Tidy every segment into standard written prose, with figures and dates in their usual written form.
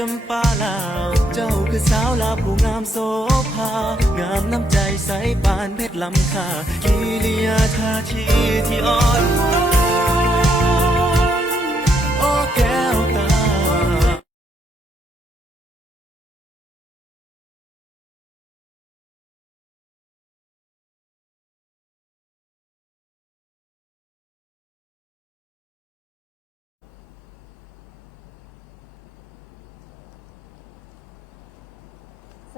จำปาลาวเจ้าคือสาวลาวผู้งามโสภางามน้ำใจใสปานเพชรล้ำค่ากิริยาท่าทีที่อ่อนหวานโอ้แก้วตา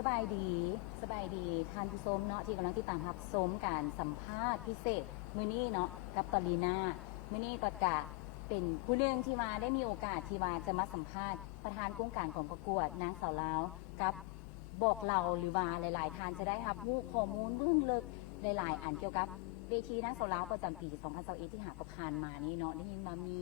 สบายดีท่านผู้ชมเนาะที่กำลังติดตามรับชมการสัมภาษณ์พิเศษมื้อนี้เนาะกับตอลีน่ามื้อนี้ก็จะเป็นผู้หนึ่งที่มาได้มีโอกาสที่ว่าจะมาสัมภาษณ์ประธานโครงการของประกวดนางสาวลาวกับบอกเราหรือว่าหลายๆท่านจะได้รับรู้ข้อมูลเบื้องลึกหลายๆอันเกี่ยวกับเวทีนางสาวลาวประจำปี 2021 ที่หาประผ่านมานี่เนาะได้ยินมามี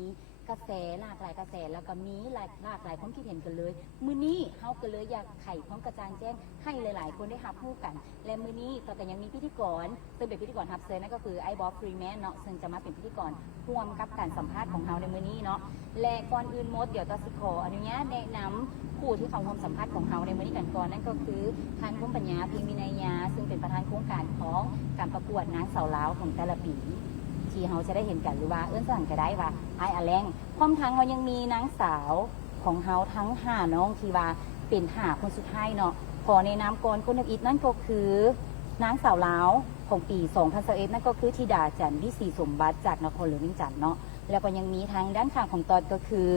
กระแสหลากหลายกระแสแล้วก็มีหลากหลายความคิดเห็นกันเลยมื้อนี้เฮาก็เลยอยากไขความกระจ่างแจ้งให้หลายๆคนได้รับรู้กันและมื้อนี้ต่อกันยังมีพิธีกรซึ่งเป็นพิธีกรรับเชิญนั่นก็คือไอ้บ๊อบฟรีแมนเนาะซึ่งจะมาเป็นพิธีกรร่วมกับการสัมภาษณ์ของเฮาในมื้อนี้เนาะและก่อนอื่นหมดเดี๋ยวตอสิขออนุญาตแนะนำผู้ที่เข้าร่วมสัมภาษณ์ของเฮาในมื้อนี้กันก่อนนั่นก็คือท่านคุ้มปัญญาเพียงวินัยยาซึ่งเป็นประธานโครงการของการประกวดนางสาวลาวของแต่ละปีที่เฮาจะได้เห็นกันหรือว่าเอื้อนสั่งก็ได้ว่าไอ้อาแรงพร้อมทั้งเรายังมีนางสาวของเฮาทั้ง5น้องที่ว่าเป็น5คนสุดท้ายเนาะขอในนามก่อนคนอีกนั่นก็คือนางสาวลาวของปี 2021 นั่นก็คือธิดาจันทร์วิศรีสมบัติจากนครหลวงเวียงจันทน์เนาะแล้วก็ยังมีทางด้านข้างของตอนก็คือ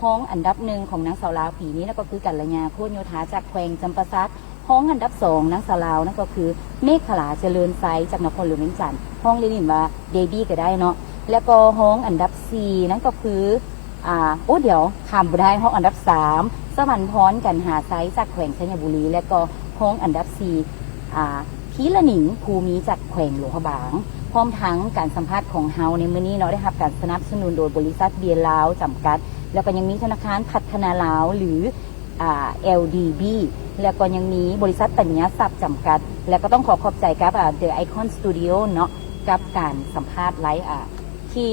ห้องอันดับ1ของนางสาวลาวปีนี้นั่นก็คือกัลยาโคตรโยธาจากแขวงจำปาสักห้องอันดับ2นางสาวลาวนั่นก็คือเมฆขลาเจริญไซจากนครหลวงเวียงจันทน์ห้องเรียนว่าเดบี้ก็ได้เนาะแล้วก็ห้องอันดับ4นั่นก็คือเดี๋ยวขามบุได้ห้องอันดับ3สวรรค์พรกันหาไซจากแขวงชัยบุรีและก็ห้องอันดับ4พีละหนิงภูมิจากแขวงหลวงพระบางพร้อมทั้งการสัมภาษณ์ของเฮาในมื้อนี้เนาะได้รับการสนับสนุนโดยบริษัทเบียร์ลาวจำกัดแล้วก็ยังมีธนาคารพัฒนาลาวหรือLDB แล้วก็ยังมีบริษัทปัญญาทรัพย์จำกัดแล้วก็ต้องขอบใจกับThe Icon Studio เนาะกับการสัมภาษณ์ไลฟ์ที่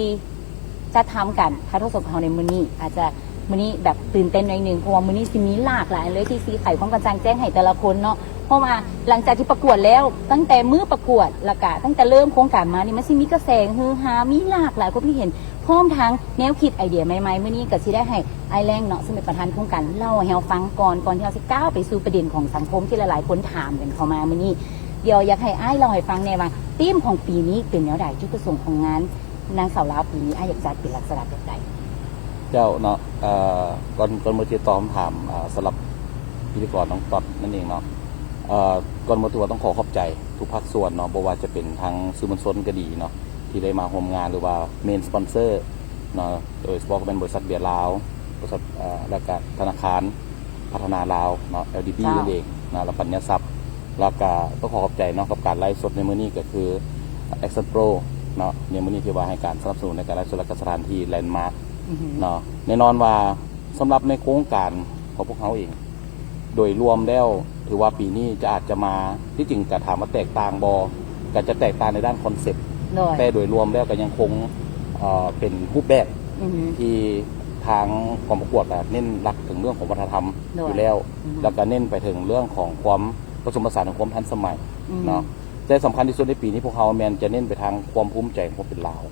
จะทำกันถ่ายทอดสดของเราในมื้อนี้อาจจะมื้อนี้แบบตื่นเต้นหน่อยนึงเพราะว่ามื้อนี้สิมีหลากหลายเลยที่ซีไข่ความกระจ่างแจ้งให้แต่ละคนเนาะเพราะว่าหลังจากที่ประกวดแล้วตั้งแต่มื้อประกวดแล้วก็ตั้งแต่เริ่มโครงการมานี่มันสิมีกระแสฮือฮามีหลากหลายความคิดเห็นพร้อมทั้งแนวคิดไอเดียใหม่ๆมื้อนี้ก็สิได้ให้ไอแรงเนาะซึ่งเป็นประธานโครงการเล่าให้เราฟังก่อนที่เราสิก้าวไปสู่ประเด็นของสังคมที่หลายๆคนถามกันเข้ามามื้อนี้เดี๋ยวอยากให้ไอเล่าให้ฟังแน่ว่าธีมของปีนี้เป็นแนวใดจุดประสงค์ของงานนางสาวลาวปีนี้อยากจัดเป็นลักษณะแบบใดเจ้าเนาะก่อนมาที่ตอบถามสำหรับพิธีกรน้องต๊อบนั่นเองเนาะก่อนมาตัวต้องขอบใจทุกภาคส่วนเนาะบ่ว่าจะเป็นทางสื่อมวลชนก็ดีเนาะที่ได้มาร่วมงานหรือว่าเมนสปอนเซอร์เนาะโดยเฉพาะเป็นบริษัทเบียร์ลาวบริษัทและก็ธนาคารพัฒนาลาวเนาะ LDB นั่นเองนะและปัญญาทรัพย์แล้วก็ต้องขอบใจเนาะกับการไลฟ์สดในมื้อนี้ก็คือ Action Pro เนาะในมื้อนี้ที่ว่าให้การสนับสนุนในการไลฟ์สดและสถานที่แลนด์มาร์คเนาะแน่นอนว่าสำหรับในโครงการของพวกเขาเองโดยรวมแล้วถือว่าปีนี้จะอาจจะมาที่จริงจะถามว่าแตกต่างก็จะแตกต่างในด้านคอนเซ็ปต์แต่โดยรวมแล้วก็ยังคงเป็นรูปแบบที่ทางกองประกวดเน้นหลักถึงเรื่องของวัฒนธรรมอยู่แล้วแล้วก็เน้นไปถึงเรื่องของความผสมผสานของความทันสมัยเนาะแต่สำคัญที่สุดในปีนี้พวกเขาแมนจะเน้นไปทางความภูมิใจของความเป็นลาว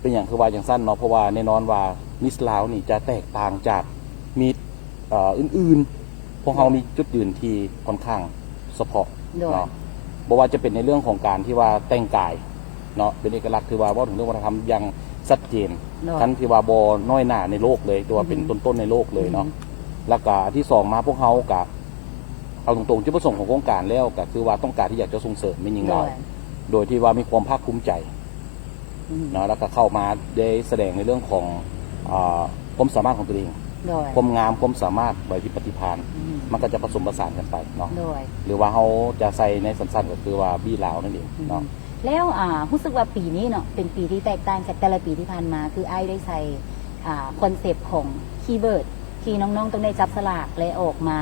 เป็นอย่างคือว่าอย่างสั้นเนาะเพราะว่าแน่นอนว่ามิสลาวนี่จะแตกต่างจากมิสอื่นๆพวกเขามีจุดยืนที่ค่อนข้างเฉพาะเนาะบอกว่าจะเป็นในเรื่องของการที่ว่าแต่งกายเนาะเป็นเอกลักษณ์ที่ว่าถึงเรื่องวัฒนธรรมอย่างชัดเจนทั้งที่ว่าบ่น้อยหน้าในโลกเลยตัวเป็นต้นๆในโลกเลยเนาะแล้วก็ที่สองมาพวกเขากับเอาตรงๆจุดประสงค์ของโครงการแล้วก็คือว่าต้องการที่อยากจะส่งเสริมไม่ยิงเราโดยที่ว่ามีความภาคภูมิใจเนาะแล้วก็เข้ามาได้แสดงในเรื่องของความสามารถของตัวเองความงามความสามารถใบที่ปฏิภาณมันก็จะผสมผสานกันไปเนาะหรือว่าเขาจะใส่ในสั้นๆก็คือว่าบี้ลาวนั่นเองเนาะแล้วรู้สึกว่าปีนี้เนาะเป็นปีที่แตกต่างจากแต่ละปีที่ผ่านมาคือไอ้ได้ใส่คอนเซปต์ของคีย์เวิร์ดที่น้องๆต้องได้จับสลากและออกมา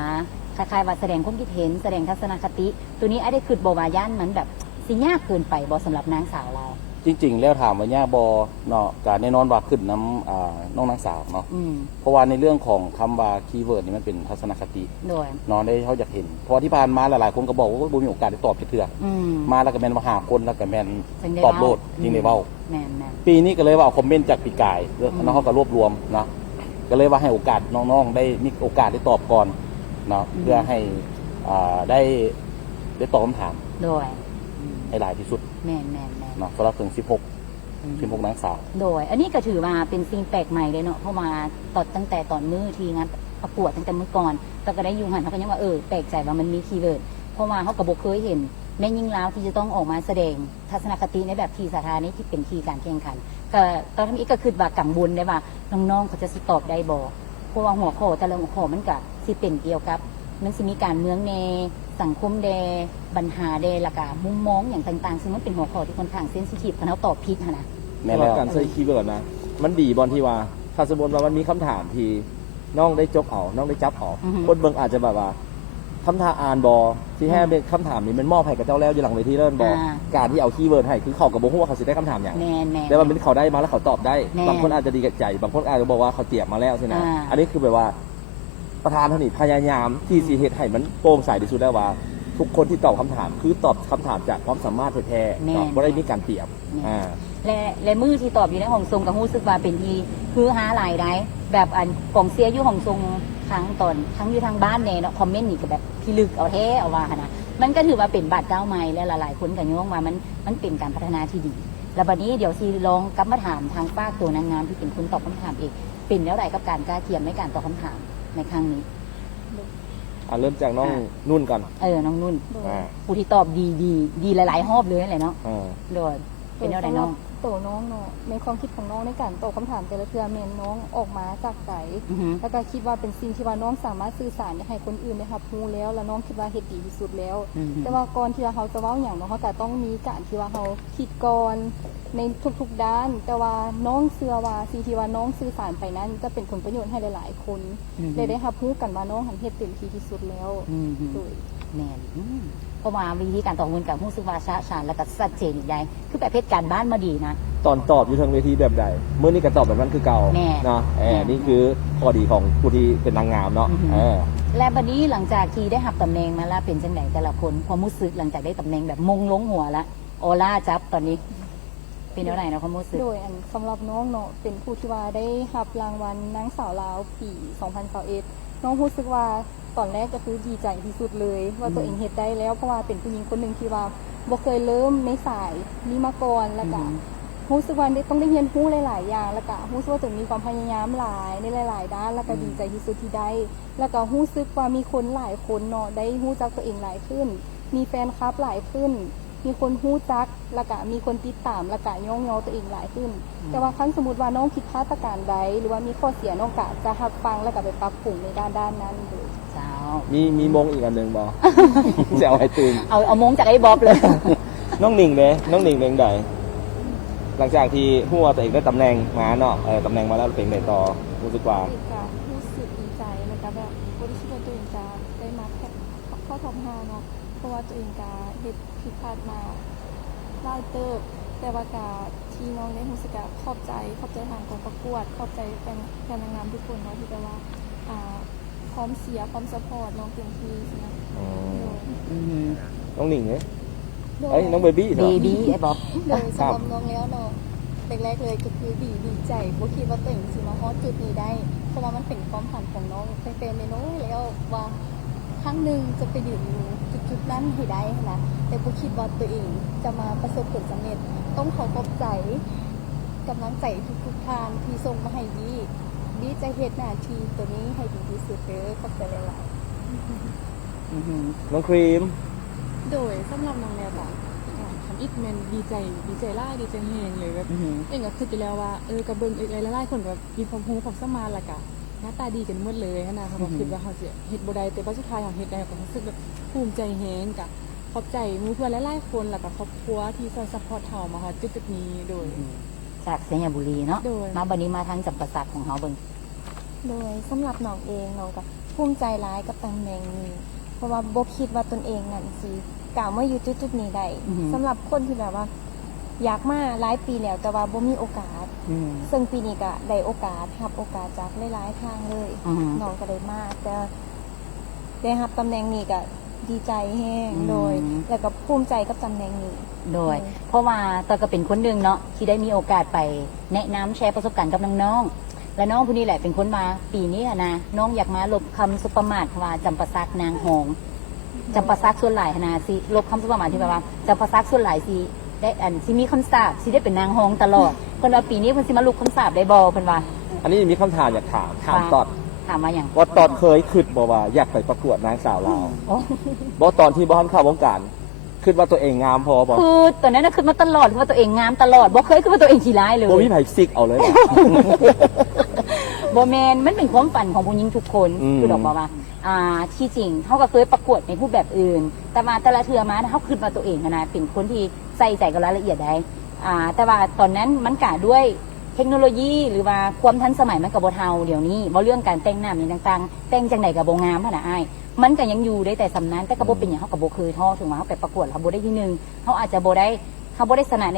คล้ายๆว่าแสดงความคิดเห็นแสดงทัศนคติตัวนี้ไอ้ได้คืดบวาย่านมันแบบสิยากเกินไปบอสำหรับนางสาวเรา จริง ๆ แล้วถามว่าย่าบอเนาะการแน่นอนว่าขึ้นน้ำน้องนางสาวเนาะ อืม เพราะว่าในเรื่องของคำว่าคีย์เวิร์ดนี่มันเป็นทัศนคติ โดย เนอนได้เขาอยากเห็นเพราะที่ผ่านมาหลายๆคนก็บอกว่าบ่มีโอกาสได้ตอบเถื่อ อืม มาแล้วก็แม่นมาหาคนแล้วก็แม่น ถึงได้ ตอบโลด เว้า ยิงได้เว้า แม่นแม่น ปีนี้ก็เลยว่าเอาคอมเมนต์จากปีกายแล้วน้องเขาก็รวบรวมเนาะก็เลยว่าให้โอกาสน้องๆได้มีโอกาสได้ตอบก่อนเนาะเพื่อให้ได้ตอบคำถาม โดย ให้หลายที่สุด แม่นแม่นแม่น เนาะสำหรับถึง16นางสาว โดย อันนี้ก็ถือว่าเป็นสิ่งแปลกใหม่เลยเนาะเพราะว่าตั้งแต่ตอนมือทีงานประกวดตั้งแต่เมื่อก่อนแต่ก็ได้อยู่หันเขาก็ยังว่าแปลกใจว่ามันมีคีย์เวิร์ดเพราะว่าเขากระบอกเคยเห็นแม่ยิ่งแล้วที่จะต้องออกมาแสดงทัศนคติในแบบทีสาธารณะที่เป็นทีการแข่งขันก็ตอนนี้ก็คือว่ากังวลได้ว่าน้องๆเขาจะสิตอบได้บ่เพราะว่าหัวข้อแต่ละหัวข้อมันก็สิเป็นเกี่ยวกับมันสิมีการเมืองแน่สังคมแดปัญหาแดและก็มุมมองอย่างต่างๆซึ่งมันเป็นหัวข้อที่ค่อนข้างเซนซิทีฟคันเขาตอบผิดหั้นนะ แม่ สำห แล้ รับ ว การใช้คีย์เวิร์ดนะมันดีบอลที่ว่าถ้าสมมติว่ามันมีคำถามที่น้องได้จกเอาน้องได้จับเอา อือฮึ คนเบิ่งอาจจะแบบว่าคำถามอ่านบอที่ให้เป็นคำถามนี้มันมอบให้กับเจ้าแล้วอยู่หลังเวทีเล่นบอกการที่เอาคีย์เวิร์ดให้คือเขากับบอกว่าเขาสิได้คำถามอย่าง แม่นแม่น แต่ว่าเป็นเขาได้มาแล้วเขาตอบได้ แน่ บางคนอาจจะดีกับใจ บางคนอาจจะบอกว่าเขาเตรียมมาแล้วใช่ไหม อ่า อันนี้คือแบบว่าประธานท่านนี่พยายามที่สีเหตุให้มันโปร่งใสที่สุดแล้วว่า ทุกคนที่ตอบคำถามคือตอบคำถามจากความสามารถแท้ๆเนาะไม่ได้มีการเตรียมและมือที่ตอบอยู่ในห้องทรงกับฮู้สึกว่าเป็นที่คือหาหลายได้แบบอันกองเสียอยู่ห้องทรงทั้งอยู่ทางบ้านแน่เนาะคอมเมนต์นี่ก็แบบพิลึกเอาแท้เอาว่านะมันก็ถือว่าเป็นบาดเก้าไม้และหลายๆคนก็ย่องว่ามันเป็นการพัฒนาที่ดี แล้วบัดนี้เดี๋ยวซีลองกลับมาถามทางป้ากตัวนางงามที่เป็นคนตอบคำถามเองเป็นแล้วไรกับการกล้าเทียมในการตอบคำถามในครั้งนี้ เริ่มจากน้องนุ่นก่อน น้องนุ่น อ่า ผู้ที่ตอบดีหลายๆรอบเลยแหละเนาะ อ่า โดยเป็นแล้วไรน้อง โตน้องเนาะในความคิดของน้องในการตอบคำถามแต่ละเทือเมนน้องออกมาจากใจ อือฮึ แล้วก็คิดว่าเป็นสิ่งที่ว่าน้องสามารถสื่อสารให้คนอื่นได้รับรู้แล้วแล้วน้องคิดว่าเฮ็ดดีที่สุดแล้ว อือฮึ แต่ว่าก่อนที่เราจะเว้าอย่างเนาะเขาก็ต้องมีการที่ว่าเขาคิดก่อนในทุกๆด้าน แต่ว่าน้องเชื่อว่าสิ่งที่ว่าน้องสื่อสารไปนั้นจะเป็นผลประโยชน์ให้หลายๆคน อือฮึ ได้รับรู้กันว่าน้องหันเฮ็ดเต็มที่ที่สุดแล้ว อืม โดย แม่นเพราะว่าวิธีการตอบคำถามกับผู้สึกว่าชาญและก็ชัดเจนอีกได้คือแบบเพชรการบ้านมาดีนะ ตอนตอบอยู่ทางเวทีแบบใดเมื่อนี้ก็ตอบแบบนั้นคือเก่า แน่ เนาะ แน่ นี่คือข้อดีของผู้ที่เป็นนางงามเนาะ อือฮึ เออ และบัดนี้หลังจากที่ได้หับตำแหน่งมาแล้วเป็นจังไดแต่ละคนความรู้สึกหลังจากได้ตำแหน่งแบบมงลงหัวละออร่าจับตอนนี้ เป็นเท่าไหร่นะความรู้สึก โดยสำหรับน้องเนาะเป็นผู้ที่ว่าได้รับรางวัลนางสาวลาวปี 2021น้องรู้สึกว่าตอนแรกก็คือดีใจที่สุดเลย ว่าตัวเองเฮ็ดได้แล้วเพราะว่าเป็นผู้หญิงคนหนึ่งที่ว่าบ่เคยเริ่มในสายนี้มาก่อนแล้วก็รู้สึกว่าต้องได้เรียนรู้หลายๆอย่างแล้วก็รู้สึกว่าตัวเองมีความพยายามหลายในหลายๆด้านแล้วก็ดีใจที่สุดที่ได้ แล้วก็รู้สึกว่ามีคนหลายคนเนาะได้รู้จักตัวเองหลายขึ้น มีแฟนคลับหลายขึ้น มีคนฮู้จักแล้วก็มีคนติดตามแล้วก็ย่องเยาตัวเองหลายขึ้น แต่ว่าครั้งสมมติว่าน้องผิดพลาดประการใดหรือว่ามีข้อเสียน้องกะจะรับฟังแล้วก็ไปปรับปรุงในด้านนั้นเลย เจ้า มีมงอีกอันหนึ่งบอ จะเอาให้ตื่น เอามงจากไอ้บ๊อบเลย น้องหนิงเลยน้องหนิงเป็นใดหลังจากที่ผู้ว่าตัวเองได้ตำแหน่งมาเนาะตำแหน่งมาแล้วเป็นไงต่อรู้สึกว่า เป็นการรู้สึกดีใจแล้วก็แบบบ่ได้คิดว่าตัวเองจะได้มาแค่เข้าท็อป5เนาะเพราะว่าตัวเองก็เฮ็ดผิดพลาดมาหลายเติบแต่ว่าการที่น้องได้รู้สึกว่าขอบใจทางกองประกวดขอบใจแฟนนางงามทุกคนเนาะที่แบบว่าพร้อมเสียพร้อมซัพพอร์ตน้องเต็มที่นะ น้องหนิงเนี่ย โดย เอ้ยน้องเบบี้ เบ เนาะ บี้ไอ้บ๊อบ โดยสำหรับน้องแล้วเนาะแรกๆเลยก็คือดีใจบ่คิดว่าตัวเองสิมาฮอดจุดนี้ได้ เพราะว่ามันเป็นความฝันของน้องตั้งแต่น้อยๆแล้วว่าครั้งหนึ่งจะไปยืนอยู่จุดๆนั้นให้ได้นะแต่บ่คิดว่าตัวเองจะมาประสบผลสำเร็จต้องขอขอบใจกำลังใจทุกๆทางที่ส่งมาให้ดีใจเฮ็ดหน้าที่ตัวนี้ให้ดีที่สุดเด้อขอบใจหลายๆ น้องครีม โดยสำหรับน้องแนวแบบทำอีกแมนดีใจล่ายดีใจแหงเลยแบบเองก็คิดไปแล้วว่ากับเบิ้งอีกหลายๆคนแบบมีความรู้ความสมานละกะหน้าตาดีกันหมดเลยนะเขาบอกคิดว่าเขาจะเฮ็ดบ่ได้แต่ว่าสุดท้ายเขาเฮ็ดได้ก็รู้สึกแบบภูมิใจแหงกะขอบใจหมู่เพื่อนหลายๆคนแล้วก็ครอบครัวที่คอยซัพพอร์ตเฮามาค่ะจุดๆนี้โดย จากเสียงบุรีเนาะ โดย มาบันนี้มาทางจำปาสักของเขาเบิ่ง โดยสำหรับน้องเองน้องก็ภูมิใจร้ายกับตำแหน่งนี้เพราะว่าบ่คิดว่าตนเองนั่นสิกล่าวว่าอยู่จุดๆนี้ได้สำหรับคนที่แบบว่า อยากมาหลายปีแล้วแต่ว่าบ่มีโอกาส อืม ซึ่งปีนี้ก็ได้โอกาสรับโอกาสจากหลายๆทางเลย อือฮึ น้องก็ได้มาแต่ได้รับตำแหน่งนี้ก็ดีใจแห้ง อืม โดย แล้วก็ภูมิใจกับตำแหน่งนี้ โดย เพราะว่าตอนก็เป็นคนหนึ่งเนาะที่ได้มีโอกาสไปแนะนำแชร์ประสบการณ์กับน้องๆและน้องผู้นี้แหละเป็นคนมาปีนี้อะนะน้องอยากมาลบคำสุประมาทว่าจำปาซักนางหงจำปาซักส่วนหลายนะสิลบคำสุประมาทที่แบบว่าจำปาซักส่วนหลายสิได้อันสิมีคำสาปสิได้เป็นนางหงตลอดเพิ่นว่าปีนี้เพิ่นสิมาลบคำสาปได้บ่เพิ่นว่า อันนี้มีคำถามอยากถามตอด ถามมาอย่าง ว่าตอนเคยคิดบอกว่าอยากไปประกวดนางสาวลาว โอ้ บอกตอนที่บ้านเข้าวงการคิดว่าตัวเองงามพอบอก คือตอนนั้นน่ะคือมาตลอดคือว่าตัวเองงามตลอดบ่เคยคือว่าตัวเองขี้ร้ายเลย โบมีไผ่ซิกเอาเลยเหรอ โบแมนมันเป็นความฝันของผู้หญิงทุกคน อืม คือดอกบอกว่าที่จริงเขาก็เคยประกวดในรูปแบบอื่น แต่มาแต่ละเทือมาเขาคืนมาตัวเองนะเป็นคนที่ใส่ใจกับรายละเอียดได้แต่ว่าตอนนั้นมันกะด้วยเทคโนโลยีหรือว่าความทันสมัยมันกับโบเทาเดี๋ยวนี้ว่าเรื่องการแต่งหน้าอย่างต่างๆ แต่งจังไหนกับโบงามขนาดอ้ายมันก็ยังอยู่ได้แต่สำนั้นแต่กับโบเป็นอย่างเขากับโบเคยท่อถึงว่าเขาไปประกวดเขาโบได้ที่หนึ่งเขาอาจจะโบได้เขาโบได้ชนะ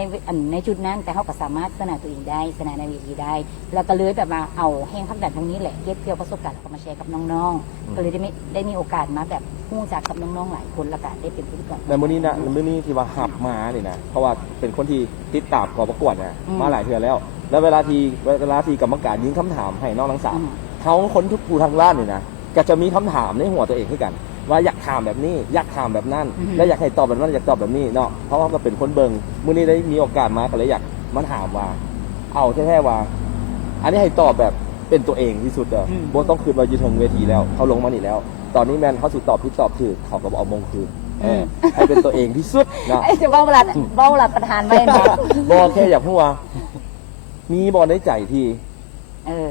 ในจุดนั้น แต่เขาก็สามารถชนะตัวเองได้ชนะในเวทีได้ แล้วก็เลยแบบว่าเอาแห้งพักดันตรงนี้แหละเก็บเกี่ยวประสบการณ์แล้วก็มาแชร์กับน้องๆก็เลยได้มีโอกาสมาแบบพูดจากกับน้องๆหลายคนแล้วก็ได้เป็นพิธีกร ในมื้อนี้นะมื้อนี้ที่ว่าหับมาเนี่ยนะเพราะว่าเป็นคนที่ติดตามกองประกวดนะ อืม มาหลายเทื่อแล้ว แล้วเวลาที่กรรมการยิงคำถามให้น้องทั้งสาม อืม เขาคนทุกผู้ทางล้านนี่นะก็จะมีคำถามในหัวตัวเองขึ้นกัน ว่าอยากถามแบบนี้อยากถามแบบนั้น และอยากให้ตอบแบบนั้นอยากตอบแบบนี้เนาะเพราะว่าก็เป็นคนเบิงมื้อนี้ได้มีโอกาสมาก็เลยอยากมาถามว่า เอาแท้ๆว่า อันนี้ให้ตอบแบบเป็นตัวเองที่สุดเด้ออ ม บ่ต้องคืนว่าอยู่ถึงเวทีแล้วเขาลงมานี่แล้ว ตอนนี้แมนเขาสิตอบที่ตอบถือเขาก็บ่เอามงคืนให้เป็นตัวเองที่สุดเนาะ ไอ้จะเบ้าเวลาประธานไว้เนาะ บอแค่อยากพูดว่า มีบอในใจที่ เออ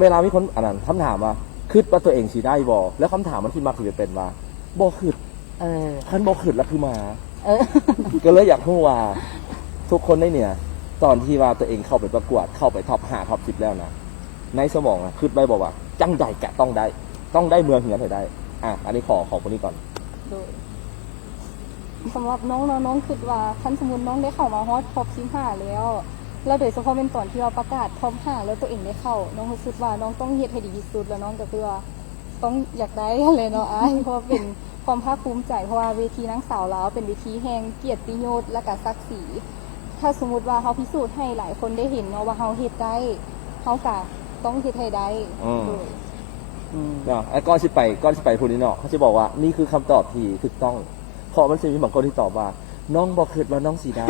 เวลามีคนอันนั้นคำถามว่าคิดว่าตัวเองสีได้บอแล้วคำถามมันที่มาคือเป็นว่าบอคิด เออ คันบอคิดแล้วคือมา เออ ก็เลยอยากพูดว่า ทุกคนได้เนี่ย ตอนที่ว่าตัวเองเข้าไปประกวดเข้าไปท็อป5ท็อป10แล้วนะในสมองอะคิดไว้บอกว่า จังใดแกะต้องได้เมืองเหนือให้ได้อันนี้ขอคนนี้ก่อน โดยสำหรับน้องเนาะน้องคิดว่าคันสมมุติน้องได้เข้ามาฮอตท็อป15แล้วแล้วโดยเฉพาะเป็นตอนที่ว่าประกาศท็อป5แล้วตัวเองได้เข้า น้องรู้สึกว่าน้องต้องเฮ็ดให้ดีที่สุดแล้วน้องก็คือว่าต้องอยากได้เลยเนาะเพราะว่าเป็นความภาคภูมิใจเพราะว่าเวทีนางสาวลาวเป็นเวทีแห่งเกียรติยศและก็ศักดิ์ศรีถ้าสมมุติว่าเขาพิสูจน์ให้หลายคนได้เห็นเนาะว่าเขาเฮ็ดได้เขาก็ต้องเฮ็ดให้ได้ อืม โดย เนาะไอ้ก้อนสิไปพูดนี้เนาะเขาจะบอกว่านี่คือคำตอบที่ถูกต้องเพราะมันจะมีบางคนที่ตอบว่า น้องบอกคิดว่าน้องสีได้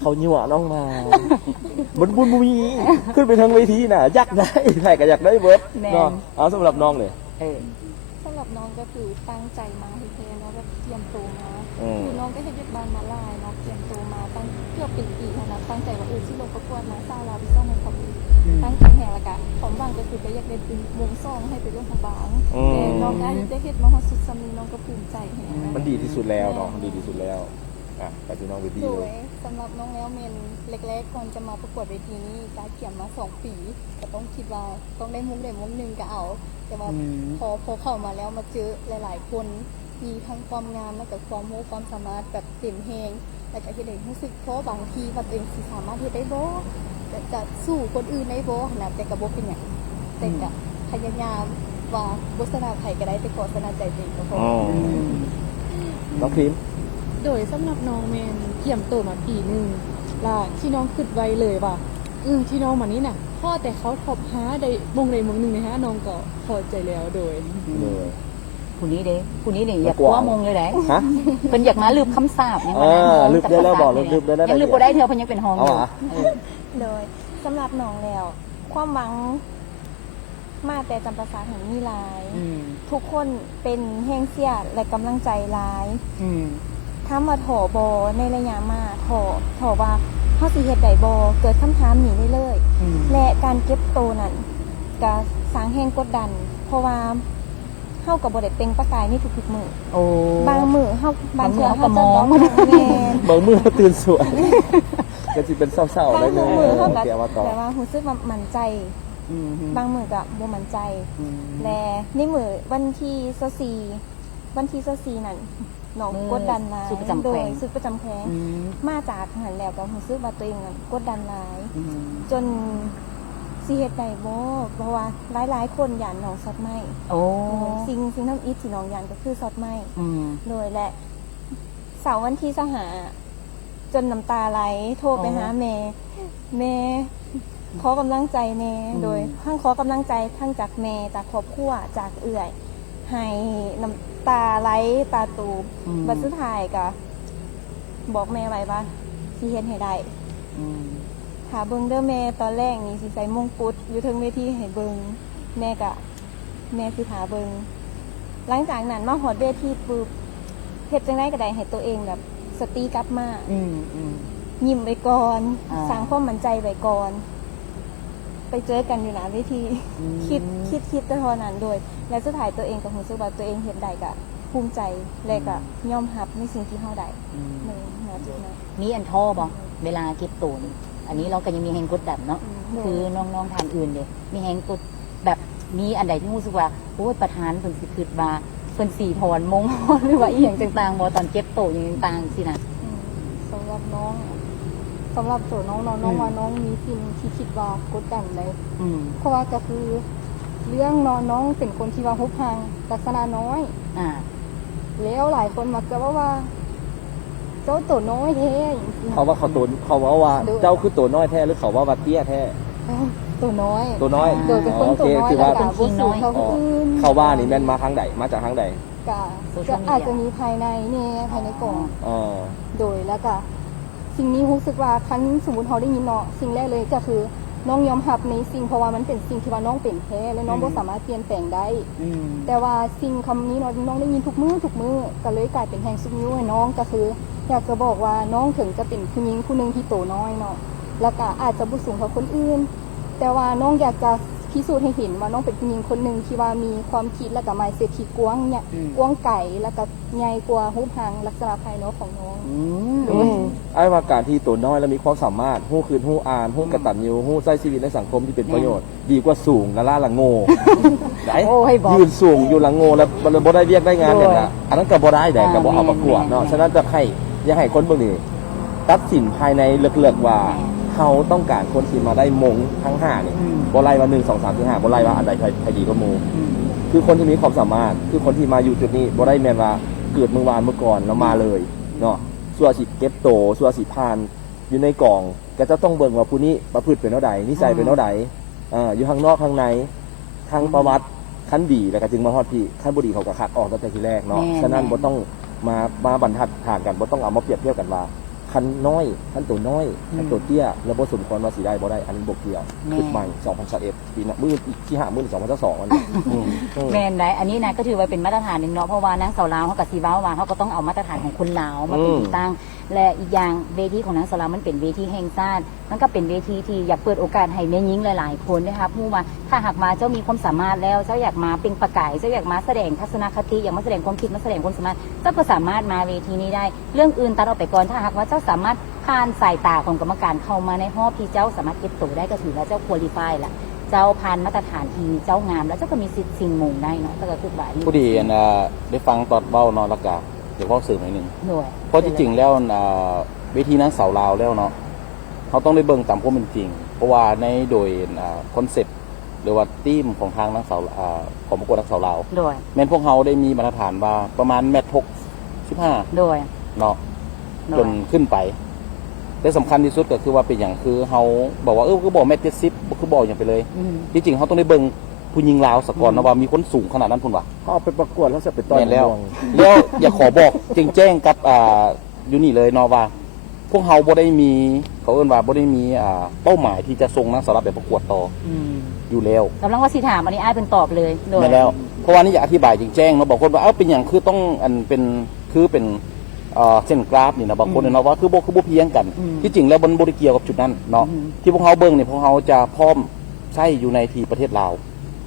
เขายั่วน้องมามันบุญบุญขึ้นไปทางเวทีน่ะอยากได้ใครก็อยากได้เบิร์ด แม่น เนาะเอาสำหรับน้องเลย เออ สำหรับน้องก็คือตั้งใจมาให้แท้เนาะแบบเตรียมตัวมา อืม คือน้องก็เฮ็ดเวียกบ้านมาหลายเนาะเตรียมตัวมาตั้งเพื่อเป็นปีนะตั้งใจว่าที่ลงประกวดมาซาลาพิซ่าในคอมมิตั้งใจแห่งละกันผมบางก็คือก็อยากได้เป็นวงซองให้เป็นเรื่องของบางแต่น้องได้เฮ็ดมาฮอดสุดซ้ำนี้น้องก็ภูมิใจแฮง มันดีที่สุดแล้วเนาะดีที่สุดแล้วไปที่น้องเวที โด เลย ย สำหรับน้องแล้วเมนเล็กๆก่อนจะมาประกวดเวทีนี้การเกี่ยมมา2 ปีก็ต้องคิดว่าต้องได้มุมใดมุมหนึ่งก็เอา แต่ว่า อืม พอเข้ามาแล้วมาเจอหลายๆคนมีทั้งความงามและก็ความรู้ความสามารถแบบเต็มแฮงแต่ก็เฮ็ดให้รู้สึกเพราะบางทีว่าตัวเองสิสามารถเฮ็ดได้บ่แต่จะสู้คนอื่นได้บ่นะแต่ก็บ่เป็นหยังแต่ก็พยายามว่าบ่ชนะใครก็ได้แต่ขอชนะใจตัวเองก็พอ น้องครีม โดยสำหรับน้องแมนเกี่ยมโตมาปีหนึ่งล่ะที่น้องคิดไว้เลยว่าที่น้องมานี่น่ะพ่อแต่เขาท็อป5ได้มงใดมงหนึ่งใน5น้องก็พอใจแล้วโดย เลย ผู้นี้เด้ผู้นี้เนี่ยอยาก มากกว่า คว้ามงเลยแหละ ฮะ เพิ่นอยากมาลืบคำสาปเนี่ย ลืบได้แล้วบอกลืบได้แล้ว ยังลืบบ่ได้เธอเพิ่นยังเป็นห้อง เอา อยู่ เหรอ เออ โดยสำหรับน้องแล้ว ความหวังมาแต่จำปาสักแห่งมีหลาย อืม ทุกคนเป็นแห้งเสียและกำลังใจหลาย อืม ถ้ามาถอบอในระยะมาถอว่าเฮาสิเฮ็ดได้บ่เกิดคำถามนี้ได้เลย อืม และการเก็บโตวนั่นก็สร้างแห้งกดดัน เพราะว่าเฮาก็บ่ได้เปล่งประกายในทุกๆมื้อ โอ้ บางมื้อเฮาบางเทื่อ ก็ เฮาจะ มอง แม่น บางมือตื่นสวย ก็จะเป็นเศร้าๆ บา ได้ ง เลย มื้อเฮาก็ เกี่ยวมาต่อ แต่ว่ารู้สึกว่ามั่นใจ อืม บางมื้อก็บ่มั่นใจ อืม และในมื้อวันที่24นั่น น้องกดดันหลาย สุดประจำ โด แข ยว ง สุดประจำแขวง อืม มาจากหันแล้วก็รู้สึกว่าตัวเองกดดันหลาย อืม จนสิเฮ็ดได้บ่เพราะว่าหลายๆคนย่านน้องสอดไหม โอ้ สิ่งทำอิฐที่น้องย่านก็คือสอดไหม อืม โดยและเสาร์วันที่หาจนน้ำตาไหลโทรไปหาแม่ขอกำลังใจแน่โดยทั้งขอกำลังใจทั้งจากแม่จากครอบครัวจากเอื่อยให้น้ำตาไหลตาตูบ อืม บัดสุดท้ายก็บอกแม่ไว้ว่าสิเฮ็ดให้ได้ อืม หาเบิ่งเด้อแม่ตอนแรกนี่สิใส่มงกุฎอยู่เทิงเวทีให้เบิ่งแม่สิหาเบิ่งหลังจากนั้นมาฮอดเวทีปุ๊บเฮ็ดจังได๋ก็ได้ให้ตัวเองแบบสติกลับมา อืมอืม ยิ้มไว้ก่อน อ่า สร้างความมั่นใจไว้ก่อน ไปเจอกันอยู่หน้าเวที อืม คิดแต่เท่านั้นโดย และสุดท้ายตัวเองก็รู้สึกว่าตัวเองเฮ็ดได้ก็ภูมิใจและก็ยอมรับในสิ่งที่เฮาได้ อืม ในณจุดนั้น มีอันท่อบ่เวลาเก็บตูนอันนี้เราก็ยังมีแหงกดดันเนาะ อืม คือน้องๆทานอื่นเด้มีแหงกดแบบมีอันใดที่รู้สึกว่าโอ้ยประธานเพิ่นสิคิดว่าเพิ่นสีถอนมง หรือว่าอีหยังต่างๆบ่ตอนเก็บโตอหยังต่างๆสินะ อืมสำหรับน้องสำหรับตัวน้องน้องว่าน้องมีสิ่งที่คิดว่ากดดันเลย อืม เพราะว่าก็คือเรื่องน้องเป็นคนที่ว่าฮุบหางลักษณะน้อย อ่า แล้วหลายคนมักจะว่าเจ้าตัวน้อยแท้อย่างนี้ เขาว่าเขาว่าเจ้าคือตัวน้อยแท้หรือเขาว่าเตี้ยแท้ ตัวน้อย ตัวน้อย โดยเป็นคนตัวน้อย คือ แล้ว ว่า ก็บ่สูงเท่าคนอื่น เขาว่านี่แม่นมาทางใดมาจากทางใด ก็อาจจะมีภายในเนี่ยภายในกล่อง อ๋อ โดยแล้วก็สิ่งนี้รู้สึกว่าคันสมมุติเขาได้ยินเนาะสิ่งแรกเลยก็คือน้องยอมรับในสิ่งเพราะว่ามันเป็นสิ่งที่ว่าน้องเป็นแท้และน้องบ่สามารถเปลี่ยนแปลงได้ อืม แต่ว่าสิ่งคำนี้เนาะน้องได้ยินทุกมื้อก็เลยกลายเป็นแห่งสุดนิ้วให้น้องก็คือ อยากจะบอกว่าน้องถึงจะเป็นผู้หญิงผู้หนึงที่โตน้อยเนาะแล้วก็อาจจะบ่สูงกว่าคนอื่น แต่ว่าน้องอยากจะพิสูจน์ให้เห็นว่าน้องเป็นผู้หญิงคนหนึ่งที่ว่ามีความคิดและก็ mindset ที่กว้างเนี่ย อืม กว้างไกลแล้วก็ใหญ่กว่ารูปร่างลักษณะภายนอกของน้อง อืม ไอ้ว่าการที่ตัวน้อยแล้วมีความสามารถหู้คืนหู้อ่านหู้กระตันยูหู้ใช้ชีวิตในสังคมที่เป็นประโยชน์ ดีกว่าสูงละล่าละโง่ได้ โอ้ยบอก ยืนสูงอยู่ละโง่แล้วมันบ่ได้เรียกได้งานอย่างนั้นอันนั้นก็บ่ได้แต่ก็บ่เอาประกวดเนาะฉะนั้นจะให้อย่าให้คนเบิ่งนี่ตัดสินภายในเลือกๆว่าเขาต้องการคนที่มาได้มงทั้ง5นี่ อืม บ่ไล่ว่า1 2 3 4 5บ่ไล่ว่าอันใดใครดีกว่าหมู่ อืม คือคนที่มีความสามารถคือคนที่มาอยู่จุดนี้บ่ได้แม่นว่าเกิดเมื่อวานเมื่อก่อนแล้วมาเลยเนาะสัวสิเก็บโตสัวสิผ่านอยู่ในกล่องก็จะต้องเบิ่งว่าผู้นี้ประพฤติเป็นเท่าใดนิสัยเป็นเท่าใดอยู่ข้างนอกข้างในทางประวัติขั้นดีแล้วก็จึงมาฮอดพี่ขั้นบ่ดีเขาก็คัดออกตั้งแต่ทีแรกเนาะ แม่น ฉะนั้นบ่ต้องมาบรรทัดฐานกันบ่ต้องเอามาเปรียบเทียบกันว่าคันน้อยคันตัวน้อยคันตัวเตี้ยแล้วบ่สมควรว่าสิได้บ่ได้อันนี้บ่เกี่ยว แม่ คือใหม่2021ปีหน้ามื้อที่5มื้อ2022มันอืม แมนได้อันนี้นะก็ถือว่าเป็นมาตรฐานหนึ่งเนาะเพราะว่านางสาวลาวเขากับซีว้าวาเขาก็ต้องเอามาตรฐานของคนลาวมาเป็นที่ตั้ง และอีกอย่างเวทีของนางสาวลาวมันเป็นเวทีแห่งชาติมันก็เป็นเวทีที่อยากเปิดโอกาสให้แม่หญิงหลายๆคนนะคะผู้ว่าถ้าหากมาเจ้ามีความสามารถแล้วเจ้าอยากมาเป็นประกายเจ้าอยากมาแสดงทัศนคติอยากมาแสดงความคิดมาแสดงความสามารถเจ้าก็สามารถมาเวทีนี้ได้ เรื่องอื่นตัดออกไปก่อนถ้าหากว่าเจ้าสามารถผ่านสายตาของกรรมการเข้ามาในรอบที่เจ้าสามารถเก็บตัวได้ก็ถือว่าเจ้าควอลิฟายละเจ้าผ่านมาตรฐานที่เจ้างามแล้วเจ้าก็มีสิทธิ์สิ่งมงได้เนาะแต่ก็คือว่าอันนี้ ผู้ดีได้ฟังตอนเบ้าเนาะแล้วก็เดี๋ยวพ่อสื่อหน่อยหนึง หน่วย เพราะที่จริงแล้วเวทีนั้นสาวลาวแล้วเนาะเขาต้องได้เบิ่งตามความเป็นจริง เพราะว่าในโดยคอนเซ็ปต์หรือว่าธีมของทางนักสาวของประกวดนักสาวลาว โดย แม่นพวกเขาได้มีมาตรฐานว่าประมาณแมตช์15 โดย เนาะ โด จ ย นขึ้นไปแต่สำคัญที่สุดก็คือว่าเป็นอย่างคือเขาบอกว่าคือบอกแมตช์70คือบอกอย่างไปเลย อืม ที่จริงเขาต้องได้เบิ่งผู้หญิงลาวสกอนนะว่ามีคนสูงขนาดนั้นพุ่นวะ เขาเอาไปประกวดแล้วจะไปต่อย แม่นแล้ว วง แล้วอย่าขอบอกแจ้งกับอยู่นี่เลยเนาะว่า พวกเขาบ่ได้มีเขาเอิ้นว่าบ่ได้มีเป้าหมายที่จะส่งนักสาวไปประกวดต่อ อืม อยู่แล้ว กำลังว่าสิถามอันนี้อ้ายเป็นตอบเลยโดย แม่นแล้ว เพราะว่านี่อยากอธิบายแจ้งเนาะบางคนว่าเอ้าเป็นอย่างคือต้องอันเป็นคือเป็นเส้นกราฟนี่นะบางคนเนี่ยเนาะว่าคือบ่เพียงกัน ที่จริงแล้วมันบ่ได้เกี่ยวกับจุดนั้นเนาะที่พวกเขาเบิ่งเนี่ยพวกเขาจะพร้อมใช้อยู่ในที่ประเทศลาว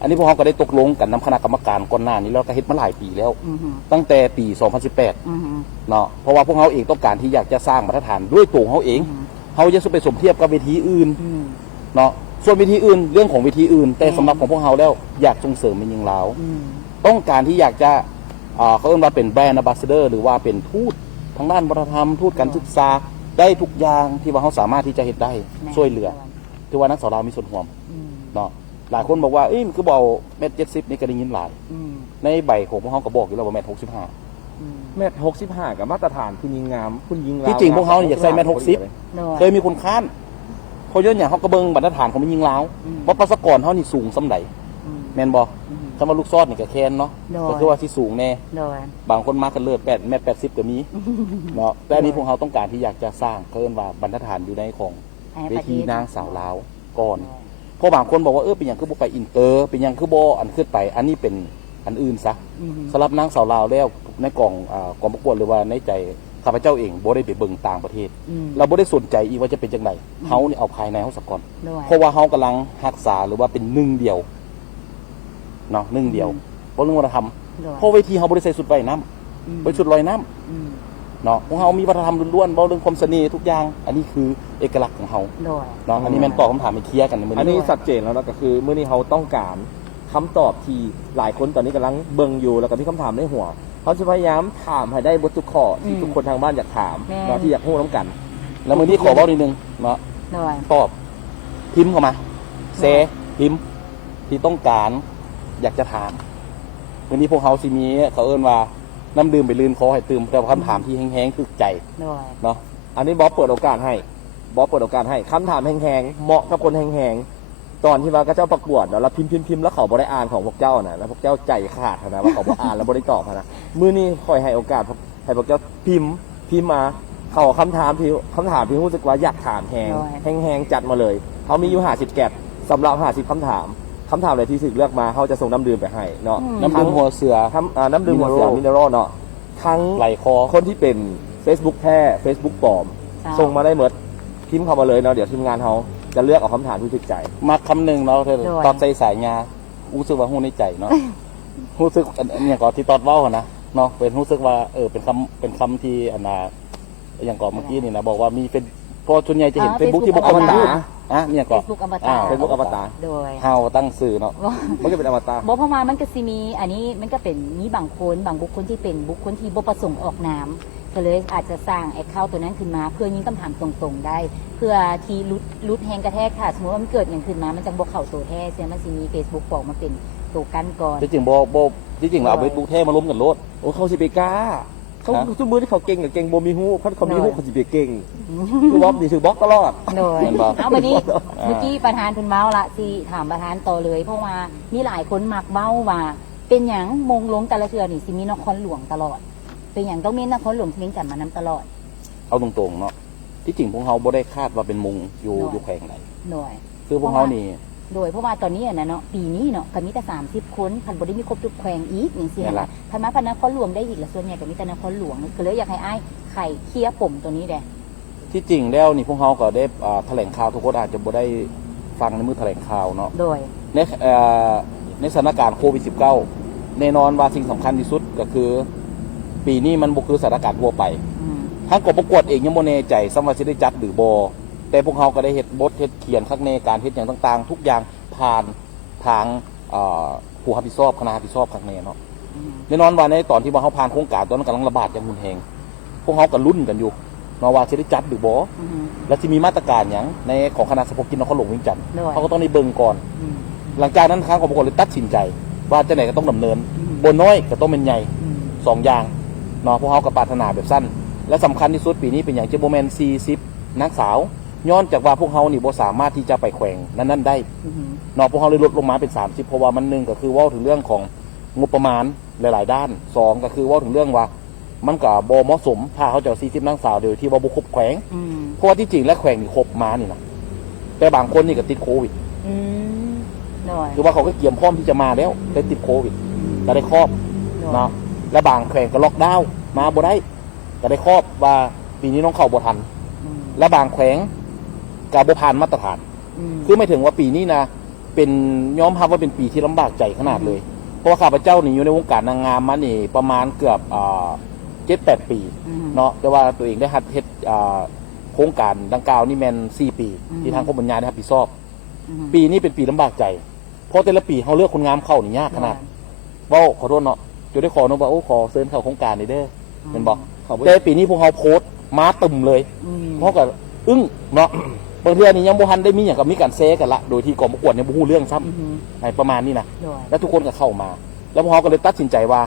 อันนี้พวกเขาก็ได้ตกลงกันนำคณะกรรมการก่อนหน้านี้แล้วก็เฮ็ดมาหลายปีแล้ว อืม ตั้งแต่ปี 2018 อืม เนาะเพราะว่าพวกเขาเองต้องการที่อยากจะสร้างมาตรฐานด้วยตัวของเขาเองเขาจะไปสมเทียบกับเวทีอื่น อืม เนาะส่วนเวทีอื่นเรื่องของเวทีอื่น แต่สำหรับของพวกเขาแล้วอยากส่งเสริมเป็นยิงลาว อืม ต้องการที่อยากจะ เขาเรียกว่าเป็นแบรนด์ ambassador หรือว่าเป็นทูตทางด้านวัฒนธรรมทูตการศึกษาได้ทุกอย่างที่ว่าเขาสามารถที่จะเฮ็ดได้ช่วยเหลือถือว่านักสาวลาวมีส่วนร่วม อืม เนาะหลายคนบอกว่ามันคือบอก1.70 นี่ก็ได้ยินหลาย อืม ในใบของพวกเขาก็บอกอยู่แล้วว่า1.65 อืม เมตร65กับมาตรฐานคุณยิงงามคุณยิงลาว ที่จริงพวกเขาเนี่ยอยากใส่1.60 โดย เคยมีคนค้านเพราะย้อนอย่างเขากระเบิงบรรทัดฐานของมันยิงลาว อืม ว่าปัสกรเขานี่สูงส่ำใด อืม แมนบอ อืม คำว่าลูกซอดนี่ก็แคนเนาะ โดย ก็คือว่าที่สูงแน่ โดย บางคนมากันเลิศ1.80 ก็มีเนาะแต่อันนี้พวกเขาต้องการที่อยากจะสร้างเพิ่นว่าบรรทัดฐานอยู่ในของ ให้ เว ประเท ที ศ นางสาวลาวก่อนเพราะบางคนบอกว่าเป็นอย่างคือบ่ไปอินเตอร์เป็นอย่างคือบ่อันขึ้นไป อันนี้เป็นอันอื่นซะ อืม สำหรับนางสาวลาวแล้วในกองประกวดหรือว่าในใจข้าพเจ้าเองบ่ได้ไปเบิ่งต่างประเทศ อืม เราบ่ได้สนใจอีกว่าจะเป็นจังไดเฮานี่เอาภายในเฮาสักก่อน โดย เพราะว่าเฮากำลังรักษาหรือว่าเป็นหนึ่งเดียวเนาะหนึ่งเดียวเพราะเรื่องวัฒนธรรม โดย เพราะเวทีเฮาบ่ได้ใส่ชุดว่ายน้ำ อืม บ่ได้ชุดลอยน้ำ อืม เนาะของเฮามีวัฒนธรรมล้วนๆเว้าเรื่องความเสน่ห์ทุกอย่าง อันนี้คือเอกลักษณ์ของเฮา โดย เนาะอันนี้แม่นตอบคำถามให้เคลียร์กันในมื้อ อัน นี้ นี้ชัดเจนแล้วนะก็คือเมื่อนี้เขาต้องการคำตอบที่หลายคนตอนนี้กำลังเบิ่งอยู่แล้วก็มีคำถามในหัวเขาจะพยายามถามให้ได้บททุกข้อที่ทุกคนทางบ้านอยากถามเนาะที่อยากรู้น้ำกัน แล้วมื้อนี้ขอเว้านิดนึงเนาะ โดย ตอบพิมพ์เข้ามาเซพิมพ์ที่ต้องการอยากจะถามวันนี้พวกเขาสิมีเขาเอิ้นว่าน้ำดื่มไปลื่นคอให้ตื่มแต่ว่าคำถามที่แห้งๆคือใจ โดย เนาะ อันนี้บอสเปิดโอกาสให้บอสเปิดโอกาสให้คำถามแห้งๆเหมาะกับคนแห้งๆตอนที่ว่าก็เจ้าประกวดแล้วเราพิมพ์แล้วเขาบริอ่านของพวกเจ้านะแล้วพวกเจ้าใจขาดนะว่าเขาบริอ่านแล้วบริตอบนะมื้อนี้คอยให้โอกาสให้พวกเจ้าพิมพ์มาเขาคำถามที่รู้สึกว่าอยากถามแห้งจัดมาเลยเขามีอยู่50แกะสำหรับ50คำถามอะไรที่ถูกเลือกมาเขาจะส่งน้ำดื่มไปให้เนาะ น้ำดื่มหัวเสือ น้ำดื่มหัวเสือมินเนอรัลเนาะทั้ง ไหลคอ คนที่เป็น Facebook แท้ Facebook ปลอม ใช่ ส่งมาได้หมดพิมพ์เข้ามาเลยเนาะเดี๋ยวทีมงานเขาจะเลือกเอาคำถามที่ถูกใจ มาคำหนึ่งเนาะเธอ โดย ตอดใจสายงารู้สึกว่าหู้ในใจเนาะ รู้สึกอันอย่างก่อนที่ตอดเว้าหั่นนะเนาะเป็นรู้สึกว่าเป็นคำที่อันน่ะอย่างก่อนเมื่อกี้นี่นะบอกว่ามีเป็นเพอส่วนใหญ่จะเห็น Facebook ที่บอกอมตะเนี่ยก่อน Facebook อมตะ Facebook อมตะ โดย เฮาตั้งสื่อเนาะ มันก็เป็นอมตะ บอกเพราะว่ามันก็สิมีอันนี้มันก็เป็นมีบางคนบางบุคคลที่เป็นบุคคลที่บ่ประสงค์ออกนามก็เลยอาจจะสร้างแอคเคาท์ตัวนั้นขึ้นมา เพื่อยิงคำถามตรงๆได้ เพื่อที่ลุดแฮงกระแทกค่ะสมมติว่ามันเกิดอย่างขึ้นมามันจะบ่เข้าตัวแท้เสียมันสิมี Facebook บอกมาเป็นตัวกันก่อน ที่จริงที่จริงเราเอาไปดูเท่มาล้มกันโลด โอ้เขาสิไปกล้าเขา ฮะ ทุกมือที่เขาเก่งกับเก่งโบมีฮู้เขามีฮู้เขาสิไปเก่งคือบล็อกนี่ถือบล็อกตลอด โดย เห็นบ่ เอาวันนี้ อ่า เมื่อกี้ประธานเพิ่นเมาละสิถามประธานต่อเลย เพราะว่ามีหลายคนมักเมาว่า เป็นหยังมงลงแต่ละเทือนี่สิมีนครหลวงตลอด เป็นหยังต้องมีนครหลวงเชียงจันทน์มานำตลอด เอาตรงๆเนาะที่จริงพวกเขาบ่ได้คาดว่าเป็นมุงอยู่ เนาะ อยู่แข่งไหน หน่อย คือพวกเขานี่ โดยเพราะว่าตอนนี้อะนะเนาะปีนี้เนาะก็มีแต่30 คนพันบ่ได้มีครบทุกแขวงอีกอย่างเสีย นั่นล่ะ พันมาพันนครหลวงได้อีกละส่วนใหญ่ก็มีแต่นครหลวงก็เลยอยากให้อ้ายไข่เคลียร์ปมตัวนี้แหละ ที่จริงแล้วนี่พวกเขาก็ได้แถลงข่าวทุกคนอาจจะบ่ได้ฟังในมือแถลงข่าวเนาะ โดย ในสถานการณ์โควิด -19 แน่นอนว่าสิ่งสำคัญที่สุดก็คือ ปีนี้มันบ่คือสถานการณ์ทั่วไป อืม ทางกองประกวดเองยังบ่แน่ใจสำว่าสิได้จัดหรือบ่แต่พวกเขาก็ได้เฮ็ดบทเฮ็ดเขียนข้างในการเฮ็ดอย่างต่างๆ ทุกอย่างผ่านทางผู้รับผิดชอบคณะรับผิดชอบข้างในเนาะ อืม แน่นอนว่าในตอนที่ว่าเขาผ่านโครงการตอนนั้นกำลังระบาดอย่างรุนแรงพวกเขาก็ลุ้นกันอยู่เนาะว่าสิได้จัดหรือบ่ อืม แล้วสิมีมาตรการหยังในของคณะสปกินนครหลวงเวียงจันทน์ ด้วย เขาก็ต้องได้เบิ่งก่อน อืม หลังจากนั้นทางกองประกวดเลยตัดสินใจ ว่าจะไหนก็ต้องดำเนิน อืม บนน้อยก็ต้องเป็นใหญ่ อืม สองอย่างเนาะพวกเขาก็ปรารถนาแบบสั้น และสำคัญที่สุดปีนี้เป็นอย่างเจโบแมน40นักสาวย้อนจากว่าพวกเขานี่บ่สามารถที่จะไปแขวงนั้นได้ อืม เนาะพวกเขาเลยลดลงมาเป็น30เพราะว่ามันหนึ่งก็คือเว่าถึงเรื่องของงบประมาณหลายๆด้านสองก็คือเว่าถึงเรื่องว่ามันก็บ่เหมาะสมถ้าเขาจะเอา40นักสาวโดยที่ว่าบ่ครบแขวง อืม เพราะว่าที่จริงแล้วแขวงนี่ครบมานี่นะแต่บางคนนี่ก็ติดโควิด อืมโดย คือว่าเขาก็เตรียมพร้อมที่จะมาแล้วแต่ติดโควิดก็ได้ครอบ โดย เนาะและบางแขวงก็ล็อกดาวน์มาบ่ได้ก็ได้ครอบว่าปีนี้น้องเข้าบ่ทัน อืม และบางแขวงก็บ่ผ่านมาตรฐาน อืม คือไม่ถึงว่าปีนี้นะเป็นย้อมรับว่าเป็นปีที่ลำบากใจขนาดเลย เพราะว่าข้าพเจ้านี่อยู่ในวงการนางงามมานี่ประมาณเกือบ7-8 ปี อืม เนาะแต่ว่าตัวเองได้หัดเฮ็ดโครงการดังกล่าวนี่แม่น4 ปี อืม ที่ทางกรมบรรยายได้รับผิดชอบ อืม ปีนี้เป็นปีลำบากใจ เพราะแต่ละปีเขาเลือกคนงามเข้านี่ยากขนาดเว้าขอโทษเนาะ จนได้ขอน้องว่าโอ้ขอเชิญเข้าโครงการนี้เด้อเป็นบอก เขาบ่ แต่ปีนี้พวกเขาโพสต์มาตึมเลย อืม เพราะกับอึ้งเนาะบางเทื่อนี่ยังบ่ทันได้มีอย่างกับมีการแซกันละโดยที่กองประกวดยังบ่ฮู้เรื่องซ้ อือฮึ ำในประมาณนี้นะ โดย แล้วทุกคนก็เข้ามา แล้วพวกเขาก็เลยตัดสินใจว่า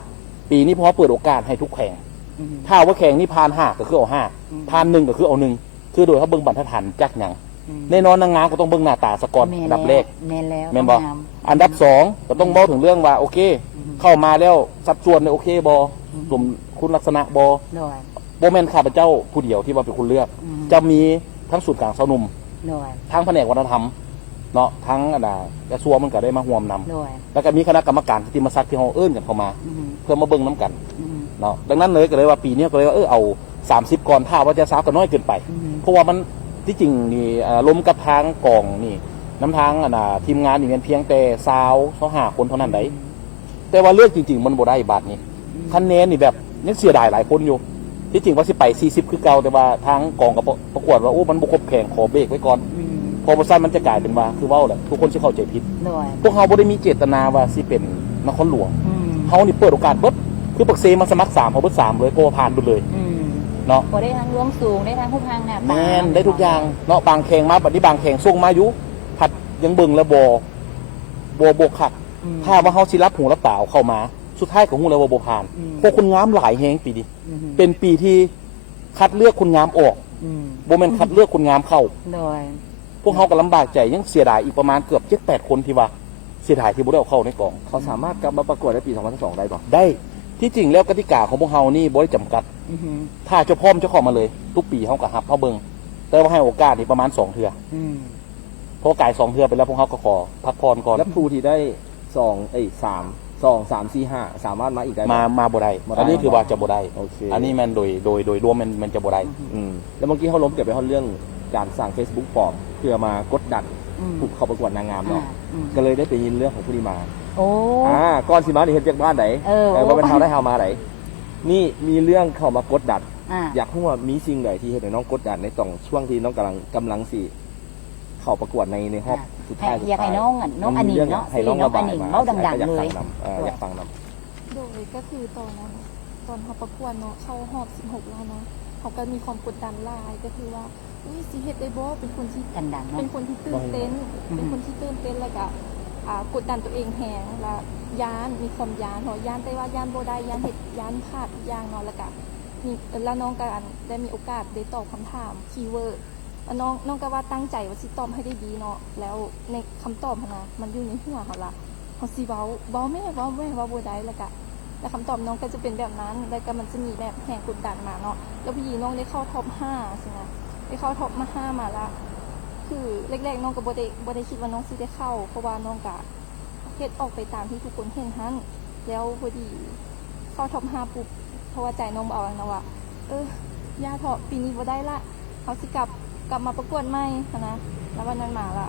ปีนี้พวกเขาเปิดโอกาสให้ทุกแข่ง อือฮึ ถ้าว่าแข่งนี่ผ่าน5ก็คือเอา5ผ่าน1ก็คือเอา1คือโดยเขาเบิ่งบรรทัดฐานจักหยัง อืม แน่นอนนางงามก็ต้องเบิ่งหน้าตาสะก่อนอันดับแรก แม่นแล้ว แม่นบ่ งาม อันดับ2ก็ต้องบอกถึงเรื่องว่าโอเค เข้ามาแล้วสัดส่วนเนี่ยโอเคบ่สมคุณลักษณะบ่ โดย บ่แม่นข้าพเจ้าผู้เดียวที่ว่าเป็นคนเลือก อืม จะมีทั้งศูนย์กลางสาวหนุ่ม โดย ทั้งแผนกวัฒนธรรมเนาะทั้งกระทรวงมันก็ได้มาร่วมนำ โดย แล้วก็มีคณะกรรมการที่มาซักที่เฮาเอิ้นกันเข้ามา อือฮึ เพื่อมาเบิ่งน้ำกัน อือฮึ เนาะดังนั้นเลยก็เลยว่าปีนี้ก็เลยว่าเอา30ก่อนถ้าว่าจะสาวก็น้อยเกินไป อือฮึ เพราะว่ามันที่จริงนี่ล้มกับทางกองนี่น้ำทางทีมงานนี่เป็นเพียงแต่สาว25คนเท่านั้นได้แต่ว่าเลือกจริงๆมันบ่ได้บาทนี้คะแนนนี่แบบยังเสียดายหลายคนอยู่ ที่จริงว่าสิไป40คือเก่าแต่ว่าทางกองกับประกวดว่าโอ้มันบ่ครบแข่งขอเบรกไว้ก่อน อืม พอบ่ซั่นมันจะกลายเป็นว่าคือเว้าแหละทุกคนสิเข้าใจผิด โดย พวกเฮาบ่ได้มีเจตนาว่าสิเป็นนครหลวง อืม เฮานี่เปิดโอกาสเบิดคือปักเซมาสมัคร3เฮาเบิด3เลยเพราะว่าผ่านไปเลย อืม เนาะ บ่ได้ทั้งรวมสูงได้ทั้งผู้พังหน้าตา แม่นได้ทุกอย่างเนาะบางแข่งมาบัดนี้บางแข่งส่งมาอยู่ผัดยังเบิ่งแล้วบ่คัก อืม ถ้าว่าเฮาสิรับหูรับตาเอาเข้ามาสุดท้ายก็ฮู้แล้วว่าบ่ผ่าน อืม เพราะคนงามหลายแฮงปีนี้ อือฮึ เป็นปีที่คัดเลือกคนงามออก อืม บ่แม่นคัดเลือกคนงามเข้า โดย พวกเขาก็ลำบากใจยังเสียดายอีกประมาณเกือบ7-8คนที่ว่าเสียดายที่บ่ได้เอาเข้าในกอง เขาสามารถกลับมาประกวดในปี 2022 ได้ป่ะ ได้ที่จริงแล้วกติกาของพวกเขานี่บ่ได้จำกัด อือฮึ ถ้าเจ้าพร้อมเจ้าเข้ามาเลย ทุกปีเขาก็รับเขาเบิ่งแต่ว่าให้โอกาสนี่ประมาณ2เทื่อ อืม เพราะกาย2เทื่อไปแล้วพวกเขาก็ขอพักผ่อนก่อน และผู้ที่ได้3 4 5 สามารถมาอีกได้ป่ะ มาบ่ได้ บ่ได้ อันนี้คือว่าจะบ่ได้ โอเค อันนี้มันโดยรวมมันจะบ่ได้ แล้วเมื่อกี้เขาล้มเกี่ยวกับเรื่องการสร้าง Facebook ปลอมเพื่อมากดดัน อืม ผู้เข้าประกวดนางงามเนาะ อืม ก็เลยได้ไปยินเรื่องของผู้ดีมา โอ้ ก่อนสิมานี่เฮ็ดจากบ้านไหน ว่าเป็นเฮาได้เฮามาไหนนี่มีเรื่องเข้ามากดดัน อ่า อยากรู้ว่ามีสิ่งใดที่เฮ็ดให้น้องกดดันในตรงช่วงที่น้องกำลังสิเข้าประกวดในรอบสุดท้าย อยากให้น้องอ่ะน้องอันนี้เนาะ ให้น้องระบาย น้องอันนี้ มา เว้าดังๆเลย อยากฟังนำ โดยก็คือตอนนั้นตอนเขาประกวดเนาะเข้ารอบ16แล้วเนาะเขาก็มีความกดดันหลายก็คือว่าอุ้ยสิเฮ็ดได้บ่เป็นคนที่ ดังๆ เป็ เนาะ นคนที่ตื่นเต้น อืม เป็นคนที่ตื่นเต้นแล้วก็กดดันตัวเองแหงแล้วย้านมีความย้านเนาะย้านแต่ว่าย้านบ่ได้ย้านเฮ็ดย้านพลาดทุกอย่างเนาะแล้วก็มีแล้วน้องก็ได้มีโอกาสได้ตอบคำถามคีย์เวิร์ดแล้วน้องก็ว่าตั้งใจว่าสิตอบให้ได้ดีเนาะแล้วในคำตอบหั้นนะมันอยู่ในหัวเขาละเขาสิเว้าแม่เว้าบ่ได้แล้วก็แต่คำตอบน้องก็จะเป็นแบบนั้นแล้วก็มันจะมีแบบแหงกดดันมาเนาะแล้วพอดีน้องได้เข้าท็อป5ใช่ไหมได้เข้าท็อปมา5มาละ คือแรกๆน้องก็บ่ได้คิดว่าน้องสิได้เข้า เพราะว่าน้องก็เฮ็ดออกไปตามที่ทุกคนเห็นหั้นแล้วพอดีเข้าท็อป5ปุ๊บเพราะว่าใจน้องบ่เอาแล้วนะว่าย่าเถาะปีนี้บ่ได้ละเขาสิกลับมาประกวดใหม่หั้นนะแล้ววันนั้นมาละ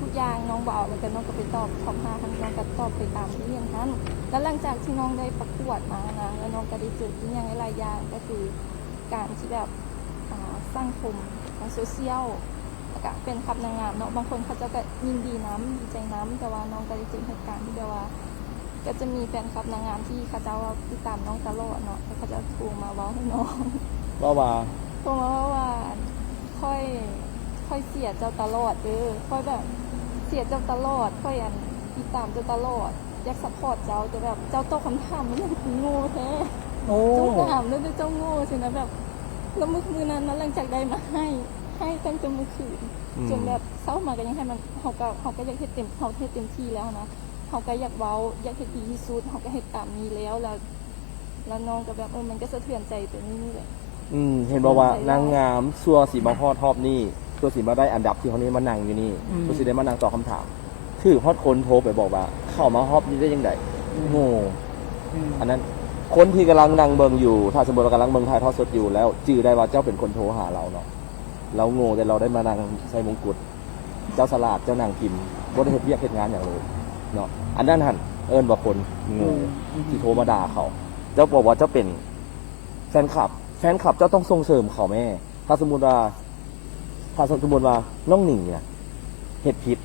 ทุกอย่างน้องบ่เอาแล้วก็น้องก็ไปตอบท็อป5ทั้งน้องก็ตอบไปตามที่เห็นหั้นแล้วหลังจากที่น้องได้ประกวดมานะแล้วน้องก็ได้เจอที่อย่างหลายๆอย่างก็คือการที่แบบสังคมทางโซเชียล แล้วก็เป็นขับนางงามเนาะบางคนเขาจะก็ยินดีน้ำดีใจน้ำแต่ว่าน้องก็ได้เจอเหตุการณ์ที่แบบว่า ก็จะมีแฟนคลับนางงามที่เขาจะว่าติดตามน้องตลอดเนาะแล้วเขาจะโทรมาเว้าให้น้อง ว่า โทรมาว่าค่อยเสียเจ้าตลอดค่อยแบบเสียเจ้าตลอดค่อยติดตามเจ้าตลอดอยากซัพพอร์ตเจ้าแต่แบบเจ้าโตคำถามมันยังโง่แท้ โอ้ เจ้าถามแล้วเจ้าโง่ใช่ไหมแบบแล้วมือนั้นหลังจากได้มาให้ตั้งแต่เมื่อคืน จนแบบเศร้ามาก็ยังให้มันเขาก็อยากเฮ็ดเต็มที่แล้วนะเขาก็อยากเว้าอยากเฮ็ดดีที่สุดเขาก็เฮ็ดตามนี้แล้วน้องก็แบบมันก็สะเทือนใจตัวนี้นี่แหละ เห็นบอกว่านางงามซัวสีมาฮอดทอบนี่ตัวสีมาได้อันดับที่เขานี้มานั่งอยู่นี่ตัวสีได้มานั่งตอบคำถามถือฮอดคนโทรไปบอกว่าเข้ามาฮอบนี่ได้ยังไงโง่อันนั้นคนที่กำลังนั่งเบิ่งอยู่ ถ้าสมมติเรากำลังเบิ่งถ่ายทอดสดอยู่แล้วจื่อได้ว่าเจ้าเป็นคนโทรหาเราเนาะเราโง่แต่เราได้มานั่งใส่มงกุฎเจ้าสลาดเจ้านางพิมพ์บ่ได้เฮ็ดเวียกเฮ็ดงานอย่างเลยเนาะอันนั้นหันเอิ้นว่าคนโง่ที่โทรมาด่าเขาเจ้าบอกว่าเจ้าเป็นแฟนคลับเจ้าต้องส่งเสริมเขาแม่ถ้าสมมุติว่าน้องหนิงเนี่ยเฮ็ดผิด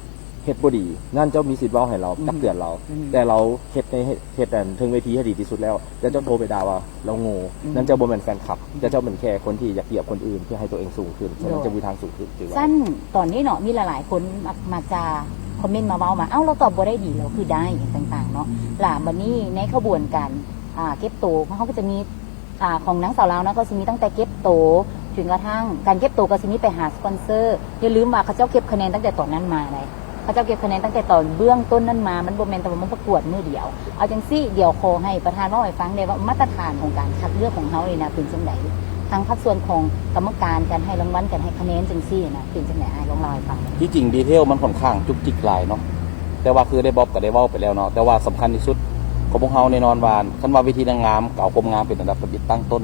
เฮ็ดบ่ดีนั่นเจ้ามีสิทธิ์เว้าให้เราตักเตือนเรา แต่เราเฮ็ดในเฮ็ดอันถึงเวทีให้ดีที่สุดแล้วแล้วเจ้าโทรไปด่าว่าเราโง่นั่นเจ้าบ่แม่นแฟนคลับแต่เจ้าเป็นแค่คนที่อยากเหยียบคนอื่นเพื่อให้ตัวเองสูงขึ้นฉะนั้นจะมีทางสูงขึ้นถือว่า สั้นตอนนี้เนาะมีหลายๆคนมาจะคอมเมนต์มาเว้ามาเอ้าเราตอบบ่ได้ดีเราคือได้อย่างต่างๆเนาะหล่ะบัดนี้ในขบวนการเก็บโตวเขาก็จะมีของนางสาวลาวนะก็จะมีตั้งแต่เก็บโตวถึงกระทั่งการเก็บโตวก็จะมีไปหาสปอนเซอร์อย่าลืมว่าเขาเจ้าเก็บคะแนนตั้งแต่ตอนนั้นมาเลยเขาเจ้าเก็บคะแนนตั้งแต่ตอนเบื้องต้นนั้นมามันบ่แม่นแต่ว่ามันประกวดมือเดียวเอาจังซี่เดี๋ยวขอให้ประธานเว้าให้ฟังได้ว่ามาตรฐานของการคัดเลือกของเฮาเลยนะเป็นจังไดทางภาคส่วนของกรรมการการให้รางวัลการให้คะแนนจังซี่นะเป็นจังไดอ้ายลองเล่าให้ฟังหน่อย ที่จริงดีเทลมันค่อนข้างจุกจิกหลายเนาะแต่ว่าคือได้บอกกับได้เว้าไปแล้วเนาะแต่ว่าสำคัญที่สุดของพวกเฮาแน่นอนว่าคันว่าวิธีนางงามเก่ากรมงามเป็นอันดับประดิษฐ์ตั้งต้น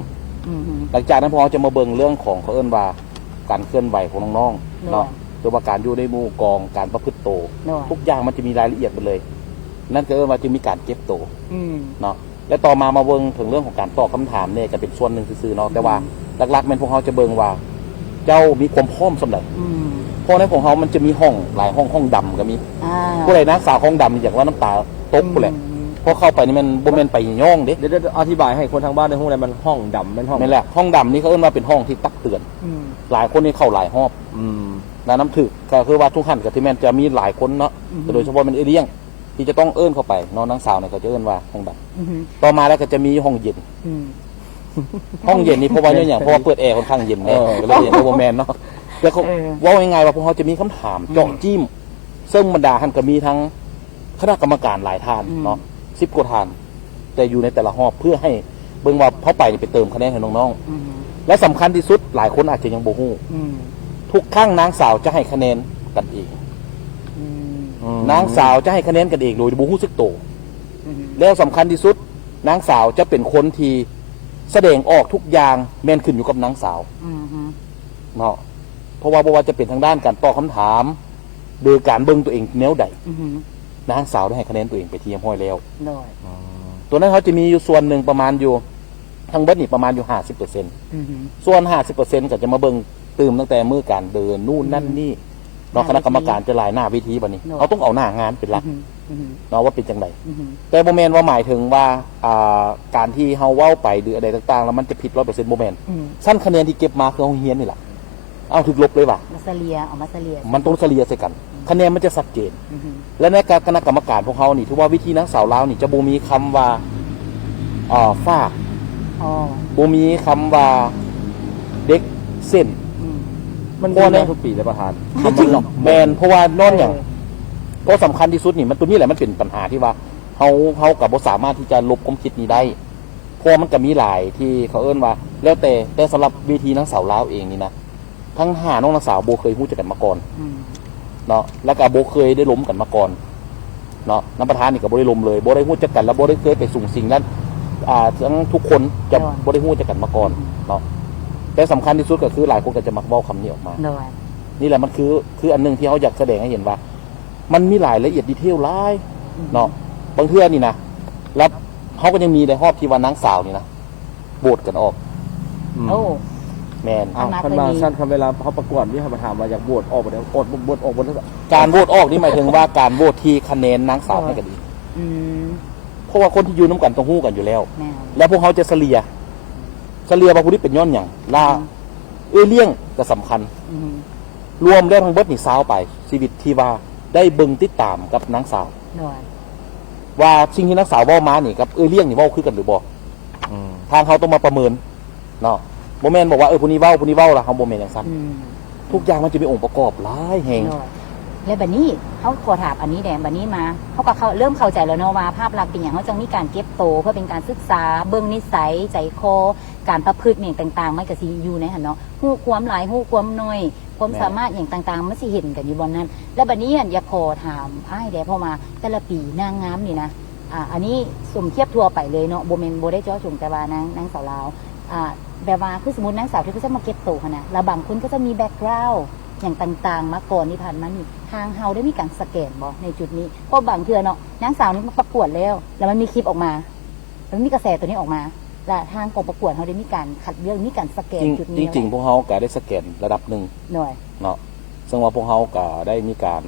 หลังจากนั้นพวกเราจะมาเบิ่งเรื่องของเขาเอิ้นว่าการเคลื่อนไหวของน้องๆเนาะหรือว่าการอยู่ในหมู่กองการประพฤติโตวทุกอย่างมันจะมีรายละเอียดหมดเลย นั่นก็เอิ้นว่าจะมีการเก็บโตวเนาะและต่อมาเบิ่งถึงเรื่องของการตอบคำถามเนี่ยจะเป็นส่วนหนึ่งซื่อๆเนาะแต่ว่าหลักๆมันพวกเราจะเบิ่งว่าเจ้ามีความพร้อมสำหรับเพราะในของเขามันจะมีห้องหลายห้องดำก็มีผู้ใดนะสาวห้องดำอย่างว่าน้ำตาตกผู้ใดพอเข้าไปนี่มันบ่แม่นไปย่องเด้เดี๋ยวอธิบายให้คนทางบ้านในห้องอะไรมันห้องดำเป็นห้อง นั่นแหละห้องดำนี่เขาเอิ้นว่าเป็นห้องที่ตักเตือนหลายคนนี่เข้าหลายรอบน้ำถึกก็คือว่าทุกท่านกับที่แม่นจะมีหลายคนเนาะโดยเฉพาะมันเลี้ยงที่จะต้องเอิ้นเข้าไปน้องนางสาวเนี่ยเขาจะเอิ้นว่าห้องดำต่อมาแล้วก็จะมีห้องเย็นห้องเย็นนี่เพราะว่าอย่างเพราะว่าเปิดแอร์ค่อนข้างเย็นแน่ก็เลยอย่างโบแมนเนาะแล้วเขาว่ายังไงว่าพวกเขาจะมีคำถามเจาะจิ้มซึ่งบรรดาท่านก็มีทั้งคณะกรรมการหลายท่านเนาะ10 กว่าท่านแต่อยู่ในแต่ละหอบเพื่อให้เบิ่งว่าเขาไปนี่ไปเติมคะแนนให้น้องๆและสำคัญที่สุดหลายคนอาจจะยังโบหูทุกครั้งนางสาวจะให้คะแนนกันเองนางสาวจะให้คะแนนกันเองโดยโบหูซึกโตแล้วสำคัญที่สุดนางสาวจะเป็นคนที่แสดงออกทุกอย่างแม่นขึ้นอยู่กับนางสาวเนาะเพราะว่าบ่ว่าจะเป็นทางด้านการตอบคำถามโดยการเบิ่งตัวเองแนวใดนางสาวได้ให้คะแนนตัวเองไปเทียมห้อยแล้วตัวนั้นเขาจะมีอยู่ส่วนหนึ่งประมาณอยู่ทั้งเบิดนี่ประมาณอยู่50%ส่วน50%ก็จะมาเบิ่งตื่มตั้งแต่มือการเดินนู่นนั่นนี่เนาะคณะกรรมการจะหลายหน้าวิธีบัดนี้เขาต้องเอาหน้างานเป็นหลักเนาะว่าเป็นจังไดแต่บ่แม่นว่าหมายถึงว่าการที่เฮาเว้าไปหรืออะไรต่างๆแล้วมันจะผิด 100% บ่แม่นสั้นคะแนนที่เก็บมาคือเฮาเฮียนนี่แหละเอาถึกลบเลยว่ะมาเสลียเอามาเสลียมันต้องเฉลี่ยใส่กันคะแนนมันจะชัดเจนและในการคณะกรรมการพวกเขานี่ถือว่าวิธีนางสาวลาวนี่จะบ่มีคำว่าฝากบ่มีคำว่าเด็กเส้นมันมีในทุกปีเลยประธานจริงๆแมนเพราะว่านอนอย่างก็สำคัญที่สุดนี่มันตัวนี้แหละมันเป็นปัญหาที่ว่าเขากับบ่สามารถที่จะลบความคิดนี้ได้เพราะมันก็มีหลายที่เขาเอิ้นว่าแล้วแต่สำหรับวิธีนางสาวลาวเองนี่นะทั้ง5น้องนางสาวโบเคยพูดจักกันมาก่อนเนาะแล้วก็โบเคยได้ล้มกันมาก่อนเนาะน้ำประธานนี่ก็โบได้ล้มเลยโบได้พูดจักกันแล้วโบได้เคยไปสุ่งสิ่งนั้นทั้งทุกคนจะโบได้พูดจักกันมาก่อนเนาะแต่สำคัญที่สุดก็คือหลายคนก็จะมักเว้าคำนี้ออกมานี่แหละมันคืออันนึงที่เขาอยากแสดงให้เห็นว่ามันมีรายละเอียดดีเทลหลายเนาะบางเทื่อนี่นะแล้วเขาก็ยังมีในรอบที่ว่านางสาวนี่นะโหวตกันออกแมนคันมาสั้นคำเวลาเขาประกวดที่เขามาถามว่าอยากโหวตออกบ่ได้โหวตออกบ่ได้การโหวตออกนี่หมายถึงว่าการโหวตที่คะแนนนางสาวให้กันดีเพราะว่าคนที่อยู่น้ำกันต้องฮู้กันอยู่แล้วแล้วพวกเขาจะเฉลี่ยว่าผู้นี้เป็นย้อนอย่างล่าเลี้ยงก็สำคัญรวมได้ทั้งเบิดนี่สาวไปชีวิตที่ว่าได้เบิ่งติดตามกับนางสาวว่าสิ่งที่นางสาวเว้ามานี่กับเลี้ยงนี่เว้าคือกันหรือบ่ทางเขาต้องมาประเมินเนาะโมเมนต์บอกว่าผู้นี้เว้าล่ะเขาโมเมนต์อย่างสั้นทุกอย่างมันจะมีองค์ประกอบหลายแห่งและบัดนี้เขาขอถามอันนี้แดงบัดนี้มาเขาก็เริ่มเข้าใจแล้วเนาะว่าภาพลักษณ์เป็นอย่างเขาจะมีการเก็บโตเพื่อเป็นการศึกษาเบื้องนิสัยใจคอการประพฤติอย่างต่างๆมันก็สิอยู่ในหันเนาะฮู้ความหลายฮู้ความน้อยความสามารถอย่างต่างๆมันสิเห็นกันอยู่บนนั้นและบัดนี้อยากขอถามอ้ายแดงพอมาแต่ละปีนางงามนี่นะอันนี้สมเทียบทั่วไปเลยเนาะโบเมนโบได้เจาะจงแต่ว่านางสาวลาวแบบว่าคือสมมตินางสาวที่เขาจะมาเก็บโตค่ะนะแล้วบางคนก็จะมีแบ็กกราวด์อย่างต่างๆมาก่อนที่ผ่านมานี่ทางเฮาได้มีการสแกนบ่ในจุดนี้เพราะบางเทื่อเนาะนางสาวนี่มาประกวดแล้วมันมีคลิปออกมาแล้วมีกระแสตัวนี้ออกมาและทางกองประกวดเขาได้มีการคัดเลือกมีการสแกนจุดนี้จริงๆพวกเขาก็ได้สแกนระดับหนึ่งหน่อยเนาะ ซึ่งว่าพวกเขาก็ได้มีการ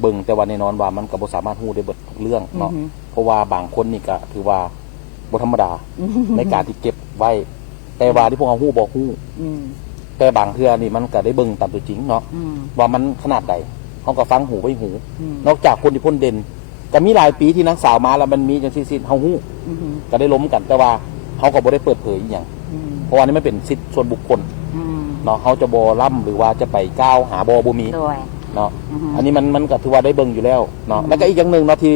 เบิ่งแต่ว่าแน่นอนว่ามันก็บ่สามารถฮู้ได้เบิดทุกเรื่องเนาะเพราะว่าบางคนนี่ก็ถือว่าบ่ธรรมดาในการที่เก็บไว้ แต่ว่าที่พวกเขาฮู้บ่ฮู้แต่บางเทื่อนี่มันก็ได้เบิ่งตามตัวจริงเนาะว่ามันขนาดใดเขาก็ฟังหูไว้หู นอกจากคนที่พ้นเด่นก็มีหลายปีที่นางสาวมาแล้วมันมีจังซี่ๆเฮาฮู้ก็ได้ล้มกันแต่ว่าเขาก็บ่ได้เปิดเผยอีหยังเพราะว่านี่มันเป็นสิทธิส่วนบุคคลเนาะเขาจะบ่ล่ำหรือว่าจะไปก้าวหาบ่มีเนาะอันนี้มันก็ถือว่าได้เบิ่งอยู่แล้วเนาะแล้วก็อีกอย่างหนึ่งเนาะที่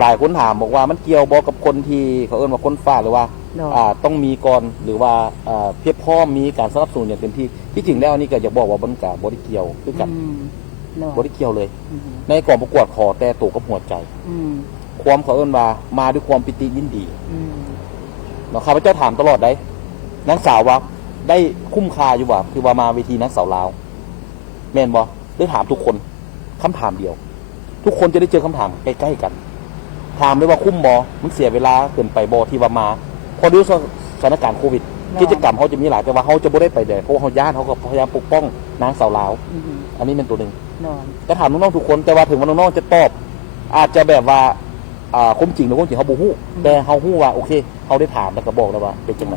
หลายคนถามบอกว่ามันเกี่ยวบ่กับคนที่เขาเอิ้นว่าคนฟ้าหรือว่าต้องมีก่อนหรือว่าเพียบพร้อมมีการสนับสนุนอย่างเต็มที่ที่จริงแล้วนี่ก็อยากบอกว่ามันก็บ่ได้เกี่ยวคือกันบ่ได้เกี่ยวเลย ในกองประกวดขอแต่ตัวกับหัวใจความเขาเอิ้นว่ามาด้วยความปิติยินดีเนาะข้าพเจ้าถามตลอดได้นางสาวว่าได้คุ้มค่าอยู่ว่าคือว่ามาเวทีนางสาวลาวแม่นบ่ได้ถามทุกคนคำถามเดียว ทุกคนจะได้เจอคำถามใกล้ๆกันถามเลยว่าคุ้มบ่มันเสียเวลาเกินไปบ่ที่ว่ามาพอดูสถานการณ์โควิดกิจกรรมเขาจะมีหลายแต่ว่าเขาจะบ่ได้ไปเลยเพราะว่าเขาย่านเขาก็พยายามปกป้องนางสาวลาวอันนี้เป็นตัวหนึ่งจะถามน้องๆทุกคนแต่ว่าถึงว่าน้องๆจะตอบอาจจะแบบว่าความจริงหรือความจริงเขาบ่ฮู้แต่เขาฮู้ว่าโอเคเขาได้ถามแล้วก็บอกแล้วว่าเป็นจังได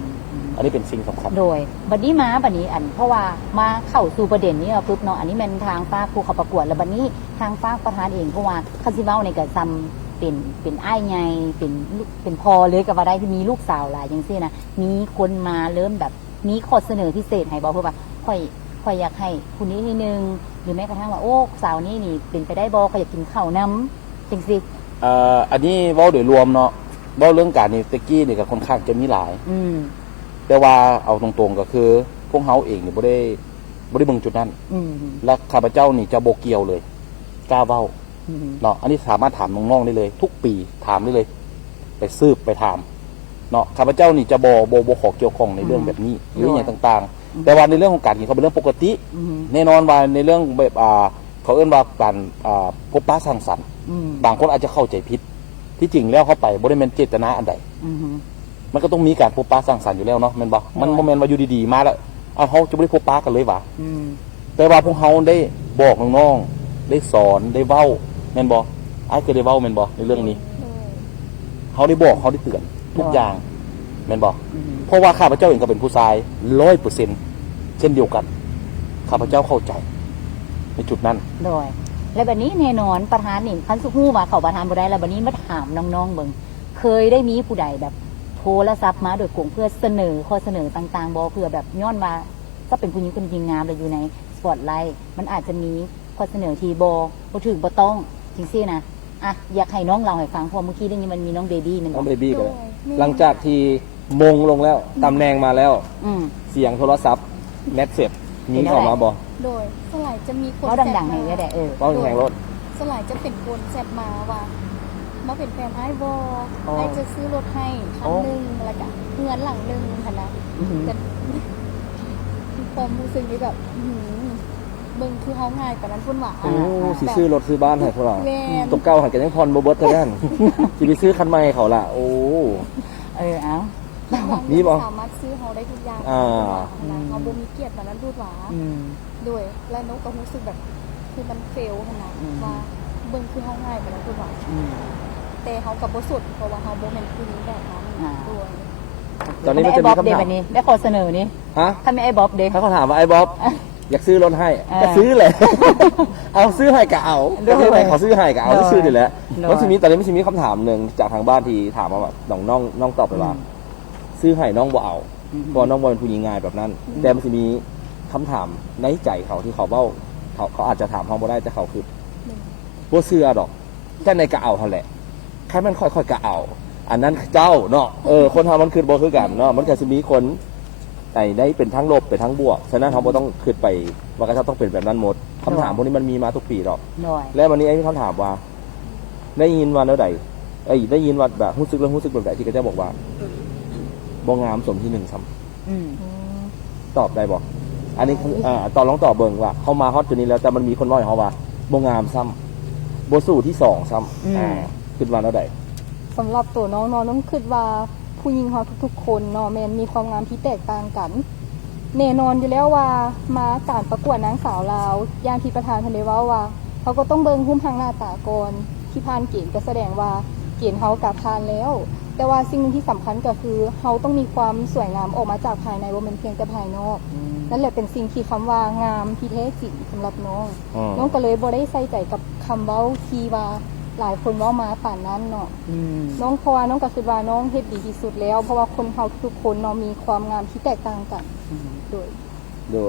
อันนี้เป็นสิ่งสำคัญโดยบัดนี้อันเพราะว่ามาเข้าสู่ประเด็นนี้ปุ๊บเนาะอันนี้มันทางฝากผู้เข้าประกวดแล้วบัดนี้ทางฝากประธานเองเพราะว่าคันสิเว้าในก็ซ้ำเป็นอ้ายใหญ่เป็นพ่อเลยก็ว่าได้ที่มีลูกสาวหลายจังซี่นะมีคนมาเริ่มแบบมีข้อเสนอพิเศษให้บ่เพื่อว่าค่อยอยากให้ผู้นี้นิดนึงหรือแม้กระทั่งว่าโอ้สาวนี้นี่เป็นไปได้บ่ก็อยากกินข้าวน้ำจังซี่อันนี้เว้าโดยรวมเนาะเว้าเรื่องการนี่ตะกี้นี่ก็ค่อนข้างจะมีหลายแต่ว่าเอาตรงๆก็คือพวกเฮาเองนี่บ่ได้เบิ่งจุดนั้นและข้าพเจ้านี่จะบ่เกี่ยวเลยกล้าเว้าเนาะอันนี้สามารถถามน้องๆได้เลย ทุกปีถามได้เลยไปสืบไปถามเนาะข้าพเจ้านี่จะบ่ขอเกี่ยวข้องในเรื่องแบบนี้หรืออย่างต่างๆแต่ว่าในเรื่องของการกินเขาเป็นเรื่องปกติแน่นอนว่าในเรื่องแบบเขาเอิ้นว่าการพบปะสังสรรค์บางคนอาจจะเข้าใจผิดที่จริงแล้วเขาไปบ่ได้แม่นเจตนาอันใดมันก็ต้องมีการพบปะสร้างสรรค์อยู่แล้วเนาะแม่นบ่มันบ่แม่นว่าอยู่ดีๆมาแล้วเฮาจะบ่ได้พบปะกันเลยว่ะแต่ว่าพวกเฮาได้บอกน้องๆได้สอนได้เว้าแม่นบ่อ้ายเคยได้เว้าแม่นบ่ในเรื่องนี้เฮาได้บอกเฮาได้เตือนทุกอย่างแม่นบ่เพราะว่าข้าพเจ้าเองก็เป็นผู้ชาย 100% เช่นเดียวกันข้าพเจ้าเข้าใจในจุดนั้นโดยและบัดนี้แน่นอนประธานนี่คันสุฮู้ว่าเขาประธานบ่ได้แล้วบัดนี้มาถามน้องๆเบิ่งเคยได้มีผู้ใดแบบโทรศัพท์มาโดยกลุ่มเพื่อเสนอข้อเสนอต่างๆบ่เพื่อแบบย้อนว่าถ้าเป็นผู้หญิงคนยิงงามเลยอยู่ในสปอตไลท์มันอาจจะมีข้อเสนอที่บ่ถึงบ่ต้องจริงซี่นะอยากให้น้องเราให้ฟังเพราะเมื่อกี้ได้ยินมันมีน้องเบบี้นึงน้องเบบี้ก็หลังจากที่มงลงแล้วตำแหน่งมาแล้วเสียงโทรศัพท์แมสเสจมีเข้ามาบ่โดยสลายจะมีคนเขาดังๆให้ได้เว้าแข่งรถสลายจะเป็นคนแซดมาว่ามาเป็นแฟนไอ้บอไอ้จะซื้อรถให้คันนึงแล้วก็เงินหลังนึงค่ะนะแต่ความรู้สึกนี้แบบเบิ่งคือเฮาง่ายแต่นั้นพุ่นหวาสิซื้อรถซื้อบ้านให้พวกเราตกเก่าหันกันยังพรบ่เบิดเท่านั้นสิไปซื้อคันใหม่เขาล่ะโอ้เอานี่บ่สามารถซื้อเฮาได้ทุกอย่างเฮาบ่มีเกียรติแต่นั้นพูดหวาด้วยและนกก็รู้สึกแบบคือมันเฟลขนาดว่าเบิ่งคือเฮาง่ายแต่นั้นพูดหวาแต่เขากับบ่สุดเพราะว่าเขาบ่แม่นผู้หญิงแบบนั้นด้วยตอนนี้มันจะมีคำถามได้ข้อเสนอนี้ถ้าไม่ไอ้บ๊อบเด้เขาถามว่าไอ้บ๊อบอยากซื้อรถให้ก็ซื้อเลยเอาซื้อให้ก็เอาก็ให้ไปขอซื้อให้ก็เอาซื้อดีแล้วแล้วทีนี้ตอนนี้มันจะมีคำถามนึงจากทางบ้านที่ถามมาแบบน้องตอบไปว่าซื้อให้น้องบ่เอาเพราะน้องบ่เป็นผู้หญิงง่ายแบบนั้นแต่มันจะมีคำถามในใจเขาที่เขาเว้าเขาอาจจะถามเขาบ่ได้แต่เขาคือบ่เชื่อดอกแต่ในก็เอาเท่าแหละแค่มันค่อยๆกะเอาอันนั้นเจ้าเนาะคนทำมันคือบ่คือกันเนาะมันก็จะมีคนได้เป็นทั้งลบเป็นทั้งบวกฉะนั้นเขาบ่ต้องคิดไปว่าก็ต้องเป็นแบบนั้นหมดคำถามพวกนี้มันมีมาทุกปีหรอกและวันนี้ไอ้คำถามว่าได้ยินว่าแล้วใดได้ยินว่าแบบรู้สึกแบบใดที่เขาจะบอกว่าบ่งามสมที่1ซ้ำตอบได้บ่อันนี้ตอนลองตอบเบิ่งว่าเขามาฮอตจุดนี้แล้วแต่มันมีคนว่าให้เขาว่าบ่งามซ้ำบ่สู้ที่2ซ้ำคิดว่าแล้วใดสำหรับตัวน้องต้องคิดว่าผู้หญิงเขาทุกๆคนเนาะแม่นมีความงามที่แตกต่างกัน แน่นอนอยู่แล้วว่ามาการประกวดนางสาวลาวอย่างที่ประธานเพิ่นได้เว้าว่าเขาก็ต้องเบิ่งหุ้มทางหน้าตาก่อนที่ผ่านเกณฑ์ก็แสดงว่าเกณฑ์เขากับผ่านแล้ว แต่ว่าสิ่งหนึ่งที่สำคัญก็คือเขาต้องมีความสวยงามออกมาจากภายในว่ามันเพียงแต่ภายนอกนั่นแหละเป็นสิ่งที่คำว่างามที่แท้จริงสำหรับน้อง น้องก็เลยบ่ได้ใส่ใจกับคำเว้าที่ว่าหลายคนเว้ามาป่านนั้นเนาะน้องเพราะว่าน้องก็คิดว่าน้องเฮ็ดดีที่สุดแล้ว เพราะว่าคนเฮาทุกคนเนาะมีความงามที่แตกต่างกันโด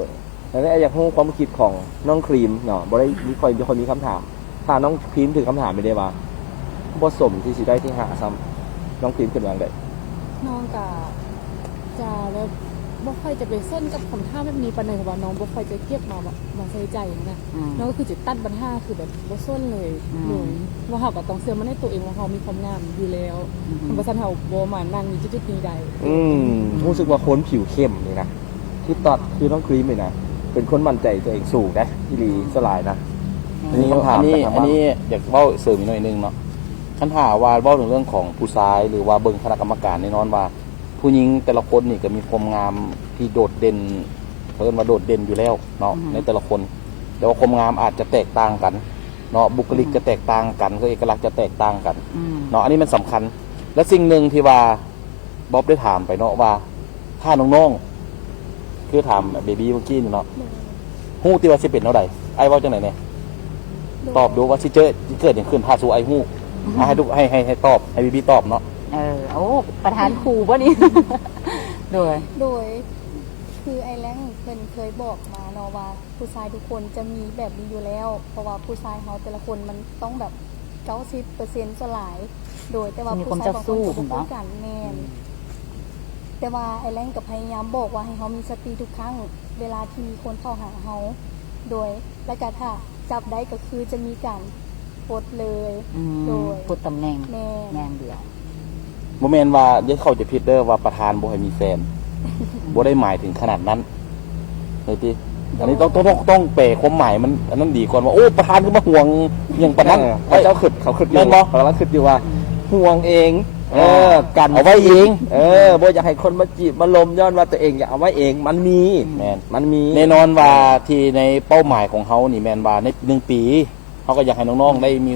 ย แล้วอยากรู้ความคิดของน้องครีมเนาะบ่ได้มีคนมีคำถาม ถ้าน้องครีมถึงคำถามไม่ได้ว่าบ่สมที่สิได้ที่หาซ้ำน้องครีมขึ้นวางได้ น้องก็จะแบบบ่ค่อยจะไปเส้นกับคำถามแบบนี้ปานใดเพราะว่าน้องบ่ค่อยจะเก็บมาใส่ใจนะน้องก็คือจะตัดปัญหาคือแบบบ่ส้นเลยว่าเฮาก็ต้องเชื่อมั่นในตัวเองว่าเฮามีความงามอยู่แล้วบ่ซั่นเฮาบ่มานั่งอยู่จุดๆนี้ได้ รู้สึกว่าคนผิวเข้มนี่นะคือน้องครีมเลยนะเป็นคนมั่นใจตัวเองสูงนะที่ดีสลายนะ อันนี้ คำถาม อันนี้ จากทางบ้าน อันนี้อยากเว้าเสริมอีกหน่อยนึงเนาะคันหาว่าเว้าถึงเรื่องของผู้ชายหรือว่าเบิ่งคณะกรรมการแน่นอนว่า ผู้หญิงแต่ละคนนี่ก็มีความงามที่โดดเด่นเพิ่นว่าโดดเด่นอยู่แล้วเนาะในแต่ละคน แต่ว่าความงามอาจจะแตกต่างกันเนาะบุคลิกจะแตกต่างกันก็เอกลักษณ์จะแตกต่างกันเนาะอันนี้มันสำคัญ และสิ่งหนึ่งที่ว่าบ๊อบได้ถามไปเนาะว่าถ้าน้องๆคือถามเบบี้เมื่อกี้นี่เนาะฮู้ที่ว่าสิเป็นเท่าใดไอ้เว้าจังไหนเนี่ยตอบดูว่าสิเกิดอย่างขึ้นถ้าสู่ไอ้ฮู้ให้ทุกให้ตอบให้เบบี้ตอบเนาะ โอ้ประธานครูป่ะนี่ โดยคือไอแรงเพิ่นเคยบอกมาเนาะว่าผู้ชายทุกคนจะมีแบบนี้อยู่แล้ว เพราะว่าผู้ชายเขาแต่ละคนมันต้องแบบ 90% สลาย โดยแต่ว่าผู้ชายบางคนก็บ่คือกันแม่นแต่ว่าไอแรงก็พยายามบอกว่าให้เขามีสติทุกครั้งเวลาที่มีคนเข้าหาเขาโดยและก็ถ้าจับได้ก็คือจะมีการปลดเลยโดย พูดตำแหน่ง แม่ แม่นเดียว บ่แม่นว่าเดี๋ยวเขาจะผิดเด้อว่าประธานบ่ให้มีแฟน บ่ได้หมายถึงขนาดนั้นเลยติอันนี้ต้องแปลความหมายมันอันนั้นดีก่อนว่าโอ้ประธานคือมาห่วงอย่างประธาน เขาเจ้าขึ้นเขาขึ้นอยู่ แม่นบ่ เขากำลังขึ้นอยู่ว่าห่วงเอง กัน เอาไว้เอง บ่อยากให้คนมาจีบมาลมย้อนว่าตัวเองอยากเอาไว้เองมันมี แม่น มันมี แน่นอนว่าที่ในเป้าหมายของเขานี่แม่นว่าใน1 ปีเขาก็อยากให้น้องๆได้มี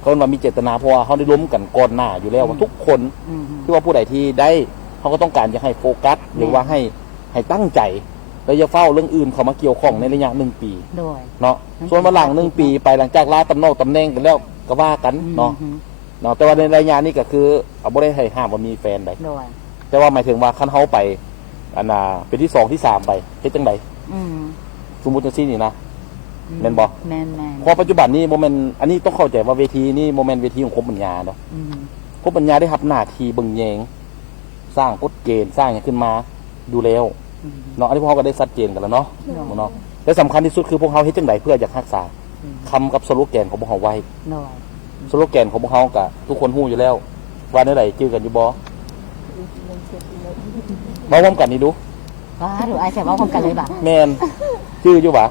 เขาว่ามีเจตนาเพราะว่าเขาได้ล้มกันก่อนหน้าอยู่แล้วว่าทุกคนที่ว่าผู้ใดที่ได้เขาก็ต้องการจะให้โฟกัสหรือว่าให้ตั้งใจแล้วอย่าเฝ้าเรื่องอื่นเข้ามาเกี่ยวข้องในระยะ1 ปี โดย เนาะส่วนมาหลัง1 ปีไปหลังจากลาตำแหน่งกันแล้วก็ว่ากันเนาะแต่ว่าในระยะนี้ก็คือเอาบ่ได้ให้ห้ามว่ามีแฟนได้ โดย แต่ว่าหมายถึงว่าคันเฮาไปอันน่ะเป็นที่2ที่3ไปเฮ็ดจังไดสมมุติจังซี่นี่นะแม่นบ่ แม่น เพราะปัจจุบันนี้โมเมนต์อันนี้ต้องเข้าใจว่าเวทีนี่โมเมนต์เวทีของคมปัญญาเนาะคมปัญญาได้รับหน้าที่เบิ่งแยงสร้างกฎเกณฑ์สร้างอย่างขึ้นมาดูแล้วเนาะอันนี้พวกเราก็ได้ชัดเจนกันแล้วเนาะเนาะและสำคัญที่สุดคือพวกเราเฮ็ดจังไดเพื่ออยากรักษาคำกับสโลแกนของพวกเราไว้ โดย สโลแกนของพวกเราก็ทุกคนฮู้อยู่แล้วว่าในใดจื้อกันอยู่บ่เว้าพร้อมกันนี่ดู ว้าหรือไอ้แซ่บว่าพร้อมกันเลยบ่ะ แม่นจื้ออยู่บ่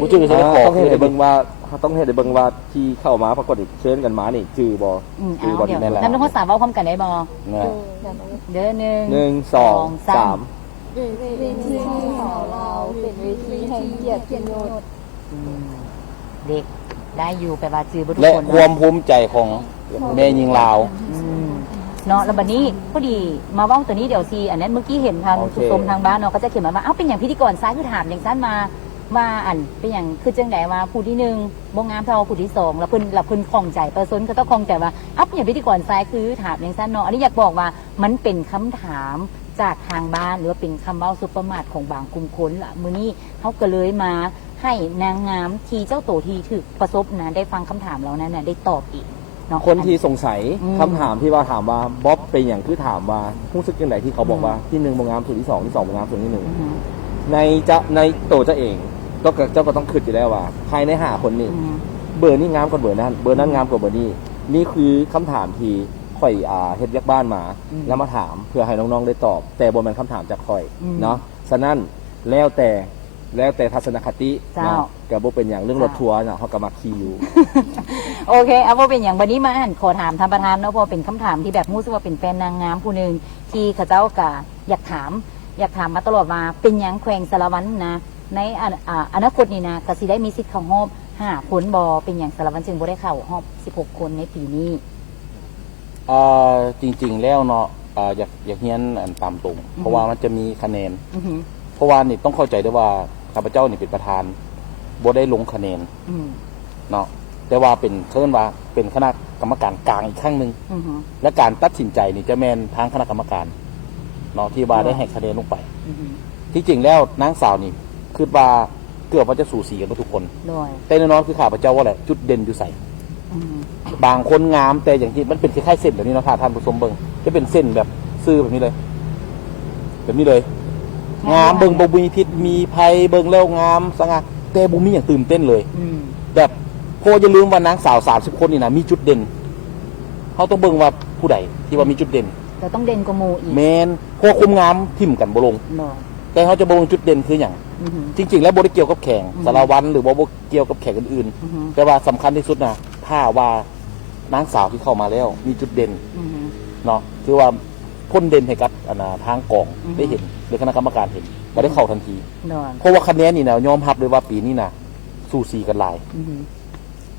บ่จื้อก็สิได้ขอ ต้องเห็นได้เบิ่งว่าต้องเห็นได้เบิ่งว่าที่เข้ามาปรากฏเชิญกันมานี่จื่อบ่ เอา บ่ เดี๋ยว นั่นแหละ นำน้องข้อสามว่าพร้อมกันได้บ่ นะ เด้อ 1 2 3 เวทีสาวลาวเป็นเวทีแห่งเกียรติยศ เด็กได้อยู่ไปว่าจือบ่ทุก และ คน ความภูมิใจของแม่ยิงลาว เนาะแล้วบัดนี้พอดีมาเว้าตัวนี้เดี๋ยวสิอันนั้นเมื่อกี้เห็นทาง โอเค ผู้ชมทางบ้านเนาะก็จะเขียนมาว่าเอ้าเป็นอย่างพิธีกรซ้ายคือถามอย่างซั่นมาอันเป็นอย่างคือจังไดว่าผู้ที่1บ่งามเท่าผู้ที่2แล้วเพิ่นคล่องใจประชาชนก็ต้องคล่องใจว่าเอ้าเป็นอย่างพิธีกรซ้ายคือถามอย่างซั่นเนาะอันนี้อยากบอกว่ามันเป็นคำถามจากทางบ้านหรือว่าเป็นคำเว้าซุปเปอร์มาร์ทของบางกลุ่มคนล่ะมื้อนี้เฮาก็เลยมาให้นางงามที่เจ้าโตที่ถูกประสบนะได้ฟังคำถามเหล่านั้นน่ะได้ตอบอีกเนาะ คนที่สงสัย อืม คำถามที่ว่าถามว่าบ๊อบเป็นอย่างคือถามว่ารู้สึกยังไงที่เขาบอกว่าที่1บ่งามส่วนที่2ที่2บ่งามส่วนที่1ในตัวเจ้าเองเจ้าก็ต้องคิดอยู่แล้วว่าภายใน5คนนี้เบอร์นี้งามกว่าเบอร์นั้นเบอร์นั้นงามกว่าเบอร์นี้นี่คือคำถามที่ข่อยเฮ็ดยักบ้านมาแล้วมาถามเพื่อให้น้องๆได้ตอบ แต่บ่แม่นคำถามจากข่อยเนาะฉะนั้นแล้วแต่ทัศนคติเนาะก็บ่เป็นอย่างเรื่องรถทัวร์เนาะเฮาก็มักขี่อยู่ โอเคเอาว่าเป็นอย่างวันนี้มาอ่านขอถามท่านประธานเนาะเพราะเป็นคำถามที่แบบรู้สึกว่าเป็นแฟนนางงามผู้หนึ่งที่เขาเจ้ากะอยากถาม อยากถามมาตลอดว่าเป็นหยังแขวงสารวัตรนะในอนาคตนี่นะก็สิได้มีสิทธิ์เข้ารอบ5คนบ่เป็นหยังสารวัตรจึงบ่ได้เข้ารอบ16คนในปีนี้ จริงๆแล้วเนาะอยากเฮียนอันตามตรง เพราะว่ามันจะมีคะแนน อือหือ เพราะว่านี่ต้องเข้าใจด้วยว่าข้าพเจ้านี่เป็นประธานบ่ได้ลงคะแนน อืม เนาะแต่ว่าเป็นเพิ่นว่าเป็นคณะกรรมการกลางอีกครั้งหนึ่ง อือหือ และการตัดสินใจนี่จะแมนทางคณะกรรมการเนาะที่ว่าได้ให้คะแนนลงไป อือหือ ที่จริงแล้วนางสาวนี่คือว่าเกือบว่าจะสู่สีกันทุกคน โดย แต่แน่นอนคือข้าพเจ้าว่าแหละจุดเด่นอยู่ใส่ อืม บางคนงามแต่อย่างที่มันเป็นคล้ายๆเส้นแบบนี้เนาะท่านผู้ชมเบิ่งจะเป็นเส้นแบบซื่อแบบนี้เลย แบบนี้เลย งามเบิ่งบ่มีพิษมีภัยเบิ่งแล้วงามสง่าแต่บ่มีอย่างตื่นเต้นเลย อืม แบบโพอย่าลืมว่านางสาว30คนนี่นะมีจุดเด่นเขาต้องเบิ่งว่าผู้ใดที่ว่ามีจุดเด่น เราต้องเด่นกว่าหมู่อีก แมนพวกคุมงามทิ่มกันบ่ลง โดย แต่เขาจะบ่ลงจุดเด่นคืออย่าง อือหือ จริง ๆ แล้วบ่ได้เกี่ยวกับแข่ง อืม สารวัตรหรือว่าบ่เกี่ยวกับแข่งอื่น อือหือ ๆแต่ว่าสำคัญที่สุดนะถ้าว่านางสาวที่เข้ามาแล้ว มีจุดเด่น อือหือ เนาะคือว่าพ้นเด่นให้กับทางกอง อืม ได้เห็นหรือคณะกรรมการเห็นก็ได้เข้าทันที โดย เพราะว่าคะแนนนี่นะยอมรับเลยว่าปีนี้นะสู้สีกันหลาย อือหือ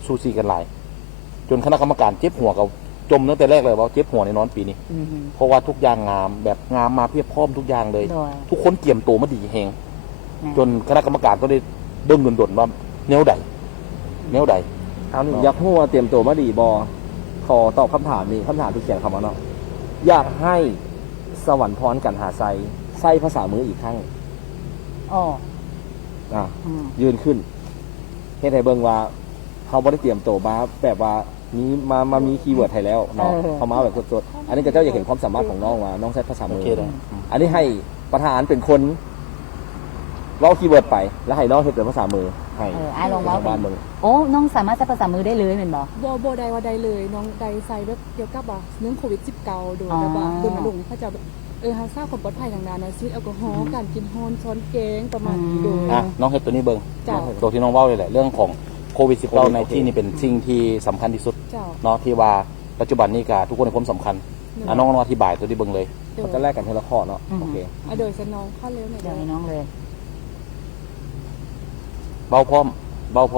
สู้สีกันหลาย จนคณะกรรมการเจ็บหัวกับจมตั้งแต่แรกเลยว่าเจ็บหัวในนอนปีนี้ อือหือ เพราะว่าทุกอย่างงามแบบงามมาเพียบพร้อมทุกอย่างเลย โดย ทุกคนเตรียมตัวมาดีแฮง นะ จนคณะกรรมการต้องได้เบิ่งดนๆว่าแนวใดแนวใด เอาหนึ่งอยากหัวาเตรียมตัวมาดีบอขอตอบคำถามนี้คำถามที่เขียนคำว่าเนาะอยากให้สวรรค์พรกันหาไซภาษามืออีกครั้ง อ๋อ อ่ะ อืม ยืนขึ้นเฮ็ดให้เบิ่งว่าเขาบ่ได้เตรียมตัวมาแบบว่านี้มามีคีย์เวิร์ดให้แล้วเนาะเขามาแบบสดๆอันนี้ก็เจ้าอยากเห็นความสามารถของน้องว่าน้องใช้ภาษา โอ มือ เคเลย อันนี้ให้ประธานเป็นคนเล่าคีย์เวิร์ดไป แล้วให้น้องเฮ็ดเป็นภาษามือให้ ไอ้ายลองเว้า บ้านเบิ่ง โอ้น้องสามารถใช้ภาษามือได้เลยเป็นบ่ บ่ได้ว่าใดเลยน้องใดใส่แบบเกี่ยวกับว่าเรื่องโควิด19โดย อ๋อ แบบว่าดลงค์เขาจะแบบหาทราบความปลอดภัยทางด้านนะซีดแอลกอฮอล์การกินฮอนช้อนแกงประมาณนี้โดย อ่ะน้องเฮ็ดตัวนี้เบิ่ง เจ้า ตัวที่น้องเว้าเลยแหละเรื่องของโควิด19ในที่นี่เป็นสิ่งที่สำคัญที่สุด เจ้า เนาะที่ว่าปัจจุบันนี้ก็ทุกคนให้ความสำคัญอ่ะน้องลองอธิบายตัวที่เบิ่งเลย โดย มันจะแลกกันทีละข้อเนาะโอเค โดยสนองเข้าเร็วหน่อย เดี๋ยวให้น้องเลย เบ้าพร้อ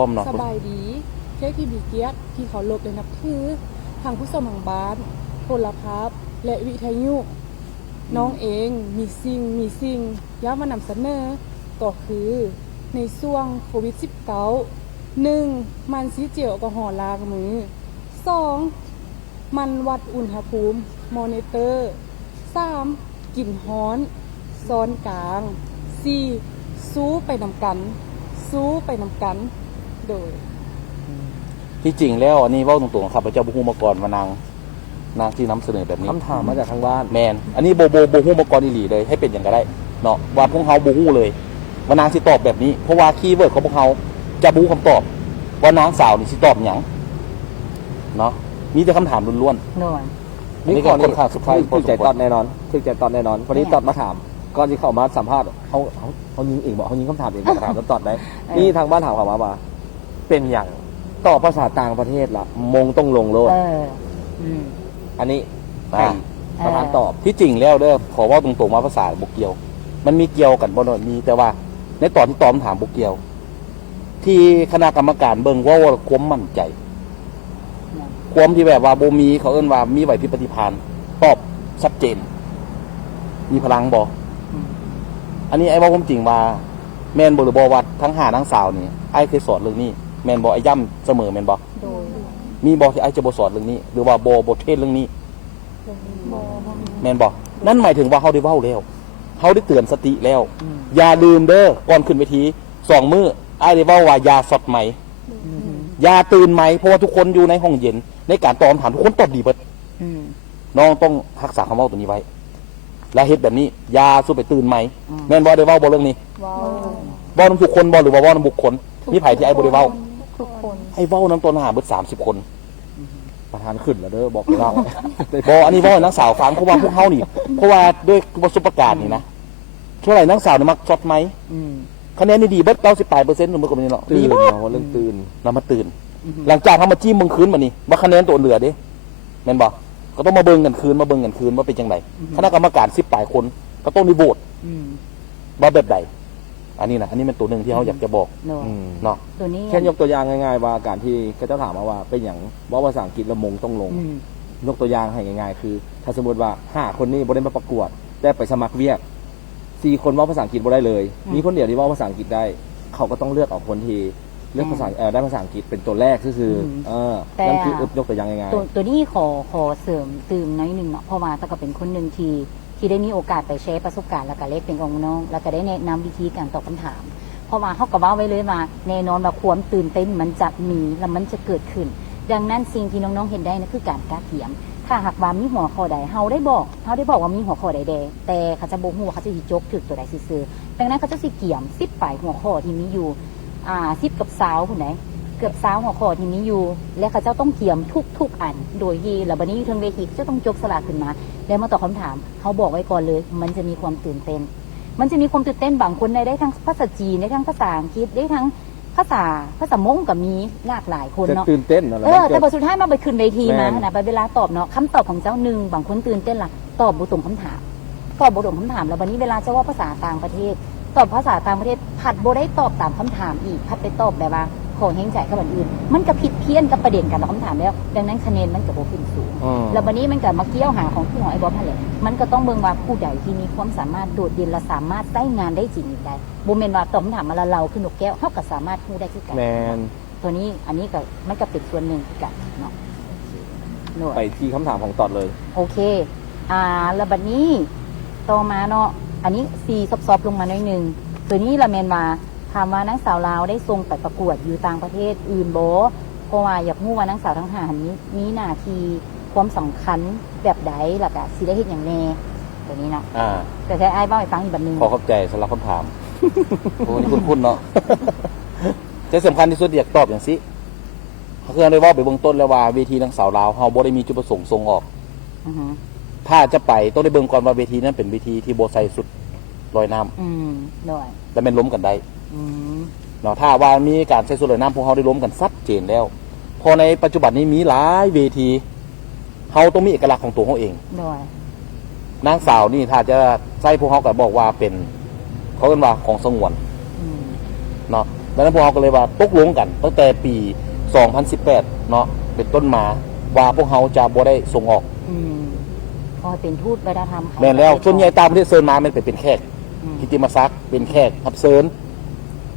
มเนาะ สบายดีเค้กที่บีเกียรติที่เขาลบเลยนับถือทางผู้สมัครบ้านพลภาพและวิทยุน้องเองมีสิ่งย้ำมานำเสนอก็คือในช่วงโควิด 19 1. มันซีเจลแอลกอฮอล์ล้างมือ 2. มันวัดอุณหภูมิมอนิเตอร์ 3. กลิ่นฮ้อนซ้อนกลาง 4. สู้ไปนำกัน โดย ที่จริงแล้วอันนี้เว้าตรงๆครับพระเจ้าบ่ฮู้มาก่อนว่านางที่นำเสนอแบบนี้ คำถามมาจากทางบ้าน แมนอันนี้โบฮู้มาก่อนอีหลีเลยให้เป็นอย่างก็ได้เนาะว่าพวกเฮาบ่ฮู้เลยว่านางสิตอบแบบนี้เพราะว่าคีย์เวิร์ดของพวกเฮาจะบ่ฮู้คำตอบว่านางสาวนี่สิตอบหยังเนาะมีแต่คำถามล้วน โดย ๆ นี่ นี่ ก่ ก็ อน ค่อนข้างสุดท้าย คือใจตอนแน่นอนคือใจตอนแน่นอนวันนี้ตอดมาถามก่อนที่เขามาสัมภาษณ์เขายิงเองบอกเขายิงคำถามเองบอกถามแล้วตอดได้นี่ทางบ้านถามเขามาว่าเป็นอย่างตอบภาษาต่างประเทศล่ะมงต้องลงโลด อืม อันนี้ให้ประธานตอบ ที่จริงแล้วเด้อขอเว่าตรงๆว่าภาษาบ่เกี่ยว มันมีเกี่ยวกันบ่เนาะมีแต่ว่า ในตอนที่ตอบคำถามบ่เกี่ยว ที่คณะกรรมการเบิ่งว่าความมั่นใจ ความที่แบบว่าบ่มีเขาเอิ้นว่ามีไหวพริบปฏิภาณตอบชัดเจน มีพลังบ่ อืม อันนี้ไอ้ว่าผมจริงว่าแม่นบ่หรือบ่ว่าทั้งหาทั้งสาวนี่ไอ้เคยสอนเรื่องนี้แม่นบ่ไอ้ย่ำเสมอแม่นบ่ โดย มีบ่ที่ไอ้จะบ่สอนเรื่องนี้ หรือว่าบ่เทศเรื่องนี้ แม่นบ่นั่นหมายถึงว่าเฮาได้เว้าแล้วเฮาได้เตือนสติแล้ว อืม อย่าลืมเด้อก่อนขึ้นเวที2มื้อไอ้ได้เว้าว่าอย่าสดไหม อืม อย่าตื่นไหมเพราะว่าทุกคนอยู่ในห้องเย็นในการตอบคำถามทุกคนตอบดีเบิด อืม น้องต้องรักษาคำเว้าตัวนี้ไว้ และเฮ็ดแบบนี้อย่าสู้ไปตื่นไหม อืม แม่นบ่ได้เว้าบ่เรื่องนี้ ว้าว เว้านำทุกคนบ่หรือว่าเว้านำบุคคลมีไผที่ไอ้บ่ได้เว้า ทุกคน ให้เว้านำตัวหน้าเบิด30 คน ประธานขึ้นแล้วเด้อบอกเรา บ่อันนี้เว้าให้นักสาวฟังเพราะว่าพวกเฮานี่เพราะว่าด้วยประสบการณ์นี่นะช่วงไหนนักสาวนี่มักช็อตไหม อืม คะแนนนี่ดีเบิด98%สมมุติกับนี้เนาะ ตื่ ดี น เบิด เนาะเรื่องตื่น เรามาตื่น หลังจากทำมาจิ้มเบิ่งคืนมานี่ว่าคะแนนตัวเหลือเด้แม่นบ่ก็ต้องมาเบิ่งกันคืนว่าเป็นจังไดคณะกรรมการ10ปลายคนก็ต้องมีโหวต อืม ว่าแบบใดอันนี้เป็นตัวหนึ่งที่เขาอยากจะบอก เนาะ เนาะ ตัวนี้ แค่ยกตัวอย่างง่ายๆว่าการที่เขาเจ้าถามมาว่าเป็นอย่างว่าภาษาอังกฤษละมงต้องลง อืม ยกตัวอย่างให้ง่ายๆคือ ถ้าสมมติว่า5คนนี้บ่ได้มาประกวดแต่ไปสมัครเวียก4คนเว่าภาษาอังกฤษบ่ได้เลย มีคนเดียวที่เว่าภาษาอังกฤษได้ เขาก็ต้องเลือกเอาคนที่เลือกภาษาได้ภาษาอังกฤษเป็นตัวแรกก็คือนั่นคือยกตัวอย่างง่าย ตัวนี้ขอเสริมตื่มน้อยหนึ่งเนาะเพราะว่าแต่ก็เป็นคนหนึ่งที่ได้มีโอกาสไปแชร์ประสบการณ์แล้วก็เล็กเป็นองน้องแล้วก็ได้แนะนำวิธีการตอบคำถาม เพราะว่าเขาก็ว่าไว้เลยว่าแน่นอนว่าความตื่นเต้นมันจะมีแล้วมันจะเกิดขึ้น ดังนั้นสิ่งที่น้องๆเห็นได้นะคือการกล้าเถียงถ้าหากว่ามีหัวข้อใดเขาได้บอกว่ามีหัวข้อใดๆแต่เขาจะบอกหัวเขาจะสิจกถึกตัวใดซื่อๆดังนั้นเขาจะสิเกี่ยม10 ปลายหัวข้อที่มีอยู่10 กับ20ผู้ไหนเกือบ20หัวข้อที่มีอยู่และเขาเจ้าต้องเกี่ยมทุกอันโดยที่ระบัดนี้อยู่ทางเวทีจะต้องจกสลากขึ้นมาแล้วมาตอบคำถามเขาบอกไว้ก่อนเลยมันจะมีความตื่นเต้นบางคนได้ทั้งภาษาจีนได้ทั้งภาษาอังกฤษได้ทั้งภาษามงกับมีหลากหลายคน ๆจะ เนาะ ตื่นเต้นอะไร แต่พอสุดท้ายมาไปขึ้นเวทีมา แม่น นะไปเวลาตอบเนาะคำตอบของเจ้าหนึ่งบางคนตื่นเต้นล่ะตอบบุตรงคำถามแล้ววันนี้เวลาจะว่าภาษาต่างประเทศ ตอบภาษาต่างประเทศผัดโบได้ตอบตามคำถามอีกผัดไปตอบแบบว่าขอแห้งใจกับคนอื่น มันก็ผิดเพี้ยนกับประเด็นการตอบคำถามแล้ว ดังนั้นคะแนนมันก็โบขึ้นสูง แล้ววันนี้มันก็มาเกี่ยวหาของพี่หอยไอ้บอสนั่นแหละมันก็ต้องเบิ่งว่าผู้ใดที่มีความสามารถโดดเด่นและสามารถได้งานได้จริงได้โบเมนว่าตอบคำถามมาละเราคือนกแก้วเขาก็สามารถพูดได้คือกัน แมน ตัวนี้อันนี้ก็มันก็เป็นส่วนหนึ่งคือกันเนาะโน่น ไปที่คำถามของตอดเลย โอเคแล้วบัดนี้ต่อมาเนาะอันนี้ซีซอบๆลงมาหน่อยหนึงตัวนี้ละแมนมาถามว่านางสาวลาวได้ทรงไปประกวดอยู่ต่างประเทศอื่นโบเพราะว่าอยากรู้ว่านางสาวทั้ง5นี้มีหน้าที่ความสำคัญแบบใดล่ะกะสิได้เฮ็ดอย่างแน่ตัวนี้เนาะแต่ใช้ไอ้ายเบ้าให้ฟังอีกบัดนึง ขอขอบใจสำหรับคำถาม โอ้นี่คุ้นๆเนาะ ใจสำคัญที่สุดอยากตอบอย่างสิเขาเคยได้ว่าไปเบื้องต้นแล้วว่าเวทีนางสาวลาวเฮาบ่ได้มีจุดประสงค์ส่งออก อือฮึ ถ้าจะไปต้องได้เบิ่งก่อนว่าเวทีนั้นเป็นเวทีที่โบใส่สุดลอยน้ำ ด้วย และแม่นล้มกันได้ อืม เนาะถ้าว่ามีการใส่สุดลอยน้ำพวกเฮาได้ล้มกันชัดเจนแล้ว พอในปัจจุบันนี้มีหลายเวทีเฮาต้องมีเอกลักษณ์ของตัวเฮาเอง ด้วย นางสาวนี่ถ้าจะใส่พวกเฮาก็บอกว่าเป็นเขาเรียกว่าของสงวน อืม เนาะดังนั้นพวกเราก็เลยว่าตกลงกันตั้งแต่ปี 2018 เนาะเป็นต้นมาว่าพวกเขาจะบ่ได้ส่งออก อืมพอเป็นทูตวัฒนธรรมของ แม่นแล้ว ประเทศ ส่วนใหญ่ตามประเทศเซิร์นมามันเป็นแขก อืม กิติมศักดิ์เป็นแขกรับเซิร์น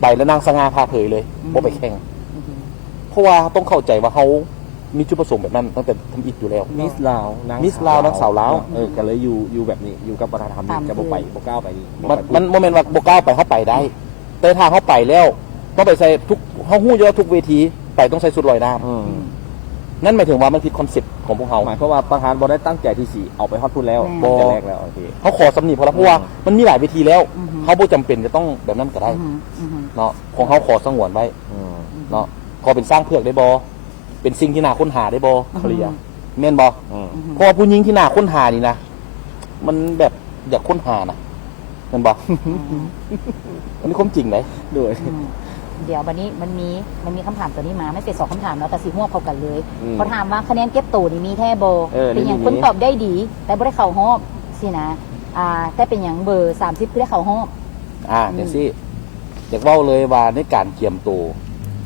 ไปแล้วนางสง่าพาเผยเลย อืม บ่ไปแข่ง อืม เพราะว่าต้องเข้าใจว่าเขามีจุดประสงค์แบบนั้นตั้งแต่ทำอิฐอยู่แล้ว มิสลาว มิสลาวนางสาวลาว ก็เลยอยู่แบบนี้อยู่กับวัฒนธรรมนี้จะบ่ไปบ่ก้าวไปนี่บ่ มัน ไป โมเมนต์ว่าบ่ก้าวไปเขาไปได้ แต่ถ้าเขาไปแล้วต้องไปใส่ทุกเขาหู้อยู่ว่าทุกเวทีไปต้องใส่สุดลอยน้ำ อืม นั่นหมายถึงว่ามันผิดคอนเซ็ปต์ของพวกเขา หมายความว่าประธานบ่ได้ตั้งใจที่สิเอาไปฮอดพูดแล้ว บ่ จะแรกแล้วโอเค เขาขอสำนีพอแล้วเพราะว่ามันมีหลายเวทีแล้ว อือฮึ เขาบ่จำเป็นจะต้องแบบนั้นก็ได้ อืมอืม เนาะของเขาขอสงวนไว้ เนาะขอเป็นสร้างเผือกได้บอเป็นสิ่งที่น่าค้นหาได้บอ เคลียร์ แม่นบอเพราะว่าผู้หญิงที่น่าค้นหานี่นะมันแบบอยากค้นหานะแม่นบอ อันนี้ความจริงเลย ด้วย อืมเดี๋ยววันนี้มันมีคำถามตัวนี้มาไม่เป็น2คำถามแล้วแต่สีหัวเข้ากันเลย อืม เขาถามว่าคะแนนเก็บตัวนี่มีแท้โบ เป็นอย่าง นี่ คนตอบได้ดี แต่บ่ได้เข้าฮอบสินะแต่เป็นอย่างเบอร์30คือได้เข้าฮอบ อย่างซี่อยากเว้าเลยว่าในการเกียมตัว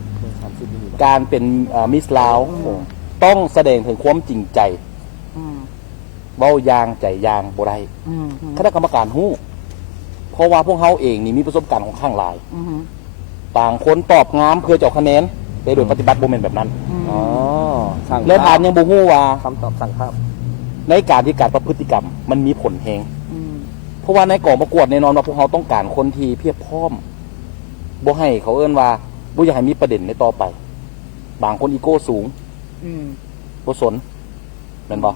30มิลลิ การเป็นมิสลาวต้องแสดงถึงความจริงใจ อืม เว้ายางใจยางบ่ได้ อืม คณะกรรมการฮู้เพราะว่าพวกเขาเองนี่มีประสบการณ์ของข้างหลาย อืม ต่างคนตอบงามเพื่อจะเอาคะแนนแต่โดยปฏิบัติบ่แม่นแบบนั้น อ๋อสั่ง แล้วทานยังบ่ฮู้ว่า คำตอบสั่งภาพ ในการที่การประพฤติกรรมมันมีผลแฮง อืม เพราะว่าในกองประกวดแน่นอนว่าพวกเขาต้องการคนที่เพียบพร้อมบ่ให้เขาเอิ้นว่าบ่อยากให้มีประเด็นในต่อไป บางคนอีโก้สูง อืม บ่สนแม่นบ่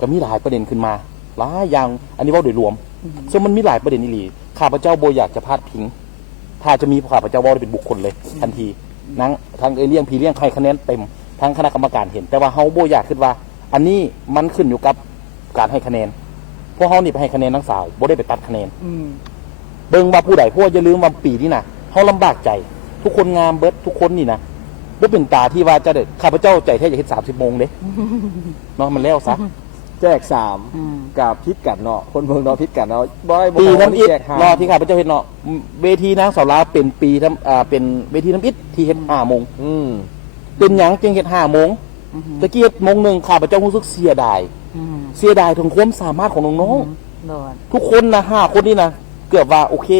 ก็มีหลายประเด็นขึ้นมาหลายอย่างอันนี้เว้าโดยรวม อืม ซึ่งมันมีหลายประเด็นอีหลีข้าพเจ้าบ่อยากจะพาดพิง ถ้าจะมีข้าพเจ้าเว้าได้เป็นบุคคลเลย ทันทีนั่งทางเลี้ยงพี่เลี้ยงใครคะแนนเต็มทางคณะกรรมการเห็น แต่ว่าเฮาบ่อยากคิดว่า อันนี้มันขึ้นอยู่กับการให้คะแนนพวกเฮานี่ไปให้คะแนนนักสาวบ่ได้ไปตัดคะแนน อืม เบิ่งว่าผู้ใดเพราะว่าอย่าลืมว่าปีนี้นะเฮาลำบากใจ ทุกคนงามเบิดทุกคนนี่นะบ่เป็นตาที่ว่าจะได้ข้าพเจ้าใจแท้อยากเฮ็ด30 โมงเด้ เนาะมันแล้วซะ แจกสาม อืม กับพิษกันเนาะคนเมืองเนาะพิษกันเนาะบ่อย ปีน้ำอิฐ แจกห้าร อที่ข้าพเจ้าเห็นเนาะเวทีนางสาวลาวเป็นปีเป็นเวทีน้ำอิฐที่เฮ็ด5 โมง อืม เป็นหยังจึงเฮ็ด5 โมง อืม ตะกี้เฮ็ดโมงหนึงข้าพเจ้ารู้สึกเสียดาย อืม เสียดายถึงความสามารถของน้อง โดน ๆทุกคนนะ5 คนนี้นะเกือบว่าโอเค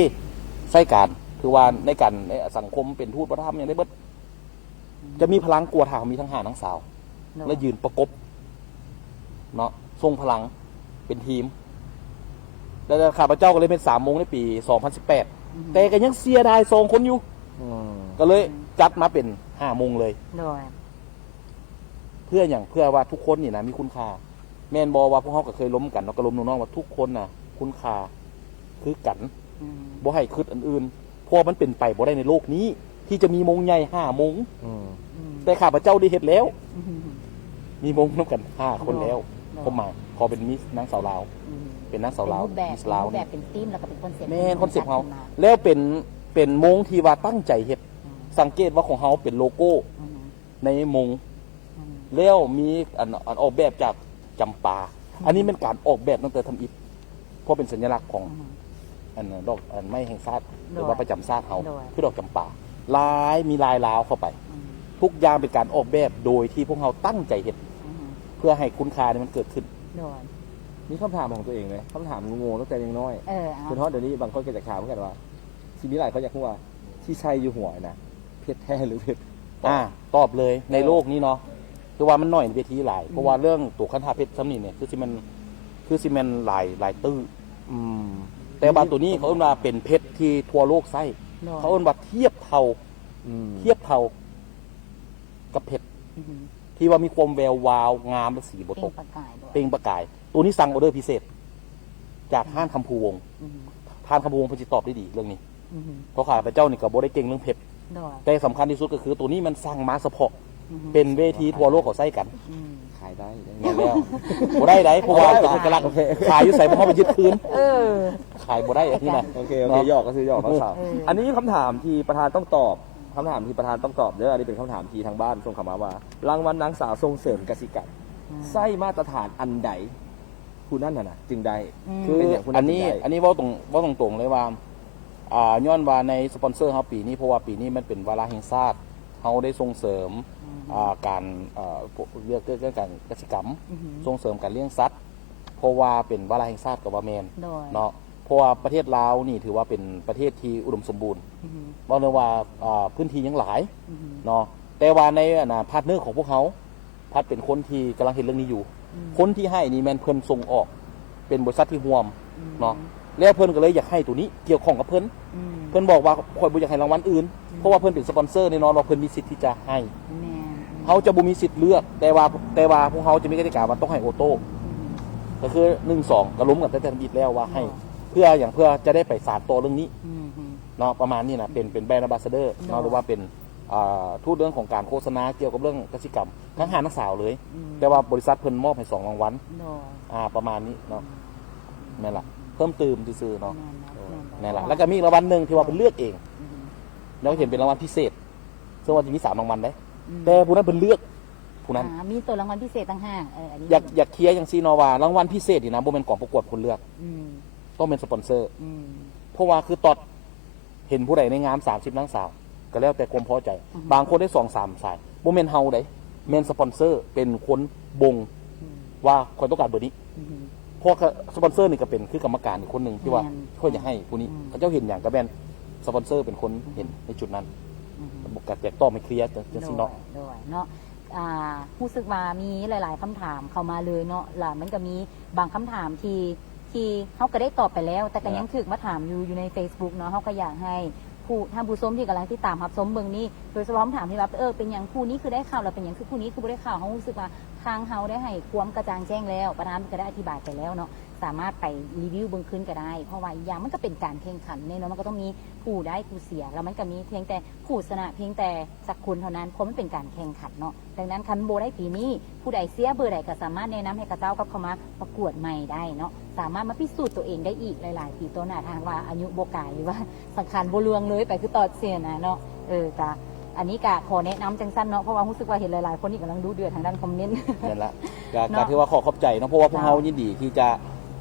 ใส่การคือว่าในการในสังคมเป็นทูตประทับอย่างได้เบิดจะมีพลังกลัวทางมีทั้ง5 ทั้งสาว โดน และยืนประกบเนาะทรงพลังเป็นทีม แล้วข้าพเจ้าก็เลยเป็น3 โมงในปี 2018 แต่ก็ยังเสียดาย2 คนอยู่ อืม ก็เลยจัดมาเป็น5 โมงเลย โดน เพื่ออย่างเพื่อว่าทุกคนนี่นะมีคุณค่าแมนบอว่าพวกเขาก็เคยล้มกันเนาะก็ล้มน้องๆว่าทุกคนน่ะ คุณค่าคือกัน อืม บ่ให้คืดอันอื่นเพราะมันเป็นไปบ่ได้ในโลกนี้ ที่จะมีโมงใหญ่5 โมง อืม อืม แต่ข้าพเจ้าได้เฮ็ดแล้ว อืม มีโมงน้ำกัน5 คนแล้ว โดน ผมมาขอเป็นมิสนางสาวลาว อืม เป็นนางสาวลาว เป็นรูปแบบ มิสลาว รูปแบ นี่ บเป็นธีมแล้วก็เป็นคอนเซ็ปต์ แม่นคอนเซ็ปต์เขา ขึ้นมา แล้วเป็นโมงที่ว่าตั้งใจเฮ็ด อืม สังเกตว่าของเขาเป็นโลโก้ อืม ใน ในโมง อืม แล้วมีอันออกแบบจากจำปา อันนี้เป็นการออกแบบตั้งแต่ทำอิฐเพราะเป็นสัญลักษณ์ของ อืม อันดอกอันไม้แห่งชาติห โดย รือว่าประจำชาติเขา โดย คือดอกจำปาลายมีลายล้าวเข้าไป อืม ทุกอย่างเป็นการออกแบบโดยที่พวกเขาตั้งใจเห็น อืม เพื่อให้คุณค่านี่มันเกิดขึ้น โดน มีคำถามของตัวเองไหมคำถามงงๆตั้งแต่ยังน้อย เออเอา คือทอดเดี๋ยวนี้บางคนก็จะถามเหมือนกันว่าชีวิตหลายเขาอยากรู้ว่าที่ใช่อยู่หัวนะเพชรแท้หรือเพชร ตอบเลยในโลกนี้เนาะคือว่ามันหน่อยในเวทีหลาย เพราะว่าเรื่องตัวคันธาเพชรซ้ำนี่เนี่ยคือซีเมนหลายตื้อ อืม แต่บางตัวนี้เขาเอิ้นว่าเป็นเพชรที่ทั่วโลกไส้ โดน เขาเอิ้นว่าเทียบเท่า อืม เทียบเท่ากับเพชร อืม ที่ว่ามีความแวววาวงามและสีบ เป็ ต น ก ประกายด้วย เปล่งประกาย ตัวนี้สั่งออเดอร์พิเศษ จากห้านคำภูวงศ์ อืม ห้านคำภูวงศ์เพิ่นสิตอบได้ดีเรื่องนี้ อืม เพราะข้าพเจ้านี่ก็บ่ได้เก่งเรื่องเพชร โดน แต่สำคัญที่สุดก็คือตัวนี้มันสั่งมาเฉพาะ อืม เป็นเวทีทั่วโลกเขาใส่กัน อืม ขายได้ แม่นแล้วบ่ได้ไดเพราะว่าเป็นเอกลักษณ์ โอเค ขายอยู่ใส่บ่เฮาไปยึดคืน เออ ขายบ่ได้อันนี้นะ โอเคหยอกก็คือหยอกเขาสาว เอออั อันนี้คำถามที่ประธานต้องตอบคำถามที่ประธานต้องตอบเด้ออันนี้เป็นคำถามที่ทางบ้านส่งเข้ามาว่ารางวัลนางสาวส่งเสริมกสิกรรมไส้มาตรฐานอันใดผู้นั่นน่ะนะจึงได้ คือ เป็นอย่างผู้ อั นั้น น นี้ จึงได้ อันนี้เว้าตรงๆเลยว่าย้อนว่าในสปอนเซอร์เฮาปีนี้เพราะว่าปีนี้มันเป็นวาระแห่งชาติเฮาได้ส่งเสริมการเรื่องการกสิกรรม อือหือ ส่งเสริมการเลี้ยงสัตว์ เพราะว่าเป็นวาระแห่งชาติกับว่าแมน โดย เนาะเพราะว่าประเทศลาวนี่ถือว่าเป็นประเทศที่อุดมสมบูรณ์ อืม บอกเลยว่าพื้นที่ยังหลาย อืม เนาะแต่ว่าในพาร์ทเนอร์ของพวกเขาพัดเป็นคนที่กำลังเห็นเรื่องนี้อยู่ คนที่ให้นี่แมนเพิ่นส่งออก เป็นบริษัทที่ห่วมเนาะแล้วเพิ่นก็เลยอยากให้ตัวนี้เกี่ยวข้องกับเพิ่น อืม เพิ่นบอกว่าข่อยบ่อยากให้รางวัลอื่นเพราะว่าเพิ่นเป็นสปอนเซอร์แน่นอนว่าเพิ่นมีสิทธิ์ที่จะให้ แม่ เขาจะบ่มีสิทธิ์เลือก แต่ว่าพวกเขาจะมีกติกาว่าต้องให้โอโต้ ก็คือ1-2ก็ล้มกันตั้งแต่บิดแล้วว่าให้เพื่อจะได้ไปสานต่อเรื่องนี้ อืมอืม เนาะประมาณนี้นะเป็นแบรนด์อัมบาสเดอร์เนาะหรือว่าเป็นทูตเรื่องของการโฆษณาเกี่ยวกับเรื่องกสิกรรมทั้งหานักสาวเลย แต่ว่าบริษัทเพิ่นมอบให้2 รางวัล โดย ประมาณนี้เนาะนั่นแหละเพิ่มเติมซื่อๆเนาะ แม่น นั่นแหละแล้วก็มีอีกรางวัลหนึ่งที่ว่าเป็นเลือกเองแล้วเห็นเป็นรางวัลพิเศษ ซึ่งว่าจะมี3 รางวัลได้แต่ผู้นั้นเป็นเลือกผู้นั้น มีตัวรางวัลพิเศษต่างหากอันนี้ อยากเคลียร์อย่างซีนอว่ารางวัลพิเศษนี่นะบ่แม่นกองประกวดคนเลือก อืม ต้องเป็นสปอนเซอร์ อืม เพราะว่าคือตอดเห็นผู้ใดในงาม30นางสาว ก็แล้วแต่ความพอใจ บางคนได้2-3 สายบ่แม่นเฮาได้แม่นสปอนเซอร์เป็นคนบ่งว่าคนต้องการเบอร์นี้ อืม เพราะสปอนเซอร์นี่ก็เป็นคือกรรมการอีกคนหนึ่งที่ว่า แม่น ช่วยจะให้ผู้นี้ อืม เขาเจ้าเห็นอย่างก็แม่นสปอนเซอร์เป็นคนเห็นในจุดนั้น อืม บอกกับแจกต่อไม่เคลียร์จังซี่เนาะ โดยเนาะผู้สึกว่ามีหลาย ๆคำถามเข้ามาเลยเนาะแล้วมันก็มีบางคำถามที่เขาก็ได้ตอบไปแล้ว แต่ก็ยังถึกมาถามอยู่ใน Facebook เนาะเขาก็อยากให้ท่านผู้ชมที่กำลังที่ตามรับชมเบิ่งนี้โดยเฉพาะคำถามที่ว่าเป็นอย่างผู้นี้คือได้ข่าวแล้วเป็นอย่างคือผู้นี้คือบ่ได้ข่าวเขารู้สึกว่าทางเขาได้ให้ความกระจ่างแจ้งแล้วประธานก็ได้อธิบายไปแล้วเนาะสามารถไปรีวิวเบิ่งขึ้นก็ได้ เพราะว่าอีกอย่างมันก็เป็นการแข่งขันเนี่ยเนาะมันก็ต้องมีผู้ได้ผู้เสียแล้วมันก็มีเพียงแต่ผู้ชนะเพียงแต่สักคนเท่านั้นเพราะมันเป็นการแข่งขันเนาะดังนั้นคันโบได้ปีนี้ผู้ใดเสียเบอร์ใดก็สามารถแนะนำให้กระเจ้ากับเขามาประกวดใหม่ได้เนาะสามารถมาพิสูจน์ตัวเองได้อีกหลายๆปีตัวหน้าทางว่าอายุโบกายหรือว่าสังขารโบลวงเลยไปคือต่อเสียนะเนาะก็ อันนี้ก็ขอแนะนำจังสั้นเนาะเพราะว่ารู้สึกว่าเห็นหลายๆคนนี่กำลังดูเดือดทางด้านคอมเมนต์ นั่นแหละก็ เนาะ ถือว่าขอขอบใจเนาะเพราะว่าพวก เจ้า เขายินดีที่จะ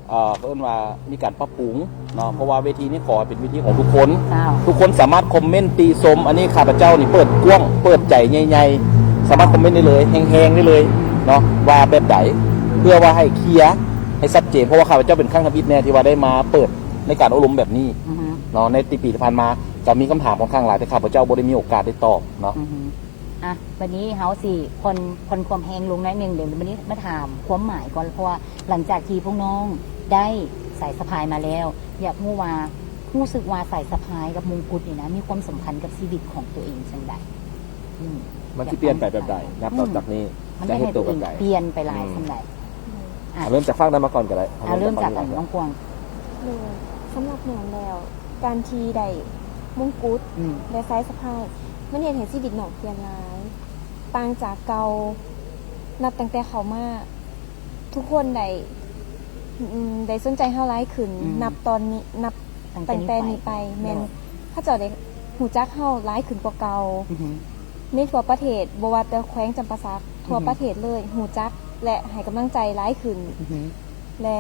เอิ้นว่ามีการปรับปรุงเนาะเพราะว่าเวทีนี้ขอเป็นเวทีของทุกคน เจ้า ทุกคนสามารถคอมเมนต์ตีชมอันนี้ข้าพเจ้านี่เปิดกว้างเปิดใจใหญ่ๆสามารถคอมเมนต์ได้เลยแห้งๆได้เลยเนาะว่าแบบไหนเพื่อว่าให้เคลียร์ให้ชัดเจนเพราะว่าข้าพเจ้าเป็นครั้งทำอิฐแน่ที่ว่าได้มาเปิดในการอบรมแบบนี้ อือฮึ เนาะในปีที่ผ่านมาจะมีคำถามค่อนข้างหลายแต่ข้าพเจ้าบ่ได้มีโอกาสได้ตอบเนาะ อือฮึอ่ะวันนี้เฮาสิคนความแหงลงน้อยหนึ่งเดี๋ยววันนี้มาถามความหมายก่อนเพราะว่าหลังจากที่พวกน้องได้ใส่สะพายมาแล้ว อยากรู้ว่ารู้สึกว่าใส่สะพายกับมงกุฎนี่นะมีความสำคัญกับชีวิตของตัวเองจังใดอืม มันที่เปลี่ยนไปแบบใดนับต่อจากนี้ มัน จะ ได้ เห็น ให้ ตั ตัว ว แบ เอง บใด เปลี่ยนไปหลายจังใดอ่ะ เริ่มจากฟังนั้นมาก่อนก็ได้ เริ่มจากน้องกวาง เลยสำหรับหนูแล้ว การทีได้มงกุฎ อืม ได้ไซส์สะพายมันเห็นชีวิตหนอกเปลี่ยนหลายต่างจากเก่านับตั้งแต่เขามาทุกคนได้สนใจเฮาหลายขึ้น นับตอนนี้นับตั้งแต่นี้ไปแม่นถ้าเจ้าได้หูจักเฮาหลายขึ้นกว่าเก่า อือฮึ ในทั่วประเทศบ่ว่าแต่แขวงจำปาสักทั่วประเทศเลยหูจักและให้กำลังใจหลายขึ้น อือฮึ และ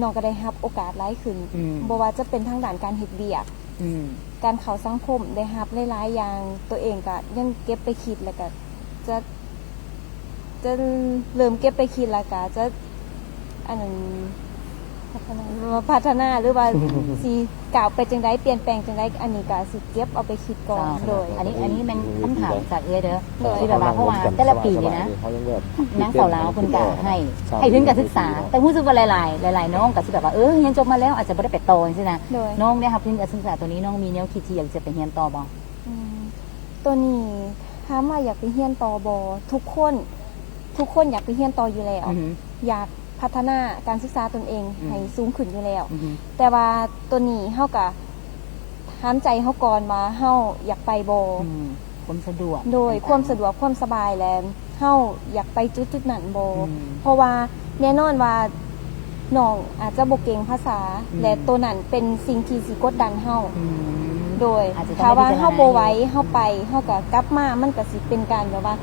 น้องก็ได้รับโอกาสหลายขึ้น อืม บ่ว่าจะเป็นทางด้านการเฮ็ดเวียก อืม การเข้าสังคมได้รับหลายๆอย่างตัวเองก็ยังเก็บไปคิดแล้วก็จะเริ่มเก็บไปคิดแล้วก็จะอันนั้นพัฒนาหรือว่า สิก้าวไปจังไดเปลี่ยนแปลงจังไดอันนี้ก็สิเก็บเอาไปคิดก่อนโดย อันนี้มันคำถามจากเอ้ยเด้อ โดย ที่แบบว่าเพราะว่าแต่ละปีเนี่ยนะ เขายังแบบ นางสาวลาวเพิ่นก็ให้ถึงการศึกษา แต่รู้สึกว่าหลายน้องก็สิแบบว่าเรียนจบมาแล้วอาจจะบ่ได้ไปต่อจังซี่นะ โดย น้องได้รับถึงการศึกษาตัวนี้น้องมีแนวคิดที่อยากจะไปเรียนต่อบ่ อืมตัวนี้ถามว่าอยากไปเรียนต่อบ่ทุกคนอยากไปเรียนต่ออยู่แล้ว อือฮึ อยากพัฒนาการศึกษาตนเอง อืม ให้สูงขึ้นอยู่แล้ว อือฮึ แต่ว่าตัวนี้เฮาก็ถามใจเฮาก่อนว่าเฮาอยากไปบ่ ความสะดวก โดยความสะดวกความสบายแลวเฮาอยากไปจุดๆนั้นบ่ อืม เพราะว่าแน่นอนว่าน้องอาจจะบ่เก่งภาษา อืม และตัวนั้นเป็นสิ่งที่สิกดดันเฮา อืม โดย อาจจะต้อง ถ้าว่า ได้พิจารณา เฮาบ่ไหวเฮาไปเฮาก็กลับมามันก็สิเป็นการแบบว่า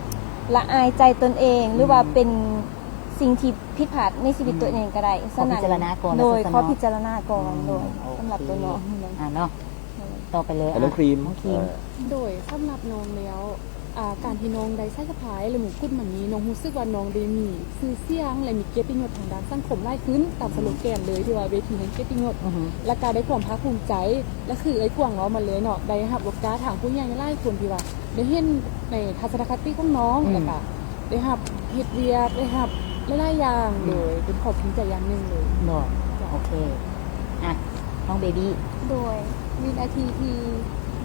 ละอายใจตนเอง หรือว่าเป็นสิ่งที่ผิดพลาดในชีวิตตัวเองก็ได้ ขอพิจารณาก่อน โดย นะ ขอพิจารณาก่อนโดย โอเค สำหรับตัวน้อง เนาะต่อไปเลย อันน้องครีม น้องครีม โดยสำหรับน้องแล้วการที่น้องได้ใช้สะพายหรือหมูกุดมันนี้น้องรู้สึกว่าน้องได้มีชื่อเสียงและมีเกียรติยศทางด้านสังคมหลายขึ้นตามสโลแกนเลยที่ว่าเวทีแห่งเกียรติยศ อือฮึ และการได้ความภาคภูมิใจและคือไอ้กวางเนาะมันเลยเนาะได้รับโอกาสทางผู้ใหญ่หลายคนที่ว่าได้เห็นในทัศนคติของน้องแล้วก็ได้รับเฮ็ดเวียกได้รับหลายๆอย่างเลยเป็นขอบภูมิใจอย่างหนึงเลย เนาะโอเคอ่ะน้องเบบี้ โดยวินาทีที่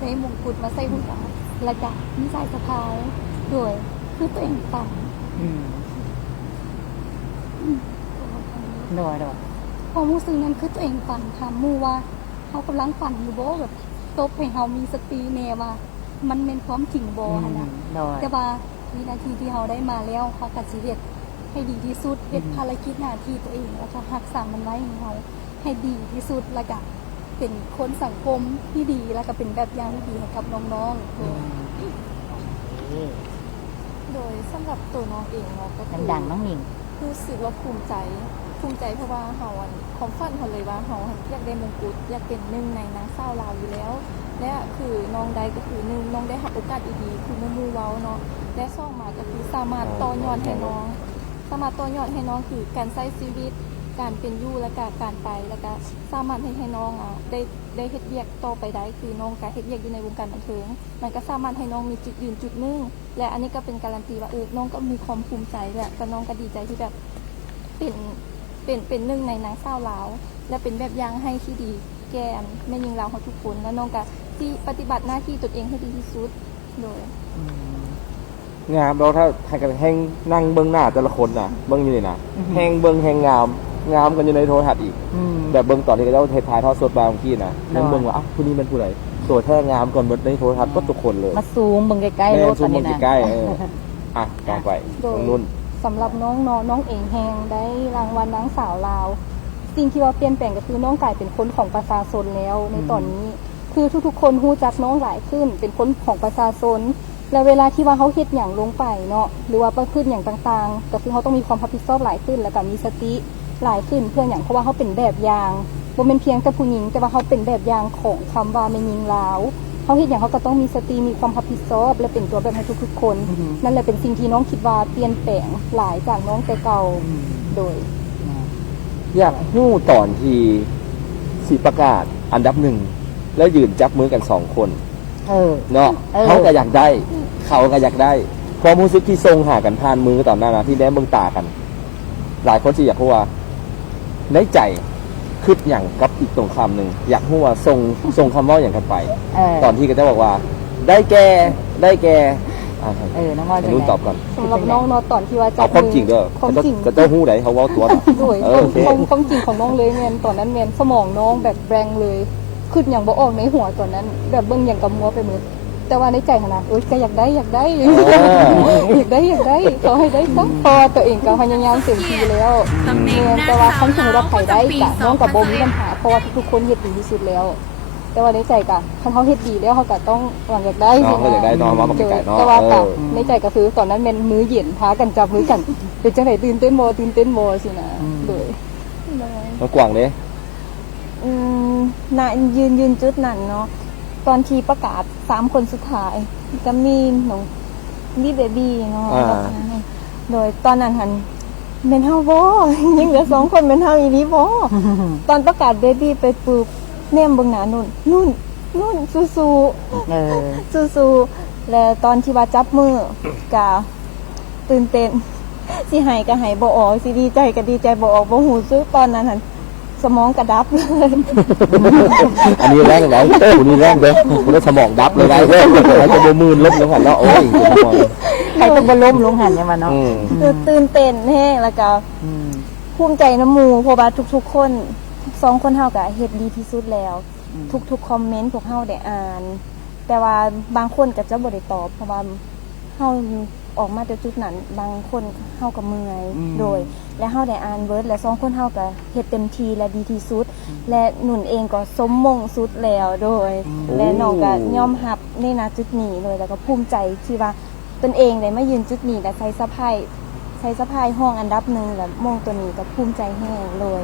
ได้มงกุฎมาใส่หุ่นและกะมีสายสะพาย โดยคือตัวเองฝัน อืมโดย ความรู้สึกนั้นคือตัวเองฝันถามหมู่ว่าเขากำลังฝันอยู่บ่แบบตบให้เขามีสติแน่ว่า มันเป็นความจริงบ่หั่นน่ะ โดย แต่ว่าวินาทีที่เขาได้มาแล้วเขาก็สิเฮ็ดให้ดีที่สุดเฮ็ดภารกิจหน้าที่ตัวเองแล้วก็รักษามันไว้ให้เขาให้ดีที่สุดแล้วก็เป็นคนสังคมที่ดีแล้วก็เป็นแบบอย่างที่ดีให้กับน้องๆ โดยสำหรับตัวน้องเองเนาะก็คือ ดังๆน้องหนิง รู้สึกว่าภูมิใจเพราะว่าเฮาความฝันเขาเลยว่าเฮาอยากได้มงกุฎอยากเป็นหนึ่งในนางสาวลาวอยู่แล้ว และคือน้องได้ก็คือหนึ่งน้องได้รับโอกาสดีๆคือหมู่เว้าเนาะและสองมาก็คือสามารถต่อยอดให้น้องคือการใช้ชีวิตการเป็นอยู่และก็การไปแล้วก็สามารถให้น้องได้เฮ็ดเวียกต่อไปได้คือน้องก็เฮ็ดเวียกอยู่ในวงการบันเทิงมันก็สามารถให้น้องมีจุดยืนจุดหนึงและอันนี้ก็เป็นการันตีว่าน้องก็มีความภูมิใจและก็น้องก็ดีใจที่แบบเป็นหนึ่งในนางสาวลาวและเป็นแบบอย่างให้ที่ดีแก่แม่ยิงลาวเขาทุกคนแล้วน้องก็ที่ปฏิบัติหน้าที่ตนเองให้ดีที่สุดโดย งามเราถ้าให้กันแห้งนั่งเบื้องหน้าแต่ละคนน่ะเบื้องอยู่นี่นะแห้งเบื้องแห้งงามกันอยู่ในโทรทัศน์อีก อืม แบบเบื้องตอนที่เขาถ่ายทอดสดบางที่นะ น้อย นั่งเบื้องว่าอ้าวผู้นี้เป็นผู้ใดตัวแท้งามก่อนเบิดในโทรทัศน์ก็ทุกคนเลย มาซูมเบิ่งใกล้ๆ แม่ รถ ซู ตอน ม นี้ มอง นะ ใกล้อ่ะต่อไป โดย น้องนุ่น สำหรับน้องเองแฮงได้รางวัลนางสาวลาว สิ่งที่ว่าเปลี่ยนแปลงก็คือน้องกลายเป็นคนของประชาชนแล้วในตอนนี้ คือทุกๆคนรู้จักน้องหลายขึ้น เป็นคนของประชาชน แล้วเวลาที่ว่าเขาเฮ็ดอย่างลงไปเนาะหรือว่าประพฤติอย่างต่างๆก็คือเขาต้องมีความรับผิดชอบหลายขึ้นแล้วก็มีสติหลายขึ้นเพื่ออย่างเพราะว่าเขาเป็นแบบอย่างบ่เป็นเพียงแต่ผู้หญิงแต่ว่าเขาเป็นแบบอย่างของคำว่าแม่หญิงลาวเขาเฮ็ดอย่างเขาก็ต้องมีสติมีความรับผิดชอบและเป็นตัวแบบให้ทุกๆคนนั่นแหละเป็นสิ่งที่น้องคิดว่าเปลี่ยนแปลงหลายจากน้องแต่เก่าโดย อยากหู้ตอนที่สิประกาศอันดับหนึ่งแล้วยืนจับมือกัน2 คน เนาะ เออ เขาก็อยากได้เขาก็อยากได้ความรู้สึกที่ทรงหากันผ่านมือตอนนั้นนะที่ได้เบิ่งตากัน หลายคนสิอยากรู้ว่าในใจคิดอย่างกับอีกตรงคำหนึ่งอยากรู้ว่าทรงคำเว่าอย่างกันไป ตอนที่ก็จะบอกว่า ได้แก่อ่า น้องว่า ให้รู้ตอบก่อน สำหรับน้องเนาะตอนที่ว่าจั เอา บ ความจริงเด้อ ความจริง ก็เจ้าหู้ไหนเขาเว้าตัวน่ะ ด้วย โอเค ความจริงของน้องเลยแมนตอนนั้นแมนสมองน้องแบบแรงเลยขึ้นอย่างบ่ออกในหัวตอนนั้น แบบเบิ่งอย่างกับมัวไปหมดแต่ว่าในใจขนาดโอ๊ยก็อยากได้อยากได้ขอให้ได้สักพอตัวเองก็พยายามเต็มที่แล้วแม่นแต่ว่าคันสมมติว่าใครได้กะน้องกับบ่มีปัญหาเพราะว่าทุกๆคนเฮ็ดดีที่สุดแล้ว แต่ว่าในใจกะคันเขาเฮ็ดดีแล้วเขาก็ต้องหวังอยากได้ น้องก็อยากได้น้องมาบอกไก่น้อง แต่ว่ากะในใจก็คือตอนนั้นแม่นมือเย็นพากันจับมือกันเป็นจังไดตื่นเต้นบ่สินะโดย น้องกวางเด้ น่ะยืนจุดนั้นเนาะตอนที่ประกาศ3 คนสุดท้ายก็มีน้องมีเบบี้เนาะโดยตอนนั้นหันเป็นเฮาบ่ ยังเหลือ2 คนเป็นเฮาอีหลีบ่ ตอนประกาศเบบี้ไปปุ๊บแนมเบิ่งหน้านุ่นสู้ๆแล้วตอนที่ว่าจับมือก็ตื่นเต้นสิให้ก็ให้บ่ออกสิดีใจก็ดีใจบ่ออกบ่ฮู้สึกตอนนั้นหั่นสมองกระดับเลย อันนี้แรงไหนคุณนี่แรงเด้อคุณได้สมองดับเลยได้เด้อแล้วจะบ่มืนล้มลงหันแล้วโอ้ย ใครต้องบ่ล้มลงหันยังว่าเนาะ คือตื่นเต้นแห้งแล้วก็ภูมิใจน้ำหมู่เพราะว่าทุกๆคน2 คนเฮาก็เฮ็ดดีที่สุดแล้ว ทุกคอมเมนต์พวกเฮาได้อ่าน แต่ว่าบางคนก็จะบ่ได้ตอบเพราะว่าเฮาออกมาจากจุดนั้นบางคนเฮาก็เมื่อยโดย และเฮาได้อ่านเบิร์ดและ2 คนเฮาก็เฮ็ดเต็มที่และดีที่สุด และหนุนเองก็สมมงสุดแล้วโดย และน้องก็ยอมรับในณจุดนี้เลยแล้วก็ภูมิใจที่ว่าตนเองได้มายืนจุดนี้และใช้สะพายห้องอันดับ1และมงตัวนี้ก็ภูมิใจแห้งเลย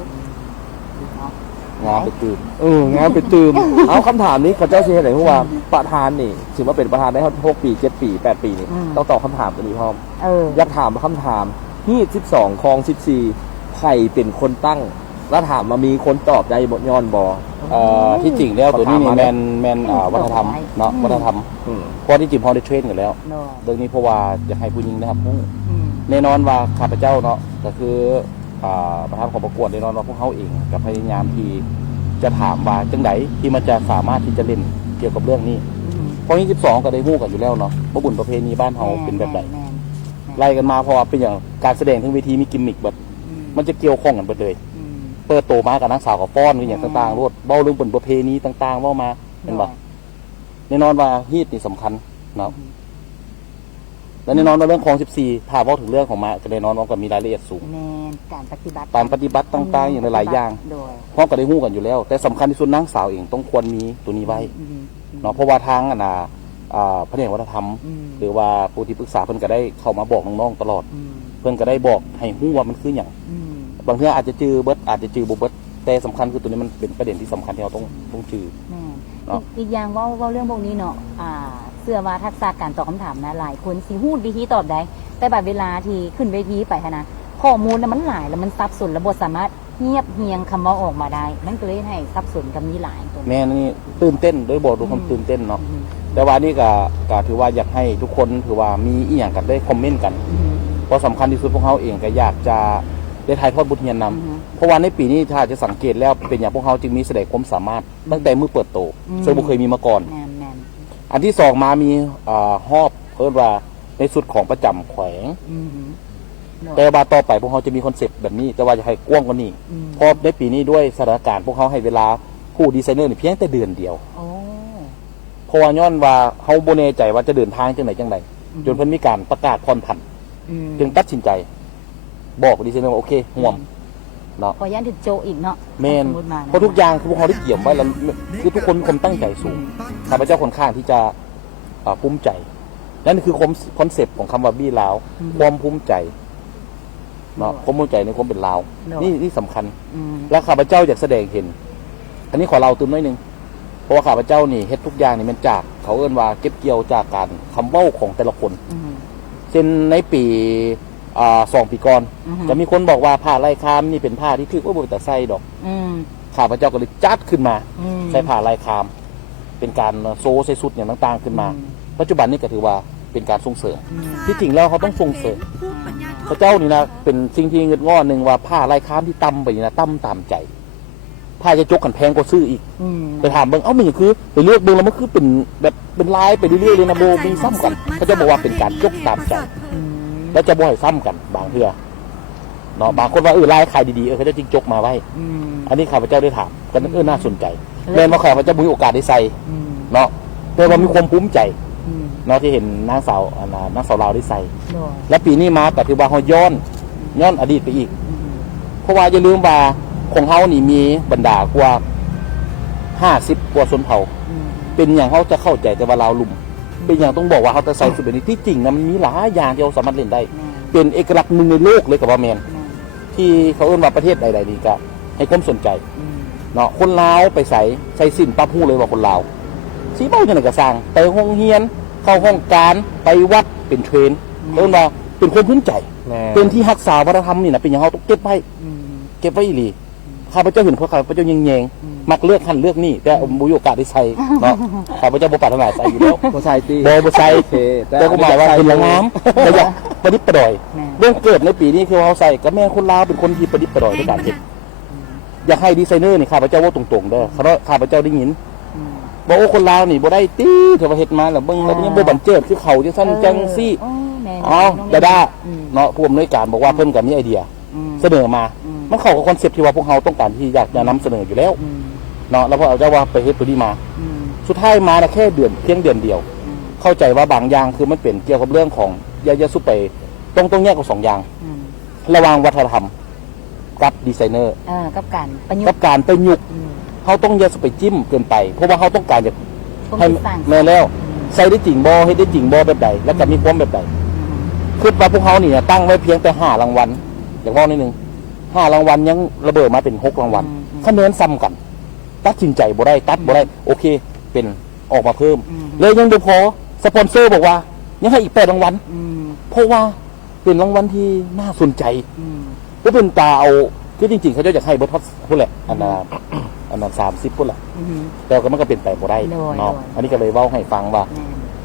งานไปตื่มงานไปตื่ม เอาคำถามนี้เขาเจ้าสิเฮ็ดให้รู้ว่าประธานนี่ถือว่าเป็นประธานได้6 ปี7 ปี8 ปีนี่ต้องตอบคำถามตัวนี้พร้อมอยากถามคำถามที่12คลอง14ใครเป็นคนตั้งแล้วถามมามีคนตอบได้บ่ย้อนบ่ ที่จริงแล้วตัวนี้นี่แมนวัฒนธรรมเนาะวัฒนธรรมเพราะที่จริงพอได้เทรนกันแล้วเรื่องนี้เพราะว่าอยากให้ผู้หญิงนะครับแน่นอนว่าข้าพเจ้าเนาะก็คือประธานของประกวดแน่นอนว่าพวกเขาเองกับพยายามที่จะถามว่าจังไดที่มันจะสามารถที่จะเล่นเกี่ยวกับเรื่องนี้เพราะ22ก็ได้ฮู้กันอยู่แล้วเนาะว่าบุญประเพณีบ้านเฮาเป็นแบบไหนไล่กันมาเพราะว่าเป็นอย่างการแสดงทั้งเวทีมีกิมมิคแบบมันจะเกี่ยวข้องกันหมดเลยเปิดโตมากับนางสาวกับฟ้อนกันอย่างต่างๆรวดเบ้าเรื่องบุญประเพณีต่างๆว่ามาเห็นบ่แน่นอนว่าฮีตนี่สำคัญเนาะและแน่นอนว่าเรื่องของ14ถ้าเว้าถึงเรื่องของมาก็แน่นอนว่าก็มีรายละเอียดสูง แม่นการปฏิบัติ การปฏิบัติต่างๆอย่างหลายๆอย่าง โดย เพราะก็ได้ฮู้กันอยู่แล้ว แต่สำคัญที่สุดนางสาวเองต้องควรมีตัวนี้ไว้เนาะเพราะว่าทางแผนกวัฒนธรรมหรือว่าผู้ที่ปรึกษาเพิ่นก็ได้เข้ามาบอกน้องๆตลอดเพิ่นก็ได้บอกให้ฮู้ว่ามันคือหยังบางเทื่ออาจจะจื้อเบิดอาจจะจื้อบ่เบิดแต่สำคัญคือตัวนี้มันเป็นประเด็นที่สำคัญที่เราต้องจื้อ อีกอย่างว่าเรื่องพวกนี้เนาะเสื้อว่าทักษะการตอบคำถามนะหลายคนสิฮู้วิธีตอบได้แต่แบบเวลาที่ขึ้นเวทีไปนะข้อมูลน่ะมันหลายแล้วมันซับซ้อนระบบสามารถเงียบเฮียงคำว่าออกมาได้มันก็เลยให้ซับซ้อนกับนี้หลายตัว แม่นี่ตื่นเต้นโดยบอกดูความตื่นเต้นเนาะแต่ว่านี่ก็ถือว่าอยากให้ทุกคนถือว่ามีอีหยังกันได้คอมเมนต์กันเพราะสำคัญที่สุดพวกเขาเองก็อยากจะได้ถ่ายทอดบทเรียนนำเพราะว่าในปีนี้ถ้าจะสังเกตแล้วเป็นอย่างพวกเขาจึงมีแสดงความสามารถตั้งแต่มือเปิดโตซึ่งบ่เคยมีมาก่อนอันที่สองมามีฮอบเพิ่นว่าในสุดของประจำแขวงแต่ว่าต่อไปพวกเขาจะมีคอนเซปต์แบบนี้แต่ว่าจะให้กว้างกว่านี้เพราะในปีนี้ด้วยสถานการณ์พวกเขาให้เวลาผู้ดีไซเนอร์เพียงแต่เดือนเดียวเพราะว่าย้อนว่าเขาโบแน่ใจว่าจะเดินทางจังไหนจนเพิ่นมีการประกาศผ่อนผันจึงตัดสินใจบอกดีไซเนอร์ว่าโอเคห่วมเนาะพอย่านถึงโจอีกเนาะแมนเพราะทุกอย่างคือพวกเขาได้เกี่ยมไว้แล้วคือทุกคนมีความตั้งใจสูงข้าพเจ้าค่อนข้างที่จะภูมิใจ นั่นคือคอนเซปต์ของคำว่าบี้ลาวความภูมิใจเนาะความภูมิใจในความเป็นลาวนี่สำคัญและข้าพเจ้าอยากแสดงเห็น อันนี้ขอเล่าตื่นน้อยนึงเพราะว่าข้าพเจ้านี่เฮ็ดทุกอย่างนี่มันจากเขาเอิ้นว่าเก็บเกี่ยวจากการคำเว้าของแต่ละคนเช่นในปี2 ปีก่อนจะมีคนบอกว่าผ้าลายคามนี่เป็นผ้าที่ถือว่าบ่เป็นตาใส่ดอกข้าพเจ้าก็เลยจัดขึ้นมาใส่ผ้าลายคามเป็นการโซใส่สุดอย่างต่างๆขึ้นมาปัจจุบันนี้ก็ถือว่าเป็นการส่งเสริมที่จริงแล้วเขาต้องส่งเสริมพระเจ้านี่นะเป็นสิ่งที่เงินงอหนึ่งว่าผ้าลายคามที่ตั้มไปนี่นะตั้มตามใจผ้าจะจกกันแพงกว่าซื้ออีกไปถามเบิ้งมันคือไปเลือกเบิ้งแล้วมันคือเป็นแบบเป็นลายไปเรื่อยๆเลยนะโบมีซ้ำกันเขาจะบอกว่าเป็นการจกตามใจแล้วจะบ่ให้ซ้ำกันบางเทื่อเนาะบางคนว่าลายขายดีๆเขาจะจริงจกมาไว้อันนี้ข้าพเจ้าได้ถามกันน่าสนใจแม้ว่าข้าพเจ้ามีโอกาสได้ใส่เนาะแต่ว่ามีความภูมิใจเนาะที่เห็นนางสาวลาวได้ใส่และปีนี้มาก็ถือว่าเขาย้อนอดีตไปอีกเพราะว่าอย่าลืมว่าของเขานี่มีบรรดากว่า50 กว่าชนเผ่าเป็นอย่างเขาจะเข้าใจแต่ว่าลาวลุ่มเป็นอย่างต้องบอกว่าเขาจะใส่สุดแบบนี้ที่จริงนะมันมีหลายอย่างที่เราสามารถเล่นได้เป็นเอกลักษณ์หนึ่งในโลกเลยกับว่าแมนที่เขาเอิ้นว่าประเทศใดๆนี่ก็ให้ความสนใจเนาะคนลาวไปใส่สินปั๊บฮู้เลยว่าคนลาวสีเบ้าจังได๋ก็สร้างไปห้องเรียนเข้าห้องการไปวัดเป็นเทรนเอิ้นว่าเป็นคนพื้นใจเป็นที่รักษาวัฒนธรรมนี่นะเป็นอย่างเขาต้องเก็บไว้อีหลีข้าพเจ้าเห็นพวกข้าพเจ้าแยงๆมักเลือกหันเลือกนี่แต่บ่มีโอกาสได้ใส่เนาะข้าพเจ้าบ่ปรารถนาใส่อยู่แล้วบ่ใส่ติบ่ใส่แต่ก็หมายว่าเป็นละงามแต่อยากประดิษฐ์ประดอยเรื่องเกิดในปีนี้คือเขาใส่ก็แม่คนลาวเป็นคนที่ประดิษฐ์ประดอยในการเฮ็ดอยากให้ดีไซเนอร์นี่ข้าพเจ้าว่าตรงๆเด้อข้าพเจ้าได้ยินบอกว่าคนลาวนี่บ่ได้ตีเทว่าเฮ็ดมาแล้วเบิ่งแล้วยังบ่บันเจิดคือเขาจังซั่นจังซี่ดาเนาะผู้อำนวยการบอกว่าเพิ่นก็มีไอเดียเสนอมามันเข้ากับคอนเซ็ปต์ที่ว่าพวกเราต้องการที่อยากจะนำเสนออยู่แล้วเนาะแล้วพอเอาเจ้าว่าไปเฮ็ดตัวนี้มาสุดท้ายมาแค่เพียงเดือนเดียวเข้าใจว่าบางอย่างคือมันเป็นเกี่ยวกับเรื่องของยาสุไปต้องแยกกับ2อย่างระหว่างวัฒนธรรมกับดีไซเนอร์กับการประยุกต์เขาต้องอย่าไปจิ้มเกินไปเพราะว่าเขาต้องการจะให้แม่แล้วใส่ได้จริงบ่ให้ได้จริงบ่แบบใดแล้วก็มีความแบบใดคือว่าพวกเขานี่ตั้งไว้เพียงแต่5 รางวัลอย่างว่านิดนึง5 รางวัลยังระเบิดมาเป็น6 รางวัลคะแนนซ้ำกันตัดสินใจบ่ได้ตัดบ่ได้โอเคเป็นออกมาเพิ่มเลยยังดูพอสปอนเซอร์บอกว่ายังให้อีก8 รางวัลเพราะว่าเป็นรางวัลที่น่าสนใจก็เป็นตาเอาคือจริงๆเขาจะอยากให้เบิร์ดท็อปพูดแหละอันนั้น30พูดแหละแต่ก็มันก็เป็นไปบ่ได้เนาะอันนี้ก็เลยเว้าให้ฟังว่า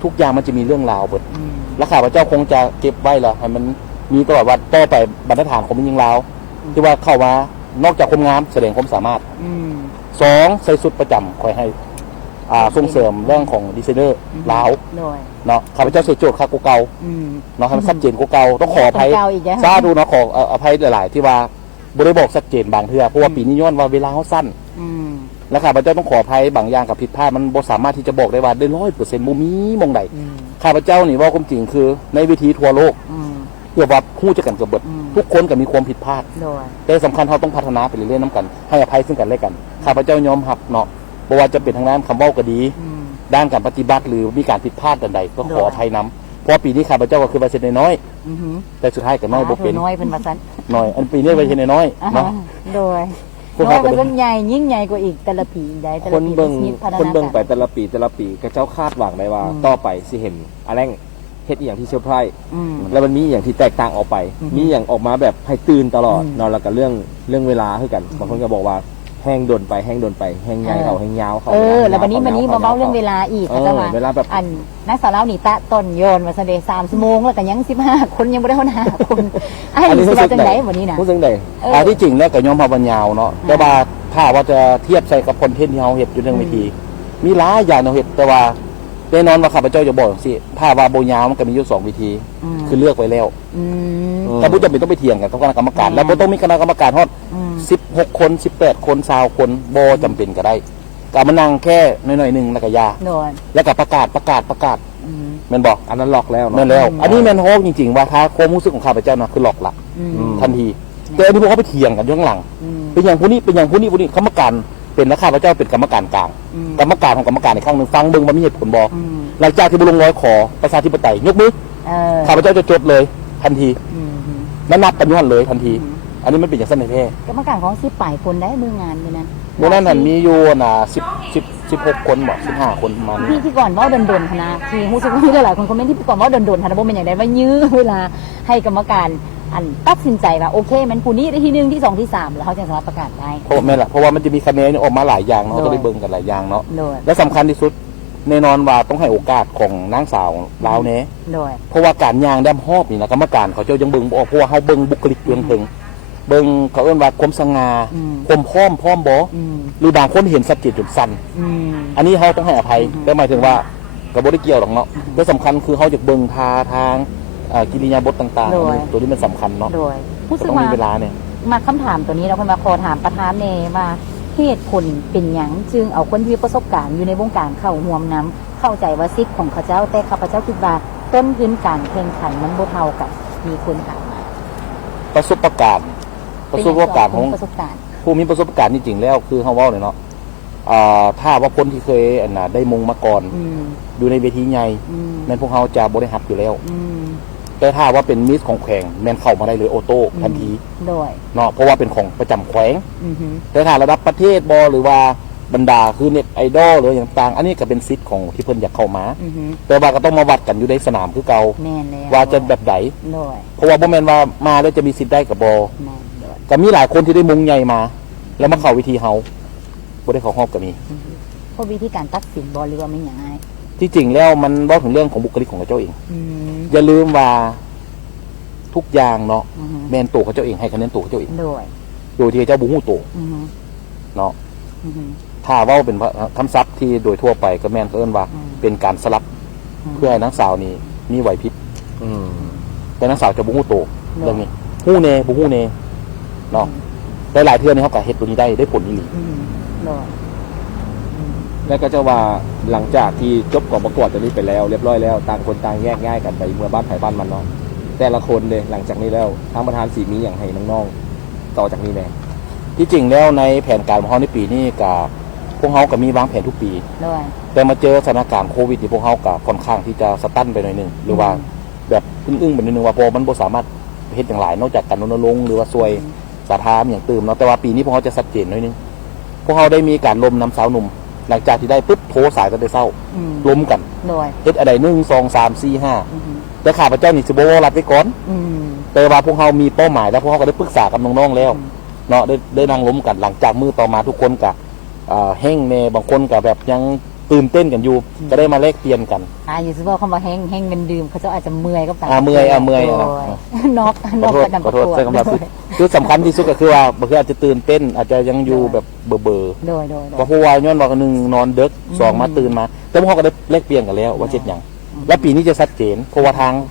ทุกอย่างมันจะมีเรื่องราวเบิดและข้าพเจ้าคงจะเก็บไว้ล่ะให้มันมีตลอดว่าต่อไปบรรทัดฐานของมันยิงลาวที่ว่าเข้ามานอกจากความงามแสดงความสามารถ2ใส่สุดประจำคอยให้ส่งเสริมเรื่องของดีไซเนอร์ลาวเนาะข้าพเจ้าเสียโจทย์ค่ากูเก่าเนาะให้มันชัดเจนกูเก่าต้องขออภัยซาดูเนาะขออภัยหลายๆที่ว่าบ่ได้บอกชัดเจนบางเทื่อเพราะว่าปีนี้ย้อนว่าเวลาเขาสั้นและข้าพเจ้าต้องขออภัยบางอย่างกับผิดพลาดมันบ่สามารถที่จะบอกได้ว่าได้ 100% บ่มีมองใดข้าพเจ้านี่ว่าความจริงคือในวิธีทั่วโลกเกี่ยวกับคู่จะกันกับเบิดทุกคนก็มีความผิดพลาดแต่สำคัญเขาต้องพัฒนาไปเรื่อยๆน้ำกันให้อภัยซึ่งกันและกันข้าพเจ้ายอมรับเนาะบ่ว่าจะเป็นทางด้านคำเว้าก็ดีด้านการปฏิบัติหรือมีการผิดพลาดใดๆก็ขออภัยนำเพราะปีนี้ข้าพเจ้าก็คือว่าเซ็นน้อยแต่สุดท้ายก็น้อยบ่เป็นน้อยเป็นว่าซั่นน้อยอันปีนี้ว่าเซ็นน้อยเนาะโดยน้อยมันก็ใหญ่ยิ่งใหญ่กว่าอีกแต่ละปีได้แต่ละปีคนเบิ่งไปแต่ละปีก็เจ้าคาดหวังได้ว่าต่อไปสิเห็นอะไรเฮ็ดอย่างที่เซอร์ไพรส์แล้วมันมีอย่างที่แตกต่างออกไปมีอย่างออกมาแบบให้ตื่นตลอดเนาะแล้วก็เรื่องเวลาคือกันบางคนก็บอกว่าแห้งโดนไปแห้งใหญ่เขาแห้งยาวเขาแล้ววันนี้มาเมาเรื่องเวลาอีกค่ะว่าอันนักสาวเล่านี่ตะต้นโยนมาเสด็จ3 ชั่วโมงแล้วก็ยัง15 คนยังไม่ได้คน5 คนไอ้นี่สิว่าจังได๋วันนี้น่ะรู้สึกไดที่จริงแล้วก็ยอมรับว่ายาวเนาะแต่ว่าถ้าว่าจะเทียบใส่กับคอนเทนต์ที่เฮาเฮ็ดอยู่เรื่องวิธีมีหลายอย่างเฮาเฮ็ดแต่ว่าแน่นอนว่าข้าพเจ้าจะบอกจังซี่ถ้าว่าบ่ยาวมันก็มีอยู่2 วิธีคือเลือกไว้แล้วแต่บ่จำเป็นต้องไปเถียงกันกับคณะกรรมการแล้วบ่ต้องมีคณะกรรมการฮอด16 คน18 คน20 คนบ่จำเป็นก็ได้ก็มานั่งแค่น้อยๆนึงแล้วก็ยาแล้วก็ประกาศแม่นบอกอันนั้นหลอกแล้วแม่นแล้วอันนี้แม่นโฮกจริงๆว่าถ้าความรู้สึกของข้าพเจ้านะคือหลอกละทันทีแต่อันนี้พวกเขาไปเถียงกันอยู่ข้างหลังเป็นอย่างผู้นี้กรรมการเป็นและข้าพเจ้าเป็นกรรมการกลางกรรมการของกรรมการอีกครั้งนึงฟังเบิ่งว่ามีเหตุผลบ่ หลังจากที่บุรุงร้อยขอประชาธิปไตยยกมือ ข้าพเจ้าจะจดเลยทันที อืม และนับกันย้อนเลยทันที อันนี้มันเป็นอย่างสั้นในแท้ กรรมการของ10ปลายคนได้มืองานมื้อนั้น เมื่อนั้นน่ะมีอยู่16 คนบอก15 คนประมาณนี้ ที่ก่อนเว่าโดนๆคณะที่รู้สึกว่ามีหลายๆคนคอมเมนต์ที่ก่อนเว่าโดนๆคณะบ่เป็นอย่างไรว่ายื้อเวลาให้กรรมการอันตัดสินใจว่าโอเคมันผู้นี้ได้ที่1ที่2ที่3แล้วเขาจะสามารถประกาศได้ เพราะแม่นล่ะเพราะว่ามันจะมีคะแนนออกมาหลายอย่างเนาะ โดย ก็ได้เบิ่งกันหลายอย่างเนาะ โดย และสำคัญที่สุดแน่นอนว่าต้องให้โอกาสของนางสาวลาวแน่ โดย เพราะว่าการย่างแดมฮอบนี่นะกรรมการเขาเจ้ายังเบิ่งบ่ออกเพราะว่าเฮาเบิ่งบุคลิกเรื่องถึงเบิ่งเขาเอิ้นว่าความสง่า อืม ความพร้อมบ่ อืม หรือบางคนเห็นชัดเจนจนสั่น อืม อันนี้เขาต้องให้อภัยแต่หมายถึงว่าก็บ่ได้เกี่ยวหรอกเนาะและสำคัญคือเขาจะเบิ่งท่าทางกิริยาบถต่างๆ โดย ตัวนี้มันสำคัญเนาะ โดย ก็ รู้สึก ต้อง ว่า มีเวลาเนี่ย มาคำถามตัวนี้เราคนมาขอถามประธานเนว่าเหตุผลเป็นหยังจึงเอาคนที่มีประสบการณ์อยู่ในวงการเข้าห่วมน้ำเข้าใจว่าซิกของข้าเจ้าแต่ข้าพเจ้าคิดว่าต้นพื้นการแข่งขันมันบ่เท่ากับมีคนถามมา ประสบการณ์ของ ประสบการณ์ ผู้มีประสบการณ์จริงๆแล้วคือเฮาเว้าเนี่ยเนาะถ้าว่าคนที่เคยได้มงมาก่อน อืม อยู่ในเวทีใหญ่ อืม แม่นพวกเขาจะบริหัดอยู่แล้ว อืม แต่ถ้าว่าเป็นมิสของแขวงแม่นเข้ามาได้เลยโอโต้ทันที โดย เนาะเพราะว่าเป็นของประจำแขวง อือฮึ แต่ถ้าระดับประเทศบอหรือว่าบรรดาคือเน็ตไอดอลหรืออย่างต่างอันนี้ก็เป็นสิทธิ์ของที่เพิ่นอยากเข้ามา อือฮึ แต่ว่าก็ต้องมาวัดกันอยู่ในสนามคือเก่า แม่นแล้ว ว่าจะแบบไหน โดย เพราะว่าบ่แม่นว่ามาแล้วจะมีสิทธิ์ได้กับบอ แม่นโดย ก็มีหลายคนที่ได้มงใหญ่มา แล้วมาเข้าวิธีเฮาบ่ได้เข้ารอบก็มี อือฮึเพราะวิธีการตัดสินบ่หรือว่ามันหยังไง ที่จริงแล้วมันเว้าถึงเรื่องของบุคลิกของเขาเจ้าเอง อืม อย่าลืมว่าทุกอย่างเนาะ อือฮึ แม่นตัวเขาเจ้าเองให้คะแนนตัวเขาเจ้าเอง โดย โดยที่เจ้าบ่ฮู้ตัว อือฮึ เนาะ อือฮึ ถ้าเว้าเป็นคำศัพท์ที่โดยทั่วไปก็แม่นเขาเอิ้นว่า อืม เป็นการสลับเพื่อให้นางสาวนี่มีไหวพริบ อืม แต่นางสาวจะบ่ฮู้ตัว เนาะ เรื่องนี้ฮู้แน่บ่ฮู้แน่เนาะแต่หลายเทื่อนี่เขาก็เฮ็ดตัวนี้ได้ผลอีหลี อืมโดย แล้วก็จะว่าหลังจากที่จบกองประกวดตัวนี้ไปแล้วเรียบร้อยแล้วต่างคนต่างแยกย้ายกันไปเมื่อบ้านไผบ้านมันเนาะแต่ละคนเลยหลังจากนี้แล้วทางประธานสีมีอย่างให้น้องๆต่อจากนี้แน่ ที่จริงแล้วในแผนการของเขาในปีนี้ก็พวกเขาก็มีวางแผนทุกปี โดย แต่มาเจอสถานการณ์โควิดที่พวกเขาก็ค่อนข้างที่จะสตันไปหน่อยหนึงหรือว่าแบบอึ้งๆไปหน่อยหนึงว่าพอมันบ่สามารถเฮ็ดอย่างหลายนอกจากการรณรงค์หรือว่าช่วยสาธารณอย่างตื่มเนาะแต่ว่าปีนี้พวกเขาจะชัดเจนหน่อยหนึงพวกเขาได้มีการล้มน้ำสาวหนุ่มหลังจากที่ได้ปุ๊บโทรสายกันแต่เช้า อืม ล้มกัน โดย เฮ็ดอะไร1 2 3 4 5 อือฮึ แต่ข้าพเจ้านี่สิบ่เว้ารัดไว้ก่อน อืม แต่ว่าพวกเขามีเป้าหมายแล้วพวกเขาก็ได้ปรึกษากับน้องๆแล้วเนาะได้นั่งล้มกันหลังจากมือต่อมาทุกคนกับแห้งแน่บางคนกับแบบยังตื่นเต้นกันอยู่ ก็ได้มาแลกเปลี่ยนกัน อยู่ซิว่าคำว่าแห้งเงินดื่มเขาจะอาจจะเมื่อยก็ตาม เมื่อย โด นะ น็อก ขอโทษ กัน ขอโทษใช้คำว่าคือสำคัญที่สุดก็คือว่าบางทีอาจจะตื่นเต้นอาจจะยังอยู่แบบเบอร์ โดยเพราะว่าย้อนว่าหนึ่งนอนดึกสองมาตื่นมา แต่พวกเขาก็ได้แลกเปลี่ยนกันแล้วว่าเช่นอย่างและปีนี้จะชัดเจนเพราะว่าทาง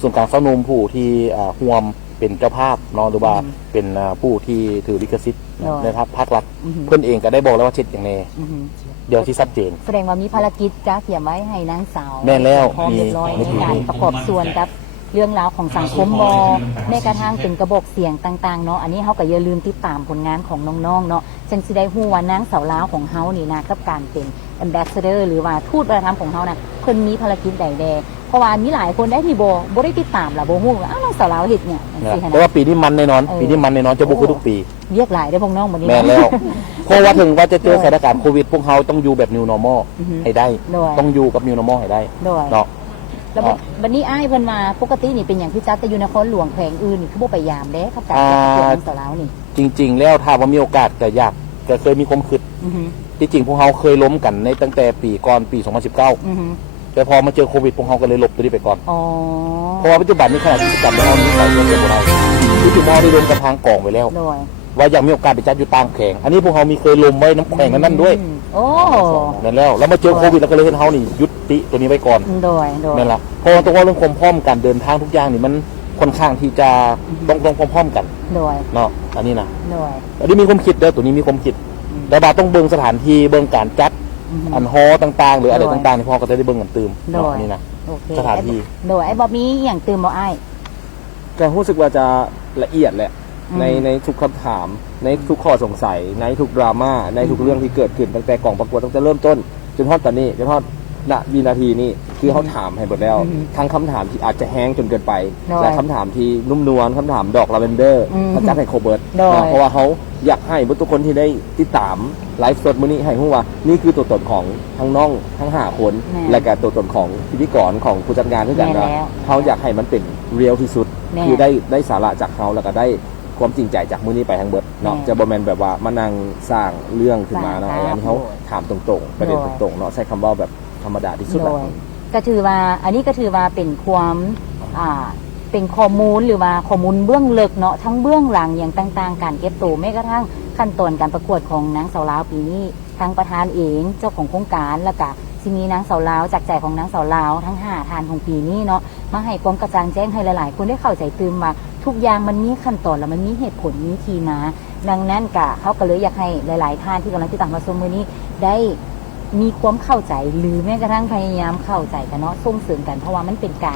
ส่วนกลางสนมผู้ที่ห่วมเป็นเจ้าภาพเนาะหรือว่าเป็นผู้ที่ถือลิขสิทธิ์ในภาครัฐเพื่อนเองก็ได้บอกแล้วว่าเช่นอย่างแน่เดี๋ยวที่ชัดเจน แสดงว่ามีภารกิจจ้าเขียนไว้ให้นางสาว แม่นแล้ว พร้อมเรียบร้อย มี ในการประกอบส่วนกับเรื่องราวของสังคมบอในกระทั่งเป็นกระบอกเสียงต่างๆเนาะอันนี้เขาก็อย่าลืมติดตามผลงานของน้องๆเนาะฉันสิได้ฮู้ว่านางสาวลาวของเฮานี่นะกับการเป็น ambassador หรือว่าทูตวัฒนธรรมของเฮานะเพิ่นมีภารกิจใดแดเพราะว่ามีหลายคนได้ที่บ่ได้ติดตามล่ะบ่ฮู้ว่าอ้าวนางสาวลาวเฮ็ดเนี่ยจังซี่หั้น แต่ว่า นะ ปีนี้มันแน่นอนปีนี้มันแน่นอนจะบุกคือทุกปี เรียกหลายได้อพวกน้องบัดนี้ แม่นแล้ว เพราะว่าถึงว่าจะเจอสถานการณ์โควิด พวกเขาต้องอยู่แบบ new normal อือฮึ ให้ได้ โดย ต้องอยู่กับ new normal ให้ได้ โดย เนาะ แล้วบัดนี้อ้ายเพิ่นมาปกตินี่เป็นอย่างพี่จักแต่อยู่นครหลวงแขวงอื่นนี่คือบ่ไปยามเด้ครับการประกวดนางสาวลาวนี่ จริง ๆ แล้วถ้าว่ามีโอกาสก็อยากก็เคยมีความคิด อือฮึ ที่จริงพวกเขาเคยล้มกันในตั้งแต่ปีก่อนปี 2019 อือฮึ แต่พอมาเจอโควิดพวกเขาก็เลยลบตัวนี้ไปก่อน อ๋อ เพราะว่าปัจจุบันนี้ขนาดกิจกรรมของเรานี้ใส่เงินเดือนบ่ได้ที่จุดมอได้ลงกับทางกองไว้แล้ว โดย ว่าอยากมีโอกาสไปจัดอยู่ต่างแข่งอันนี้พวกเขามีเคยล้มไว้น้ำแข่งนั้นด้วย โอ้ นั่นแล้วมาเจอโควิดแล้วก็เลยให้เขานี่ยุติตัวนี้ไว้ก่อน โดย นั่นแหละเพราะว่าต้องว่าเรื่องความพร้อมการเดินทางทุกอย่างนี่มันค่อนข้างที่จะต้องพร้อมๆกัน โดย เนาะอันนี้นะ โดย อันนี้มีความคิดเด้อตัวนี้มีความคิดแต่บาต้องเบิ่งสถานที่เบิ่งการจัดอันฮอต่างๆ หรืออะไรต่างๆที่พ่อก็จะได้เบิ่งกันตื่มเนาะอันนี้นะ โอเค สถานที่ โดยไอ้บอบมีอย่างตื่มบ่อ้าย ก็รู้สึกว่าจะละเอียดแหละ อืม ในทุกคำถามในทุกข้อสงสัยในทุกดราม่าในทุกเรื่องที่เกิดขึ้นตั้งแต่กองประกวดตั้งแต่เริ่มต้นจนทอดตอนนี้จนทอด ณวินาทีนี้คือเขาถามให้หมดแล้วทั้งคำถามที่อาจจะแห้งจนเกินไป โดย และคำถามที่นุ่มนวลคำถามดอกลาเวนเดอร์ อืม เขาจัดให้โคเบิร์ต โดย เพราะว่าเขาอยากให้ทุกคนที่ได้ติดตามไลฟ์สดมื้อนี้ให้รู้ว่านี่คือตัวตนของทั้งน้องทั้ง5คน แม่ และก็ตัวตนของพิธีกรของผู้จัดงานด้วยกัน แม่ นะ แล้ว เขาอยากให้มันเป็นเรียลที่สุด แม่ คือได้สาระจากเขาแล้วก็ได้ความจริงใจจากมื้อนี้ไปทั้งเบิดเนาะ แม่ จะบ่แม่นแบบว่ามานั่งสร้างเรื่องขึ้นมาเนาะ สร้าง อันนี้เขา โดย ถามตรงๆประเด็น โดย ตรงๆเนาะใช้คำว่าแบบธรรมดาที่สุด โด ละ ยก็ถือว่าอันนี้ก็ถือว่าเป็นความเป็นข้อมูลหรือว่าข้อมูลเบื้องลึกเนาะทั้งเบื้องหลังอย่างต่างๆการเก็บตัวแม้กระทั่งขั้นตอนการประกวดของนางสาวลาวปีนี้ทางประธานเองเจ้าของโครงการแล้วก็ที่มีนางสาวลาวจากใจของนางสาวลาวทั้ง5ทานของปีนี้เนาะมาให้ความกระจ่างแจ้งให้หลายๆ คนได้เข้าใจตื่นว่าทุกอย่างมันมีขั้นตอนแล้วมันมีเหตุผลมีที่มาดังนั้นก็เขาก็เลยอยากให้หลายๆท่านที่กำลังติดตามมาชมมื้อนี้ได้มีความเข้าใจหรือแม้กระทั่งพยายามเข้าใจกันเนาะส่งเสริมกันเพราะว่ามันเป็นกา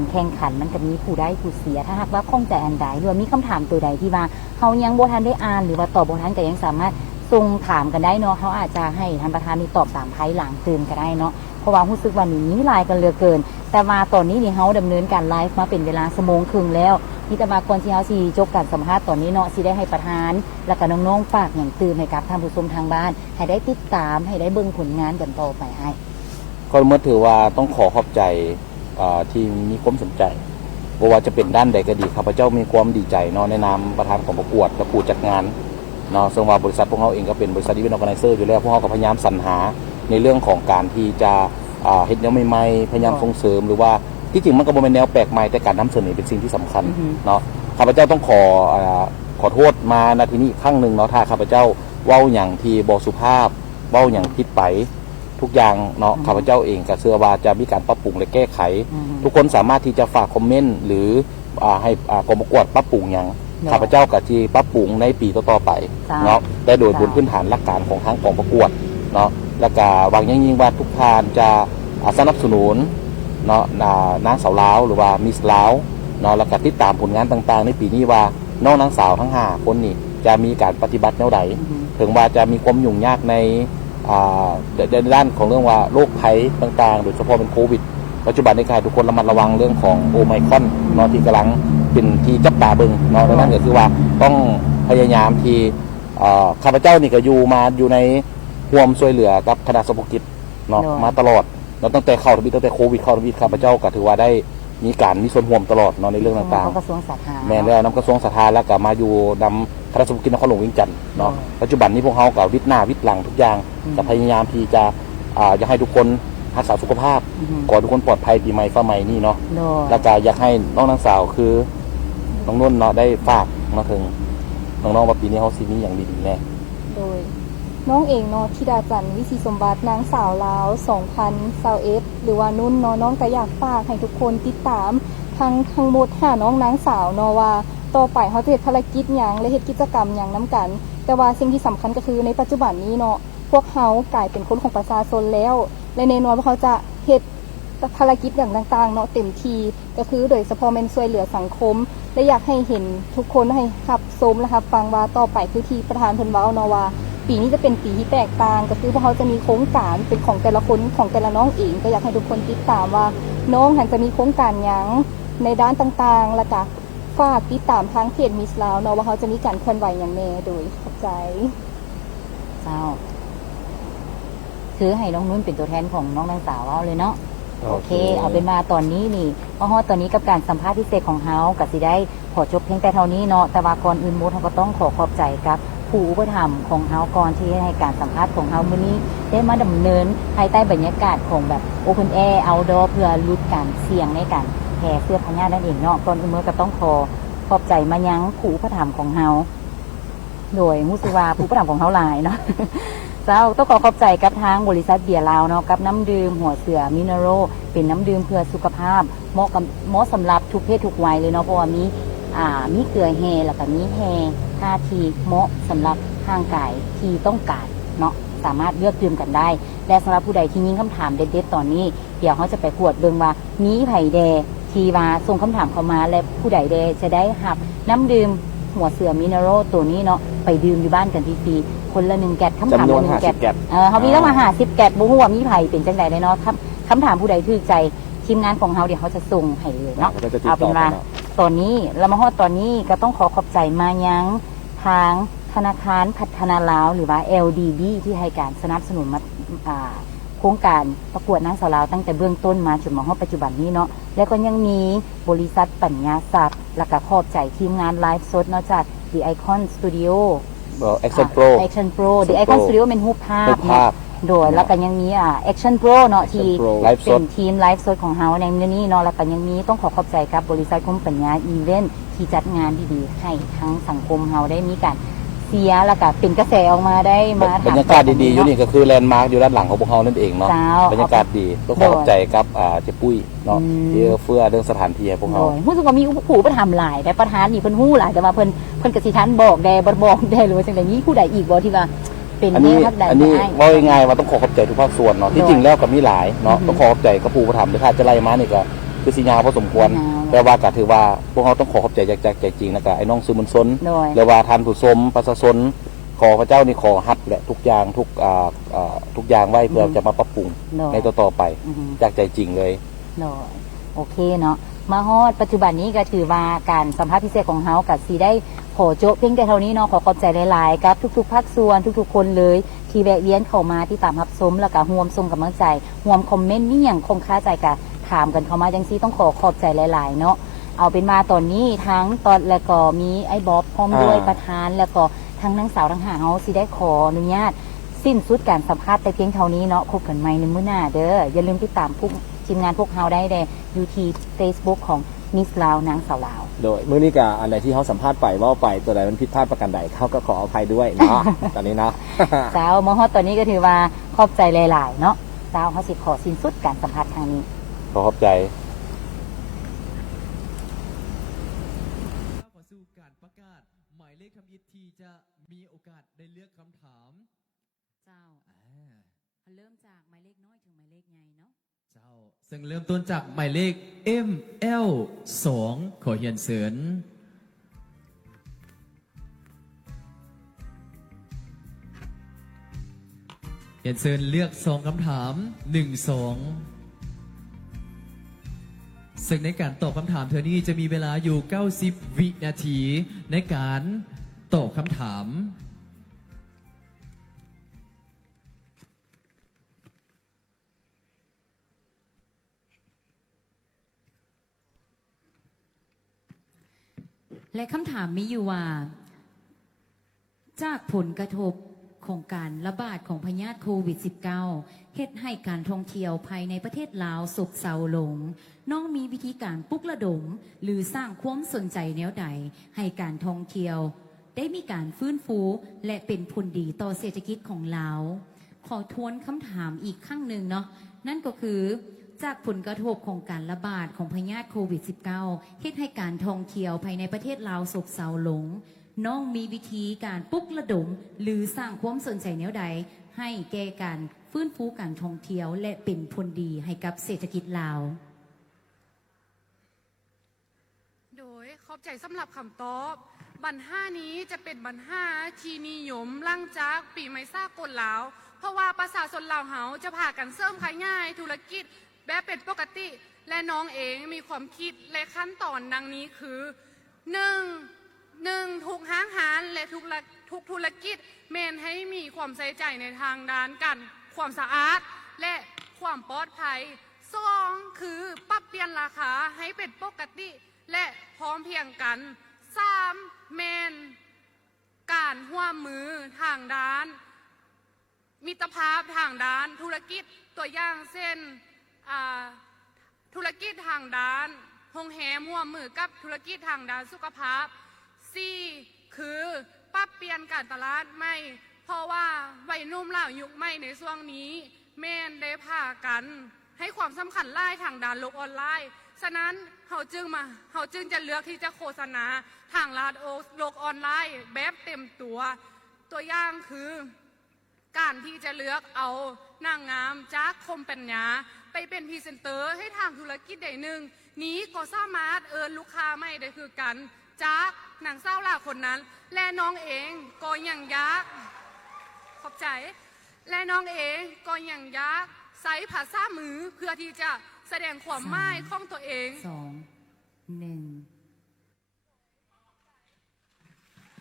รแข่งขันมันก็มีผู้ได้ผู้เสียถ้าหากว่าข้องใจอันใดหรือว่ามีคำถามตัวใดที่ว่าเขายังบ่ทันได้อ่านหรือว่าตอบบ่ทันก็ยังสามารถส่งถามกันได้เนาะเขาอาจจะให้ท่านประธานนี่ตอบตามภายหลังตื่นก็ได้เนาะเพราะว่ารู้สึกว่านี่มีหลายกันเหลือเกิน แต่มาตอนนี้นี่เขาดำเนินการไลฟ์มาเป็นเวลาชั่วโมงครึ่งแล้วนี่แต่มาก่อนที่เขาสิจบการสัมภาษณ์ตอนนี้เนาะสิได้ให้ประธานแล้วก็น้องๆฝากอย่างตื่นให้กับท่านผู้ชมทางบ้านให้ได้ติดตามให้ได้เบิ่งผลงานกันต่อไปให้ ก็เมื่อถือว่าต้องขอขอบใจที่มีความสนใจบ่ว่าจะเป็นด้านใดก็ดีข้าพเจ้ามีความดีใจเนาะในนามประธานของประกวดและผู้จัดงานเนาะซึ่งว่าบริษัทพวกเราเองก็เป็นบริษัทอีเวนต์ออร์แกไนเซอร์อยู่แล้วพวกเราก็พยายามสรรหาในเรื่องของการที่จะเฮ็ดแนวใหม่ๆพยายามส่งเสริมหรือว่าที่จริงมันก็บ่เป็นแนวแปลกใหม่แต่การนำเสนอเป็นสิ่งที่สำคัญ อือฮึ เนาะข้าพเจ้าต้องขอโทษมาณที่นี้อีกครั้งหนึ่งเนาะถ้าข้าพเจ้าเว้าอย่างที่บ่สุภาพเว้าอย่างผิดไปทุกอย่างเนาะข้าพเจ้าเองก็เชื่อว่าจะมีการปรับปรุงและแก้ไข ทุกคนสามารถที่จะฝากคอมเมนต์หรือให้กองประกวดปรับปรุงอย่าง เนาะ ข้าพเจ้าก็ที่ปรับปรุงในปีต่อๆไป จ้ะ เนาะแต่โดย จ้ะ บนพื้นฐานหลักการของทางกองประกวดเนาะแล้วก็หวังยิ่งว่าทุกท่านจะสนับสนุนเนาะนางสาวลาวหรือว่ามิสลาวเนาะแล้วก็ติดตามผลงานต่างๆ ในปีนี้ว่าน้องนางสาวทั้ง5คนนี้จะมีการปฏิบัติแนวใด ถึงว่าจะมีความยุ่งยากในด้านของเรื่องว่าโรคภัยต่างๆ โดยเฉพาะเป็นโควิด ปัจจุบันนี้ใครทุกคนระมัดระวังเรื่องของโอไมครอนเนาะที่กำลังเป็นที่จับตาเบิ่งเนาะดังนั้นก็คือว่าต้องพยายามที่ข้าพเจ้านี่ก็อยู่ในห่วมช่วยเหลือกับคณะสมภกิจเนาะ เนาะ มาตลอดเราตั้งแต่ตั้งแต่โควิดข้าพเจ้าก็ถือว่าได้มีส่วนร่วมตลอดเนาะในเรื่องต่าง ของกระทรวงสาธารณ ๆแม่นแล้วนำกระทรวงสาธารณสุขแล้วก็มาอยู่นำคณะสมภกิจนครหลวงเวียงจันทน์เนาะปัจจุบันนี้พวกเขากับวิทย์หน้าวิทย์หลังทุกอย่างก็พยายามที่จะอยากให้ทุกคนรักษาสุขภาพ ขอให้ทุกคนปลอดภัยปีใหม่ฟ้าใหม่นี่เนาะ โดย แล้วก็อยากให้น้องนางสาวคือน้องนุ่นเนาะได้ฝากมาถึงน้องๆว่าปีนี้เขาซีนี้อย่างดีๆแน่ โดยน้องเองเนาะธิดาจันทร์วิศีสมบัตินางสาวลาว2021หรือว่านุ่นเนาะน้องก็อยากฝากให้ทุกคนติดตามทั้งหมด5น้องนางสาวเนาะว่าต่อไปเขาจะเฮ็ดภารกิจหยังและเฮ็ดกิจกรรมหยังนํกัน แต่ว่าสิ่งที่สำคัญก็คือในปัจจุบันนี้เนาะพวกเขากลายเป็นคนของประชาชนแล้ว และแน่นอนว่าเขาจะเฮ็ดภารกิจอย่างต่างๆเนาะเต็มที่ก็คือโดยเฉพาะแม่นช่วยเหลือสังคมและอยากให้เห็นทุกคนให้รับชมและรับฟังว่าต่อไปคือที่ประธานเพิ่นเว้าเนาะว่า ปีนี้จะเป็นปีที่แตกต่างก็คือพวกเขาจะมีโครงการเป็นของแต่ละคนของแต่ละน้องเองก็อยากให้ทุกคนติดตามว่าน้องหันจะมีโครงการหยังในด้านต่างๆแล้วก็ฝากติดตามทางเพจมิสลาวเนาะว่าเขาจะมีการเคลื่อนไหวอย่างแน่โดยขอบใจ เจ้าคือให้น้องนุ่นเป็นตัวแทนของน้องนางสาวเอาเลยเนาะโอเค เอาเป็นมาตอนนี้นี่เพราะตอนนี้กับการสัมภาษณ์พิเศษของเฮากับสิได้ขอจบเพียงแต่เท่านี้เนาะแต่ว่าก่อนอื่นมดเราก็ต้องขอบใจกับผู้อุปถัมภ์ของเฮาก่อนที่ให้การสัมภาษณ์ของเฮามื้อนี้ได้มาดำเนินภายใต้บรรยากาศของแบบ Open Air Outdoor เพื่อลดการเสี่ยงในการแพร่เชื้อพยาธินั่นเองเนาะก่อนอื่นมดก็ต้องขอบใจมายังผู้อุปถัมภ์ของเฮาโดยรู้สึกว่าผู้อุปถัมภ์ของเฮาหลายเนาะ เจ้าต้องขอบใจกับทางบริษัทเบียร์ลาวเนาะกับน้ำดื่มหัวเสือมินาโรเป็นน้ำดื่มเพื่อสุขภาพเหมาะสำหรับทุกเพศทุกวัยเลยเนาะเพราะว่ามีเกลือแฮแล้วก็มีแฮท่าทีเหมาะสำหรับร่างกายที่ต้องการเนาะสามารถเลือกดื่มกันได้และสำหรับผู้ใดที่มีคำถามเด็ดๆตอนนี้เดี๋ยวเขาจะไปขวดเบิ่งว่ามีไผ่แดทีว่าส่งคำถามเข้ามาและผู้ใดแดจะได้รับน้ำดื่มหัวเสือมินาโรตัวนี้เนาะไปดื่มอยู่บ้านกันฟรีๆ คนละ1 แกดคำถาม จำนวน ละ1 แกด 50แกด เขามีแล้วมา50 แกดบ่ฮู้ว่ามีไผเป็นจังใดเลยเนาะคำถามผู้ใดถูกใจทีมงานของเขาเดี๋ยวเขาจะส่งให้เลยเนาะ ก็จะติด เอา ต่ เป็ อน กั ว่าน เนาะ ตอนนี้เรามาฮอดตอนนี้ก็ต้องขอบใจมายังทางธนาคารพัฒนาลาวหรือว่า LDB ที่ให้การสนับสนุนมาโครงการประกวดนางสาวลาวตั้งแต่เบื้องต้นมาจนมาฮอดปัจจุบันนี้เนาะแล้วก็ยังมีบริษัทปัญญาศัพท์และก็ขอบใจทีมงานไลฟ์สดเนาะจาก The Icon Studio Action Pro Action Pro The Icon Studio เป็นรูปภาพ รูปภาพ โดยแล้วก็ยังมีAction Pro เนาะที่ Pro ไลฟ์ส เป็ ด นทีมไลฟ์สดของเฮาในมื้อนี้เนาะแล้วก็ยังมีต้องขอบใจกับบริษัทคมปัญญาอีเวนท์ที่จัดงานดีๆให้ทั้งสังคมเฮาได้มีการเสียแล้วก็เป็นกระแสออกมาได้มา บรรยากาศดีๆอยู่นี่ก็คือแลนด์มาร์คอยู่ด้านหลังของพวกเรานั่นเองเนาะ เจ้า บรรยากาศดีต้องขอบใจกับเจ๊ปุ้ยเนาะ อืม ที่เฟื้อเรื่องสถานที่ให้พวก โด เรา ยรู้สึกว่ามีผู้ประทำหลายแต่ประธานนี่เพิ่นฮู้หลายแต่ว่าเพิ่นกสิทันบอกได้บ่บอกได้หรือว่าจังได๋มีผู้ใดอีกบ่ที่ว่าเป็น อัน แม่ นี้ ทักใด อันนี้ ได้ ว่าง่ายๆว่าต้องขอบใจทุกภาคส่วนเนาะที่ โดย จริงแล้วก็มีหลายเนาะ อือฮึ ต้องขอบใจกับผู้ประทำแต่ถ้าจะไล่มานี่ก็คือสิยาวพอสมควร ยาว แต่ว่าก็ถือว่าพวกเราต้องขอบใจจากใจจริงนะก็ไอ้น้องสื่อมวลชน โดย หรือว่าท่านผู้ชมประชาชนขอพระเจ้านี่ขอฮัดและทุกอย่างทุกอย่างไว้เพื่อจะมาปรับปรุง โดย ในต่อๆไป อือฮึ จากใจจริงเลย โดยโอเคเนาะมาฮอดปัจจุบันนี้ก็ถือว่าการสัมภาษณ์พิเศษของเฮากับสีได้ขอโจ๊ะเพียงแต่เท่านี้เนาะขอขอบใจหลายๆครับทุกๆภาคส่วนทุกๆคนเลยที่แวะเวียนเข้ามาที่ตามรับชมแล้วก็ร่วมส่งกำลังใจร่วมคอมเมนต์นี่อย่างคงค่าใจกับถามกันเข้ามาจังซี่ต้องขอขอบใจหลายๆเนาะเอาเป็นมาตอนนี้ทั้งตอนแล้วก็มีไอ้บ๊อบพร้อมด้วยประธานแล้วก็ทั้งนางสาวทั้งหาเฮาสิได้ขออนุญาตสิ้นสุดการสัมภาษณ์แต่เพียงเท่านี้เนาะพบกันใหม่ในมื้อหน้าเด้ออย่าลืมติดตามพวกทีมงานพวกเฮาได้ใน YouTube Facebook ของมิสลาวนางสาวลาว โดยมื้อนี้กับอันใดที่เขาสัมภาษณ์ไปว่าไปตัวใดมันผิดพลาดประการใดเขาก็ขออภัยด้วยเนาะ ตอนนี้เนาะ สาวมอฮอตตอนนี้ก็ถือว่าขอบใจหลายๆเนาะสาวเขาสิขอสิ้นสุดการสัมภาษณ์ครั้งนี้ ขอบใจ เข้าสู่การประกาศหมายเลขทำอิฐที่จะมีโอกาสได้เลือกคำถาม เจ้าเริ่มจากหมายเลขน้อยถึงหมายเลขใหญ่เนาะ เจ้าซึ่งเริ่มต้นจากหมายเลข ML 2ขอเฮียนเสริญเฮียนเสริญเลือก2คำถาม1 2ซึ่งในการตอบคำถามเธอนี้จะมีเวลาอยู่90วินาทีในการตอบคำถาม และคำถามมีอยู่ว่า จากผลกระทบของการระบาดของพยาธิโควิด -19 เฮ็ดให้การท่องเที่ยวภายในประเทศลาวซบเซาลง น้องมีวิธีการปลุกระดม หรือสร้างความสนใจแนวใด ให้การท่องเที่ยว ได้มีการฟื้นฟูและเป็นผลดีต่อเศรษฐกิจของลาว ขอทวนคำถามอีกครั้งหนึ่งเนาะนั่นก็คือจากผลกระทบของการระบาดของพยาธิโควิด -19 เฮ็ดให้การท่องเที่ยวภายในประเทศลาวซบเซาลง น้องมีวิธีการปลุกระดม หรือสร้างความสนใจแนวใด ให้แก่การฟื้นฟูการท่องเที่ยว และเป็นผลดีให้กับเศรษฐกิจลาว โดยขอบใจสำหรับคำตอบ บันห้านี้จะเป็นบันห้าที่นิยมหลังจากปีใหม่สากลลาว เพราะว่าประชาชนลาวเฮาจะพากันเสริมขายง่ายธุรกิจแบบเป็นปกติ และน้องเองมีความคิดและขั้นตอนดังนี้คือ 1. ทุกห้างหารและทุกธุรกิจเมนให้มีความใส่ใจในทางด้านกันความสะอาดและความปลอดภัย 2. คือปรับเปลี่ยนราคาให้เป็นปกติและพร้อมเพรียงกัน 3. เมนการร่วมมือทางด้าน มิตรภาพทางด้านธุรกิจตัวอย่างเช่นธุรกิจทางด้านโรงแรมร่วมมือกับธุรกิจทางด้านสุขภาพ 4. คือปรับเปลี่ยนการตลาดใหม่เพราะว่าวัยรุ่นเหล่ายุคใหม่ในช่วงนี้แม่นได้พากันให้ความสำคัญหลายทางด้านโลกออนไลน์ฉะนั้นเขาจึงจะเลือกที่จะโฆษณาทางโลกออนไลน์แบบเต็มตัวอย่างคือการที่จะเลือกเอานางงามจากคมปัญญาไปเป็นพรีเซนเตอร์ให้ทางธุรกิจใดหนึ่งนี้ก็สามารถลูกค้าไม่ได้คือกันจากนางสาวลาวคนนั้นและน้องเองก็ยังอยาก ขอบใจ และน้องเองก็ยังอยากใช้ภาษามือเพื่อที่จะแสดงความหมายของตัวเอง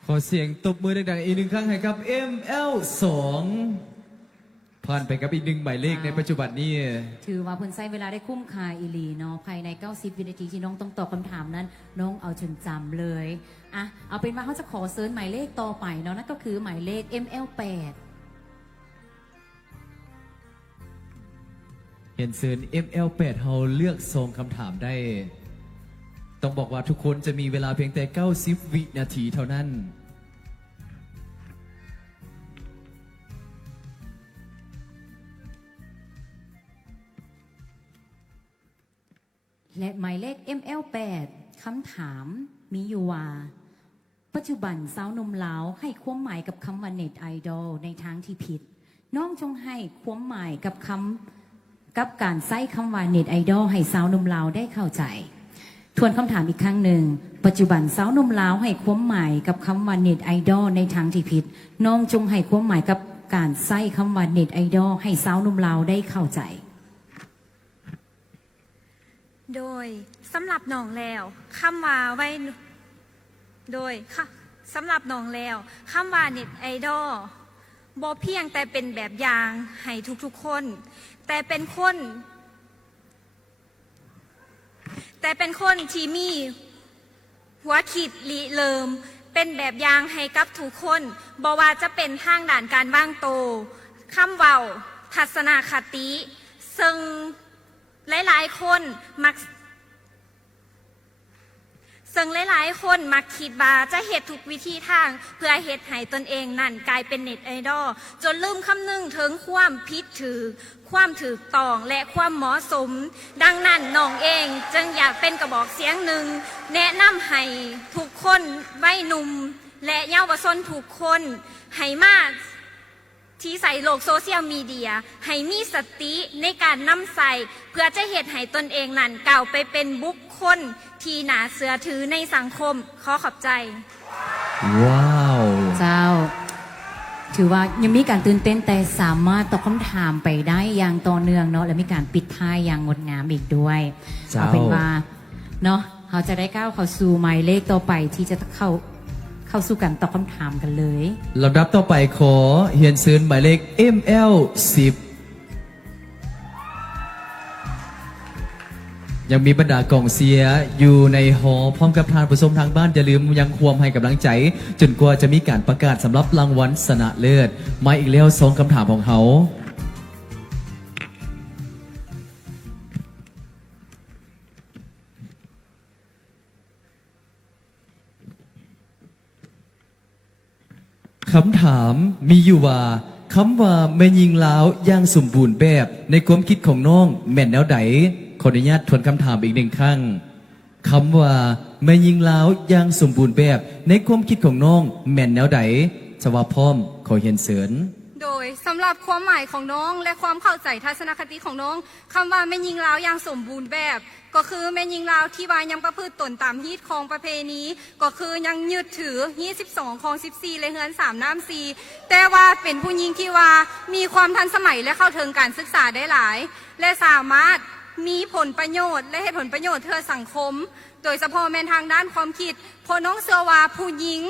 ขอเสียงตบมือดังๆอีกหนึ่งครั้งให้กับ ML2 ผ่านไปกับอีกหนึ่งหมายเลขในปัจจุบันนี้ ถือว่าเพิ่นใช้เวลาได้คุ้มค่าอีหลีเนาะภายใน 90 วินาทีที่น้องต้องตอบคำถามนั้น น้องเอาจนจำเลยอ่ะเอาเป็นว่าเขาจะขอเซิร์ชหมายเลขต่อไปเนาะนั่นก็คือหมายเลข ML8 เห็นเซิร์น ML8 เฮาเลือกทรงคำถามได้ ต้องบอกว่าทุกคนจะมีเวลาเพียงแต่ 90 วินาทีเท่านั้น และหมายเลข ML8 คำถามมีอยู่ว่า ปัจจุบันสาวนมลาวให้ความหมายกับคำว่าเน็ตไอดอลในทางที่ผิด น้องจงให้ความหมายกับการใช้คำว่าเน็ตไอดอลให้สาวนมลาวได้เข้าใจทวนคำถามอีกครั้งหนึ่งปัจจุบันสาวนมลาวให้ความหมายกับคำว่าเน็ตไอดอลในทางที่ผิดน้องจงให้ความหมายกับการใช้คำว่าเน็ตไอดอลให้สาวนมลาวได้เข้าใจโดยสำหรับน้องแล้วคำว่าไว้โดยค่ะสำหรับน้องแล้วคำว่าเน็ตไอดอลบ่เพียงแต่เป็นแบบอย่างให้ทุกๆคนแต่เป็นคนที่มีหัวคิดริเริ่มเป็นแบบอย่างให้กับทุกคนบ่ว่าจะเป็นทางด่านการวางโตวคำเว้าทัศนคติซึ่งหลายๆคนมักคิดว่าจะเหตุทุกวิธีทางเพื่อเหตุให้ตนเองนั่นกลายเป็นเน็ตไอดอลจนลืมคำนึงถึงความผิดถือความถูกต้องและความเหมาะสมดังนั้นน้องเองจึงอยากเป็นกระบอกเสียงหนึ่งแนะนำให้ทุกคนวัยหนุ่มและเยาวชนทุกคนให้มาที่ใส่โลกโซเชียลมีเดียให้มีสติในการนำใส่เพื่อจะเหตุให้ตนเองนั่นก้าวไปเป็นบุคคลที่น่าเชื่อถือในสังคมขอขอบใจ ว้าว เจ้า ถือว่ายังมีการตื่นเต้นแต่สามารถตอบคำถามไปได้อย่างต่อเนื่องเนาะและมีการปิดท้ายอย่างงดงามอีกด้วย เจ้า เอาเป็นว่าเนาะเขาจะได้ก้าวเข้าสู่หมายเลขต่อไปที่จะเข้าสู่การตอบคำถามกันเลย ลำดับต่อไปขอเฮียนเซิร์นหมายเลข ML10 ยังมีบรรดากองเสียอยู่ในหอพร้อมกับทานผู้ชมทางบ้านอย่าลืมยังความให้กำลังใจ จนกว่าจะมีการประกาศสำหรับรางวัลชนะเลิศมาอีกแล้ว2คำถามของเขาคำถามมีอยู่ว่าคำว่าแม่ยิงลาวอย่างสมบูรณ์แบบในความคิดของน้องแม่นแนวใดขออนุญาตทวนคำถามอีกหนึ่งครั้งคำว่าแม่ยิงลาวอย่างสมบูรณ์แบบในความคิดของน้องแม่นแนวใดจะว่าพร้อมขอเห็นเสริญโดยสำหรับความหมายของน้องและความเข้าใจทัศนคติของน้องคำว่าแม่ยิงลาวอย่างสมบูรณ์แบบก็คือแม่ยิงลาวที่ว่ายังประพฤติตนตามฮีตของประเพณีก็คือยังยึดถือฮีต12ของ14และเฮือน3น้ำ4แต่ว่าเป็นผู้หญิงที่ว่ามีความทันสมัยและเข้าถึงการศึกษาได้หลายและสามารถมีผลประโยชน์และให้ผลประโยชน์เพื่อสังคมโดยเฉพาะแม่นทางด้านความคิดเพราะน้องเชื่อว่าผู้หญิง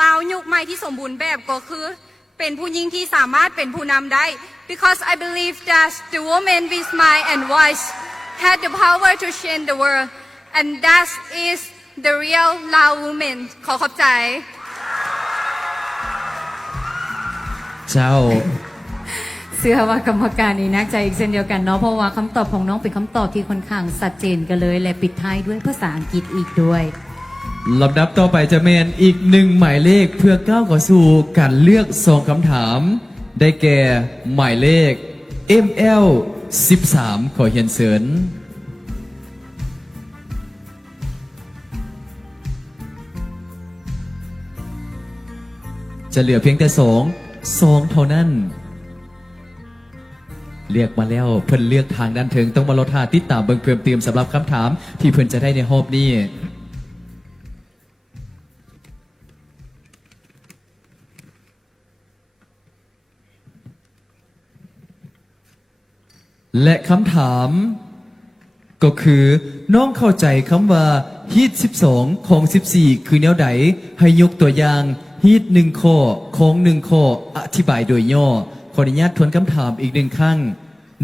ลาวยุคใหม่ที่สมบูรณ์แบบก็คือเป็นผู้หญิงที่สามารถเป็นผู้นำได้ because I believe that the woman with mind and voice had the power to change the world and that is the real Lao woman ขอขอบใจเจ้าเชื่อว่ากรรมการนี่นักใจอีกเช่นเดียวกันเนาะเพราะว่าคำตอบของน้องเป็นคำตอบที่ค่อนข้างชัดเจนกันเลยและปิดท้ายด้วยภาษาอังกฤษอีกด้วยลำดับต่อไปจะเป็นอีก1หมายเลขเพื่อก้าวเข้าสู่การเลือก2คำถามได้แก่หมายเลข ML13 ขอเฮียนเสริญจะเหลือเพียงแต่2เท่านั้นเลือกมาแล้วเพิ่นเลือกทางด้านถึงต้องมาลดท่าติดตามเบิ่งเพิ่มเติมสำหรับคำถามที่เพิ่นจะได้ในรอบนี้ และคำถามก็คือน้องเข้าใจคำว่าฮีท12ของ14คือแนวใดให้ยกตัวอย่างฮีท1ข้อของ1ข้ออธิบายโดยย่อขออนุญาตทวนคำถามอีก1ครั้ง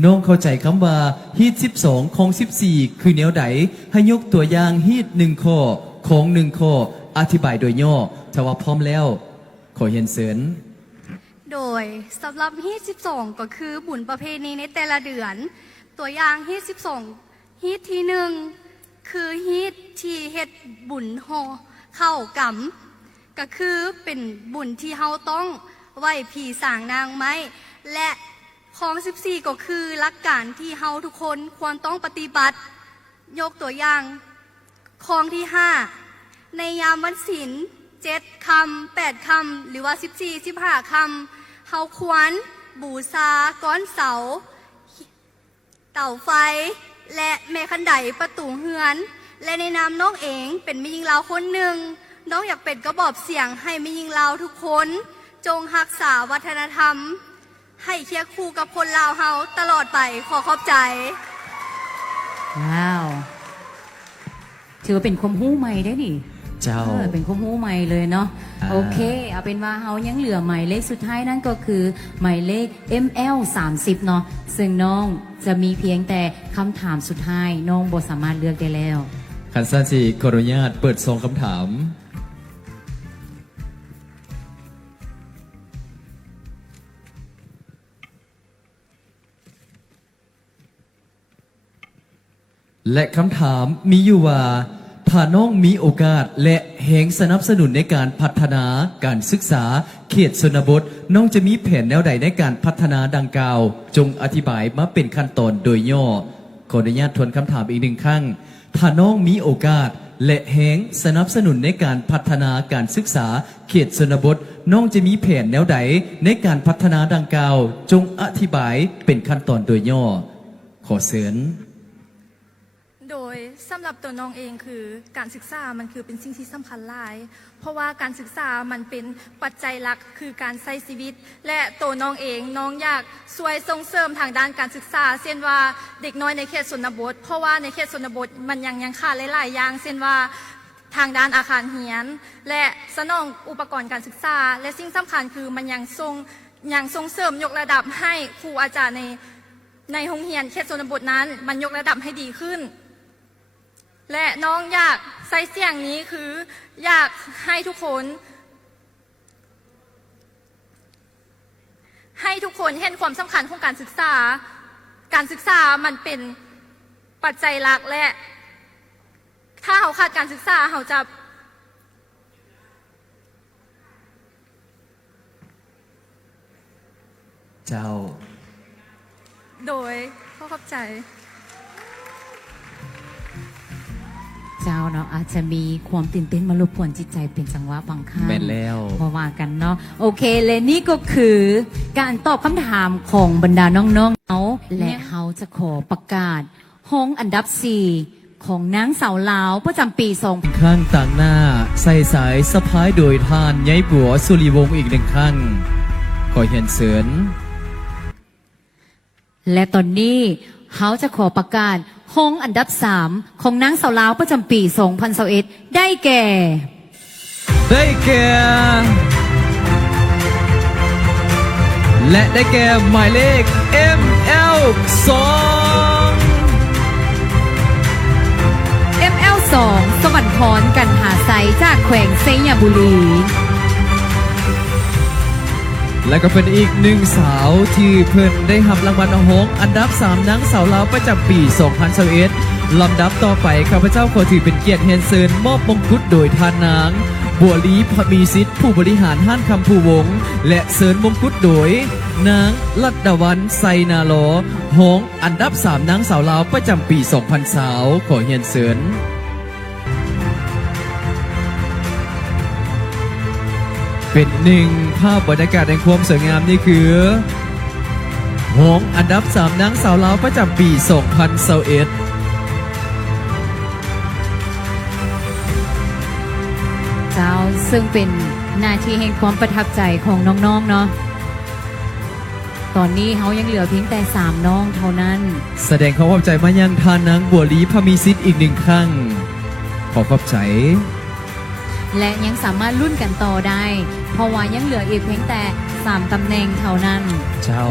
น้องเข้าใจคำว่าฮีท12ของ14คือแนวใดให้ยกตัวอย่างฮีท1ข้อของ1ข้ออธิบายโดยย่อถ้าว่าพร้อมแล้วขอเรียนเชิญ โดยสำหรับฮีท12 ก็คือบุญประเพณีในแต่ละเดือน ตัวอย่างฮีท12ฮีทที่หนึ่งคือฮีทที่เฮ็ดบุญห่อเข้ากำก็คือเป็นบุญที่เฮาต้องไหว้ผีสางนางไม้และของ14 ก็คือหลักการที่เฮาทุกคนควรต้องปฏิบัติยกตัวอย่างของที่5ในยามวันศีล7 คำ 8 คำหรือว่า14 15 คำเฮาควรบูชาก้อนเสาเต่าไฟและแม่คันไดประตูเฮือนและในนามน้องเองเป็นแม่หญิงลาวคนหนึ่งน้องอยากเป็นกระบอกเสียงให้แม่หญิงลาวทุกคนจงรักษาวัฒนธรรมให้เคียงคู่กับคนลาวเฮาตลอดไปขอขอบใจ ว้าวถือว่าเป็นความรู้ใหม่ได้นี่ เจ้า เป็นความรู้ใหม่เลยเนาะ อ่า โอเคเอาเป็นว่าเฮายังเหลือหมายเลขสุดท้ายนั่นก็คือหมายเลข ML 30เนาะซึ่งน้องจะมีเพียงแต่คำถามสุดท้ายน้องบ่สามารถเลือกได้แล้ว ขันซาจิขออนุญาตเปิดซองคำถาม และคำถามมีอยู่ว่าถ้าน้องมีโอกาสและแหงสนับสนุนในการพัฒนาการศึกษาเขตชนบทน้องจะมีแผนแนวใดในการพัฒนาดังกล่าว จงอธิบายมาเป็นขั้นตอนโดยย่อขออนุญาตทวนคำถามอีก1ครั้งถ้าน้องมีโอกาสและแหงสนับสนุนในการพัฒนาการศึกษาเขตชนบทน้องจะมีแผนแนวใดในการพัฒนาดังกล่าว จงอธิบายเป็นขั้นตอนโดยย่อขอเชิญ โดยสำหรับตัวน้องเองคือการศึกษามันคือเป็นสิ่งที่สำคัญหลาย เพราะว่าการศึกษามันเป็นปัจจัยหลักคือการใช้ชีวิต และตัวน้องเองน้องอยากช่วยส่งเสริมทางด้านการศึกษาเช่นว่าเด็กน้อยในเขตชนบทเพราะว่าในเขตชนบทมันยังขาดหลายๆอย่างเช่นว่าทางด้านอาคารเรียน และสนองอุปกรณ์การศึกษา และสิ่งสำคัญคือมันยังส่งเสริมยกระดับให้ครูอาจารย์ในโรงเรียนเขตชนบทนั้นมันยกระดับให้ดีขึ้นและน้องอยากใส่เสียงนี้คืออยากให้ทุกคนเห็นความสำคัญของการศึกษาการศึกษามันเป็นปัจจัยหลักและถ้าเราขาดการศึกษาเราจะ เจ้า โดยขอขอบใจ เจ้าเนาะอาจจะมีความตื่นเต้นมารบกวนจิตใจเป็นจังหวะบางครั้ง แม่นแล้ว เพราะว่ากันเนาะโอเคและนี่ก็คือการตอบคำถามของบรรดาน้องๆเขาและเขาจะขอประกาศห้องอันดับ 4 ของนางสาวลาวประจำปี ข้างต่างหน้าใส่สายสะพายโดยทานย้ายบัวสุริวงศ์อีก1ครั้งขอเห็นเสริญ และตอนนี้เขาจะขอประกาศห้องอันดับ 3 ของนางสาวลาวประจำปี 2021ได้แก่ ได้แก่ และได้แก่หมายเลข ML2 ML2 สวรรค์พรกันหาไซจากแขวงเซยบุรี และก็เป็นอีกหนึ่งสาวที่เพิ่นได้รับรางวัลห้องอันดับ 3นางสาวลาวประจำปี 2021ลำดับต่อไปข้าพเจ้าขอถือเป็นเกียรติเฮนเซินมอบมงกุฎโดยทานนางบัวลีพมีสิทธิ์ผู้บริหารห้านคำภูวงศ์และเซินมงกุฎโดยนางลัดดาวันไซนาโลห้องอันดับ 3นางสาวลาวประจำปี 2020ขอเฮนเซินเป็นหนึ่งภาพบรรยากาศแห่งความสวยงามนี่คือหงอันดับ 3นางสาวลาวประจำปี 2021 เจ้าซึ่งเป็นนาทีแห่งความประทับใจของน้องๆเนาะ ตอนนี้เขายังเหลือเพียงแต่3น้องเท่านั้น แสดงความขอบใจมายังทานนางบัวลีพามีซิดอีก1ครั้งขอขอบใจ และยังสามารถลุ้นกันต่อได้ เพราะว่ายังเหลืออีกเพียงแต่3ตำแหน่งเท่านั้น เจ้า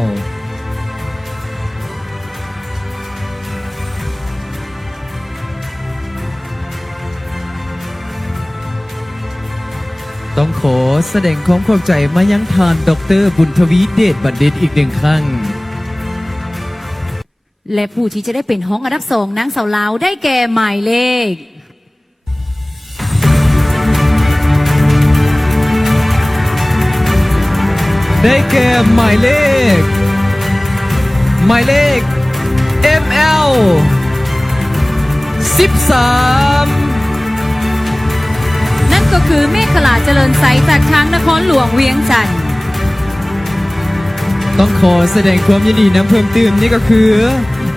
ต้องขอแสดงความขอบใจมายังทานดรบุญทวีเดชบัณฑิตอีก1ครั้ง และผู้ที่จะได้เป็นห้องอันดับ2นางสาวลาวได้แก่หมายเลข ได้แก่หมายเลข ML 13 นั่นก็คือเมฆขลาเจริญใสจากทางนครหลวงเวียงจันทร์ ต้องขอแสดงความยินดีนำเพิ่มเติมนี่ก็คือ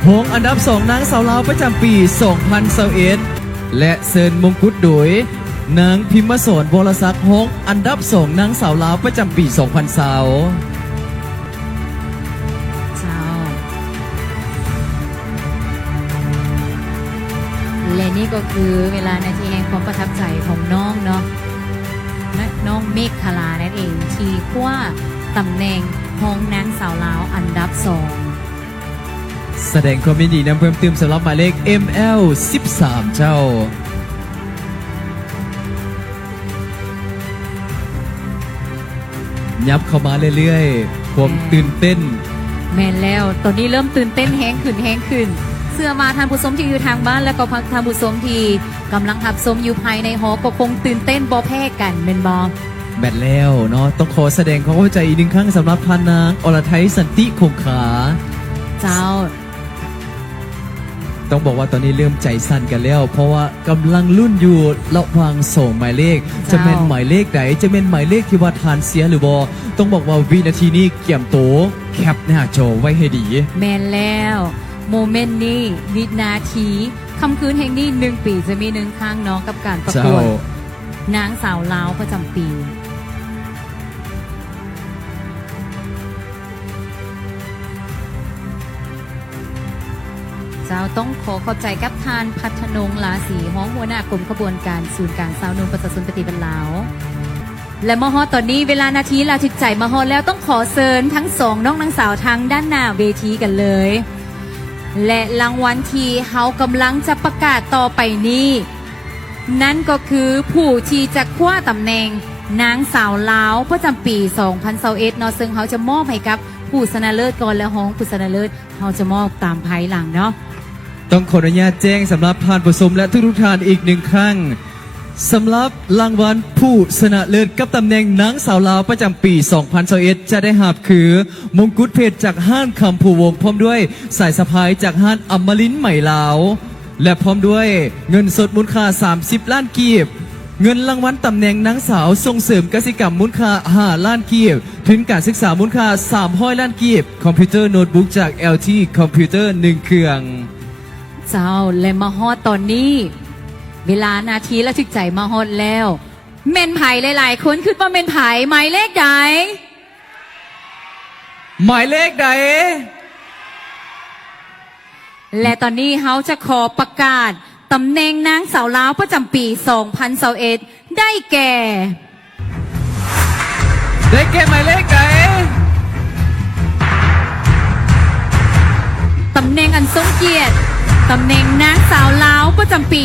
หงอันดับ2นางสาวลาวประจำปี 2021 และเซินมงกุฎโดยนางพิมพ์สอนวรศักดิ์หงอันดับ2นางสาวลาวประจำปี 2020 เจ้า และนี่ก็คือเวลานาทีแห่งความประทับใจของน้องเนาะน้องเมฆขลานั่นเองที่คว้าตำแหน่งห้องนางสาวลาวอันดับ2 แสดงความยินดีนำเพิ่มเติมสำหรับหมายเลข ML 13 เจ้า ยับเข้ามาเรื่อยๆผมตื่นเต้น แม่นแล้วตอนนี้เริ่มตื่นเต้นแห้งขึ้น เสื้อมาทานผู้ชมที่อยู่ทางบ้านแล้วก็ทานผู้ชมที่กำลังทับชมอยู่ภายในหอก็คงตื่นเต้นบ่แพ้กันแม่นบ่ แบตแล้วเนาะต้องขอแสดงความเข้าใจอีก1ครั้งสำหรับทานนางอรไทยสันติคงคา เจ้า ต้องบอกว่าตอนนี้เริ่มใจสั่นกันแล้ว เพราะว่ากำลังรุ่นอยู่ระหว่าง2หมายเลข จะเป็นหมายเลขใดจะเป็นหมายเลขที่ว่าทานเสียหรือบอต้องบอกว่าวินาทีนี้เกี่ยมโตแคปหน้าจอไว้ให้ดี แม่นแล้วโมเมนต์นี้วินาทีค่ำคืนแห่งนี้1 ปีจะมี1ครั้งน้องกับการประกวดนางสาวลาวประจำปีเจ้าต้องขอขอบใจกับทานพัฒนงลาสีห้องหัวหน้ากรมขบวนการศูนย์การสาวนุ่มประชาชนปฏิบัติลาว และมฮอตอนนี้เวลานาทีลาถึกใจมฮอแล้วต้องขอเชิญทั้ง2น้องนางสาวทางด้านหน้าเวทีกันเลย และรางวัลที่เขากำลังจะประกาศต่อไปนี้ นั่นก็คือผู้ที่จะคว้าตำแหน่งนางสาวลาวประจำปี 2021 เนาะซึ่งเขาจะมอบให้กับผู้ชนะเลิศก่อนและห้องผู้ชนะเลิศเขาจะมอบตามภายหลังเนาะ ต้องขออนุญาตแจ้งสำหรับทานผู้ชมและทุกๆทานอีก1ครั้งสำหรับรางวัลผู้ชนะเลิศกับตำแหน่งนางสาวลาวประจำปี 2021 จะได้หับคือมงกุฎเพชรจากห้านคำภูวงพร้อมด้วยสายสะพายจากห้านอมรินทร์ใหม่ลาวและพร้อมด้วยเงินสดมูลค่า30 ล้านกีบเงินรางวัลตำแหน่งนางสาวส่งเสริมกสิกรรมมูลค่า5 ล้านกีบทุนการศึกษามูลค่า300 ล้านกีบคอมพิวเตอร์โน้ตบุ๊กจาก LT คอมพิวเตอร์1เครื่องเจ้าและมาฮอดตอนนี้เวลานาทีละถึกใจมาฮอดแล้วเมนไผ่หลายๆคนคิดว่าเมนไผ่หมายเลขใด หมายเลขใด และตอนนี้เขาจะขอประกาศตำแหน่งนางสาวลาวประจำปี 2021 ได้แก่ หมายเลขใด ตำแหน่งอันทรงเกียรติตำแหน่งนางสาวลาวประจำปี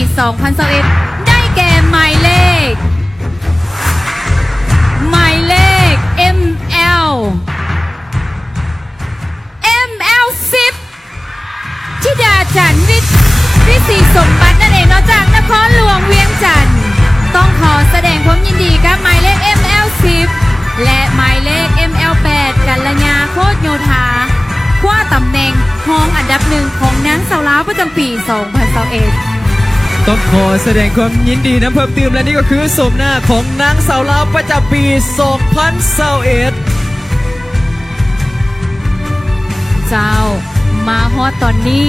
2021 ได้แก่หมายเลข ML 10ธิดาจันทร์วิสีสมบัตินั่นเองเนาะจากนครหลวงเวียงจันทร์ต้องขอแสดงความยินดีกับหมายเลข ML 10และหมายเลข ML 8กัลยาโคตรโยธาคว้าตำแหน่งห้องอันดับ1ของนางสาวลาวประจำปี 2021 ต้องขอแสดงความยินดีนะเพิ่มเติมและนี่ก็คือสมหน้าของนางสาวลาวประจำปี 2021 เจ้ามาฮอดตอนนี้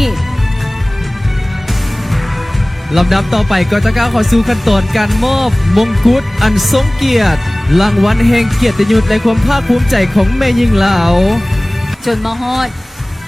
ลำดับต่อไปก็จะก้าวเข้าสู่ขั้นตอนการมอบมงกุฎอันทรงเกียรติรางวัลแห่งเกียรติยศและความภาคภูมิใจของแม่หญิงลาว จนมาฮอด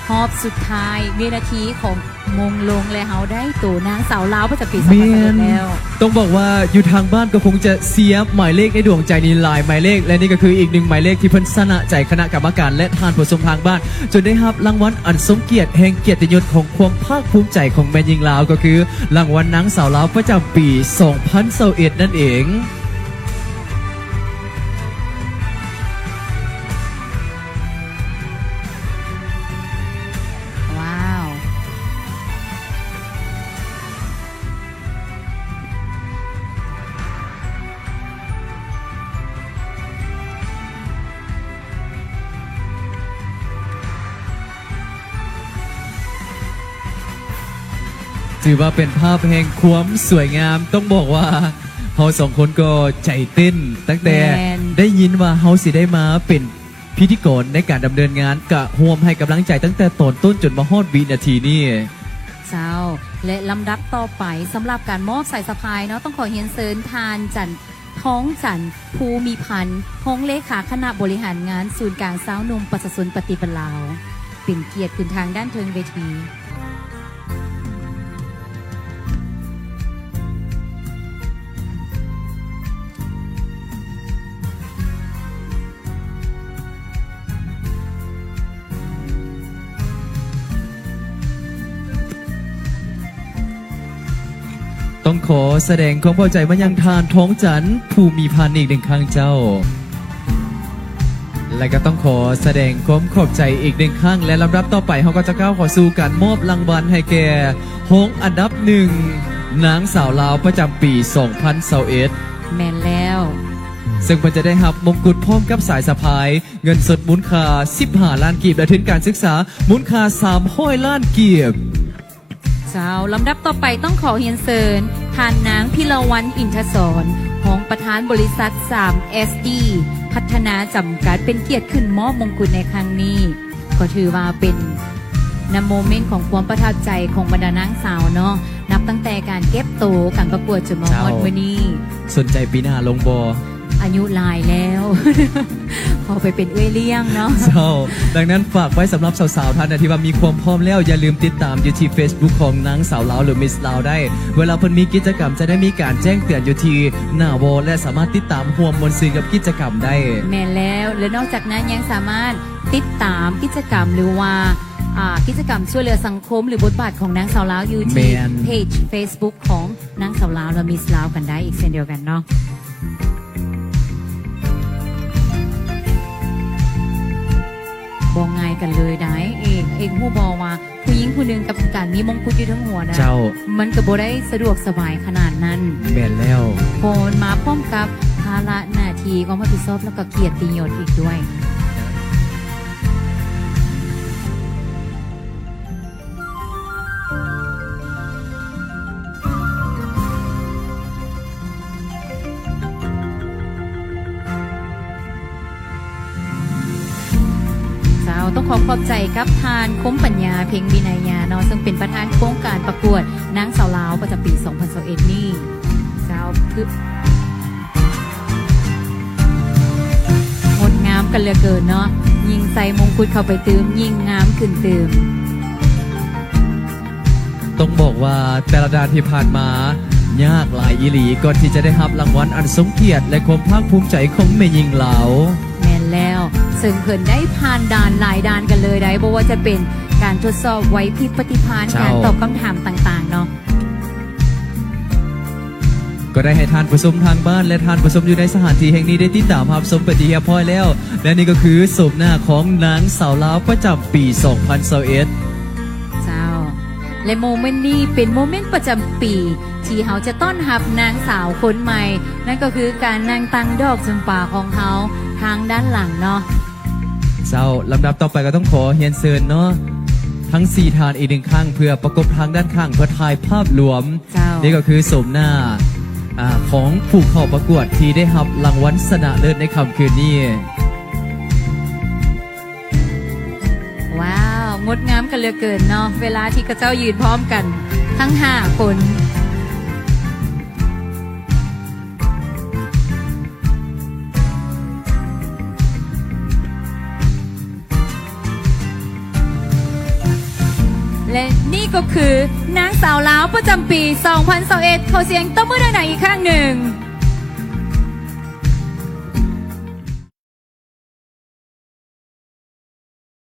รอบสุดท้ายวินาทีของมงลงและเฮาได้ตัวนางสาวลาวประจำปี2021แล้ว ต้องบอกว่าอยู่ทางบ้านก็คงจะเสียหมายเลขในดวงใจนี้หลายหมายเลขและนี่ก็คืออีกหนึ่งหมายเลขที่เพิ่นสนะใจคณะกรรมการและทานผู้ชมทางบ้านจนได้รับรางวัลอันสมเกียรติแห่งเกียรติยศของความภาคภูมิใจของแม่หญิงลาวก็คือรางวัลนางสาวลาวประจำปี 2021 นั่นเองว้าว ถือว่าเป็นภาพแห่งความสวยงามต้องบอกว่าเฮาสองคนก็ใจเต้นตั้งแต่ แม่น ได้ยินว่าเฮาสิได้มาเป็นพิธีกรในการดำเนินงานกะห่วมให้กำลังใจตั้งแต่ตอนต้นจนมาฮอดวินาทีนี้ เจ้าและลำดับต่อไปสำหรับการมอบสายสะพายเนาะต้องขอเรียนเชิญทานจันท้องจันภูมิพันธ์ท้องเลขาคณะบริหารงานศูนย์กลางสาวหนุ่มประชาชนปฏิบัติลาวเป็นเกียรติขึ้นทางด้านเทิงเวที ต้องขอแสดงความพอใจมายังทานท้องจันทร์ภูมิพันธ์อีกหนึ่งครั้งเจ้า และก็ต้องขอแสดงความขอบใจอีกหนึ่งครั้งและลำดับต่อไปเขาก็จะก้าวเข้าสู่การมอบรางวัลให้แก่หงอันดับหนึ่งนางสาวลาวประจำปี 2021 แมนแล้ว ซึ่งมันจะได้รับมงกุฎพร้อมกับสายสะพาย เงินสดมูลค่า15 ล้านกีบและทุนการศึกษามูลค่า300 ล้านกีบ เจ้าลำดับต่อไปต้องขอเรียนเชิญทานนางพิรวรรณอินทศรของประธานบริษัท 3SD พัฒนาจำกัดเป็นเกียรติขึ้นมอบมงกุฎในครั้งนี้ ก็ถือว่าเป็นนโมเมนต์ของความประทับใจของบรรดานางสาวเนาะนับตั้งแต่การเก็บโตวการประกวดจนมาฮอดวันนี้ สนใจปีหน้าลงบอ อายุหลายแล้ว ขอไปเป็นเอื้อยเลี้ยงเนาะ เจ้าดังนั้นฝากไว้สำหรับสาวๆท่านใดที่ว่ามีความพร้อมแล้วอย่าลืมติดตามอยู่ที่ Facebook ของนางสาวลาวหรือมิสลาวได้ เวลาเพิ่นมีกิจกรรมจะได้มีการแจ้งเตือนอยู่ที่หน้าวอลและสามารถติดตามห่วมมวลซื่นกับกิจกรรมได้ แม่นแล้วและนอกจากนั้นยังสามารถติดตามกิจกรรมหรือว่ากิจกรรมช่วยเหลือสังคมหรือบทบาทของนางสาวลาวอยู่ที่ แม่น เพจ Facebook ของนางสาวลาวและมิสลาวกันได้อีกเช่นเดียวกันเนาะบอกง่ายกันเลยได้เองผู้บอกว่าผู้หญิงผู้หนึ่งกับการมีมงกุฎอยู่ทั้งหัวนะ เจ้า มันก็บ่ได้สะดวกสบายขนาดนั้น แม่นแล้ว โคนมาพร้อมกับภาระหน้าที่ความรับผิดชอบแล้วก็เกียรติยศอีกด้วย ต้องขอขอบใจครับทานคมปัญญาเพ็งวินัยญาเนาะซึ่งเป็นประธานโครงการประกวดนางสาวลาวประจำปี 2021 นี่เจ้าคืองดงามกันเหลือเกินเนาะยิ่งใส่มงกุฎเข้าไปเติมยิ่งงามขึ้นเติม ต้องบอกว่าแต่ละด้านที่ผ่านมายากหลายอีหลีก่อนที่จะได้รับรางวัลอันสมเกียรติและความภาคภูมิใจของแม่หญิงลาว แม่นแล้วซึ่งเพิ่นได้ผ่านด่านหลายด่านกันเลยได้เพราะว่าจะเป็นการทดสอบไหวพริบปฏิภาณการตอบคำถามต่างๆเนาะ ก็ได้ให้ทานผู้ชมทางบ้านและทานผู้ชมอยู่ในสถานที่แห่งนี้ได้ติดตามภาพชมไปที่เรียบร้อยแล้ว และนี่ก็คือโฉมหน้าของนางสาวลาวประจำปี 2021 เจ้าและโมเมนต์นี้เป็นโมเมนต์ประจำปีที่เขาจะต้อนรับนางสาวคนใหม่นั่นก็คือการนางตังดอกจำปาของเขาทางด้านหลังเนาะ เจ้าลำดับต่อไปก็ต้องขอเฮียนเซินเนาะทั้ง4ทานอีกหนึ่งข้างเพื่อประกบทางด้านข้างเพื่อถ่ายภาพรวม เจ้า นี่ก็คือโฉมหน้าของผู้เข้าประกวดที่ได้รับรางวัลชนะเลิศในค่ำคืนนี้ ว้าวงดงามกันเหลือเกินเนาะเวลาที่กระเจ้ายืนพร้อมกันทั้ง5คน และนี่ก็คือนางสาวลาวประจำปี 2021ขอเสียงตบมือดังๆอีกครั้งหนึ่ง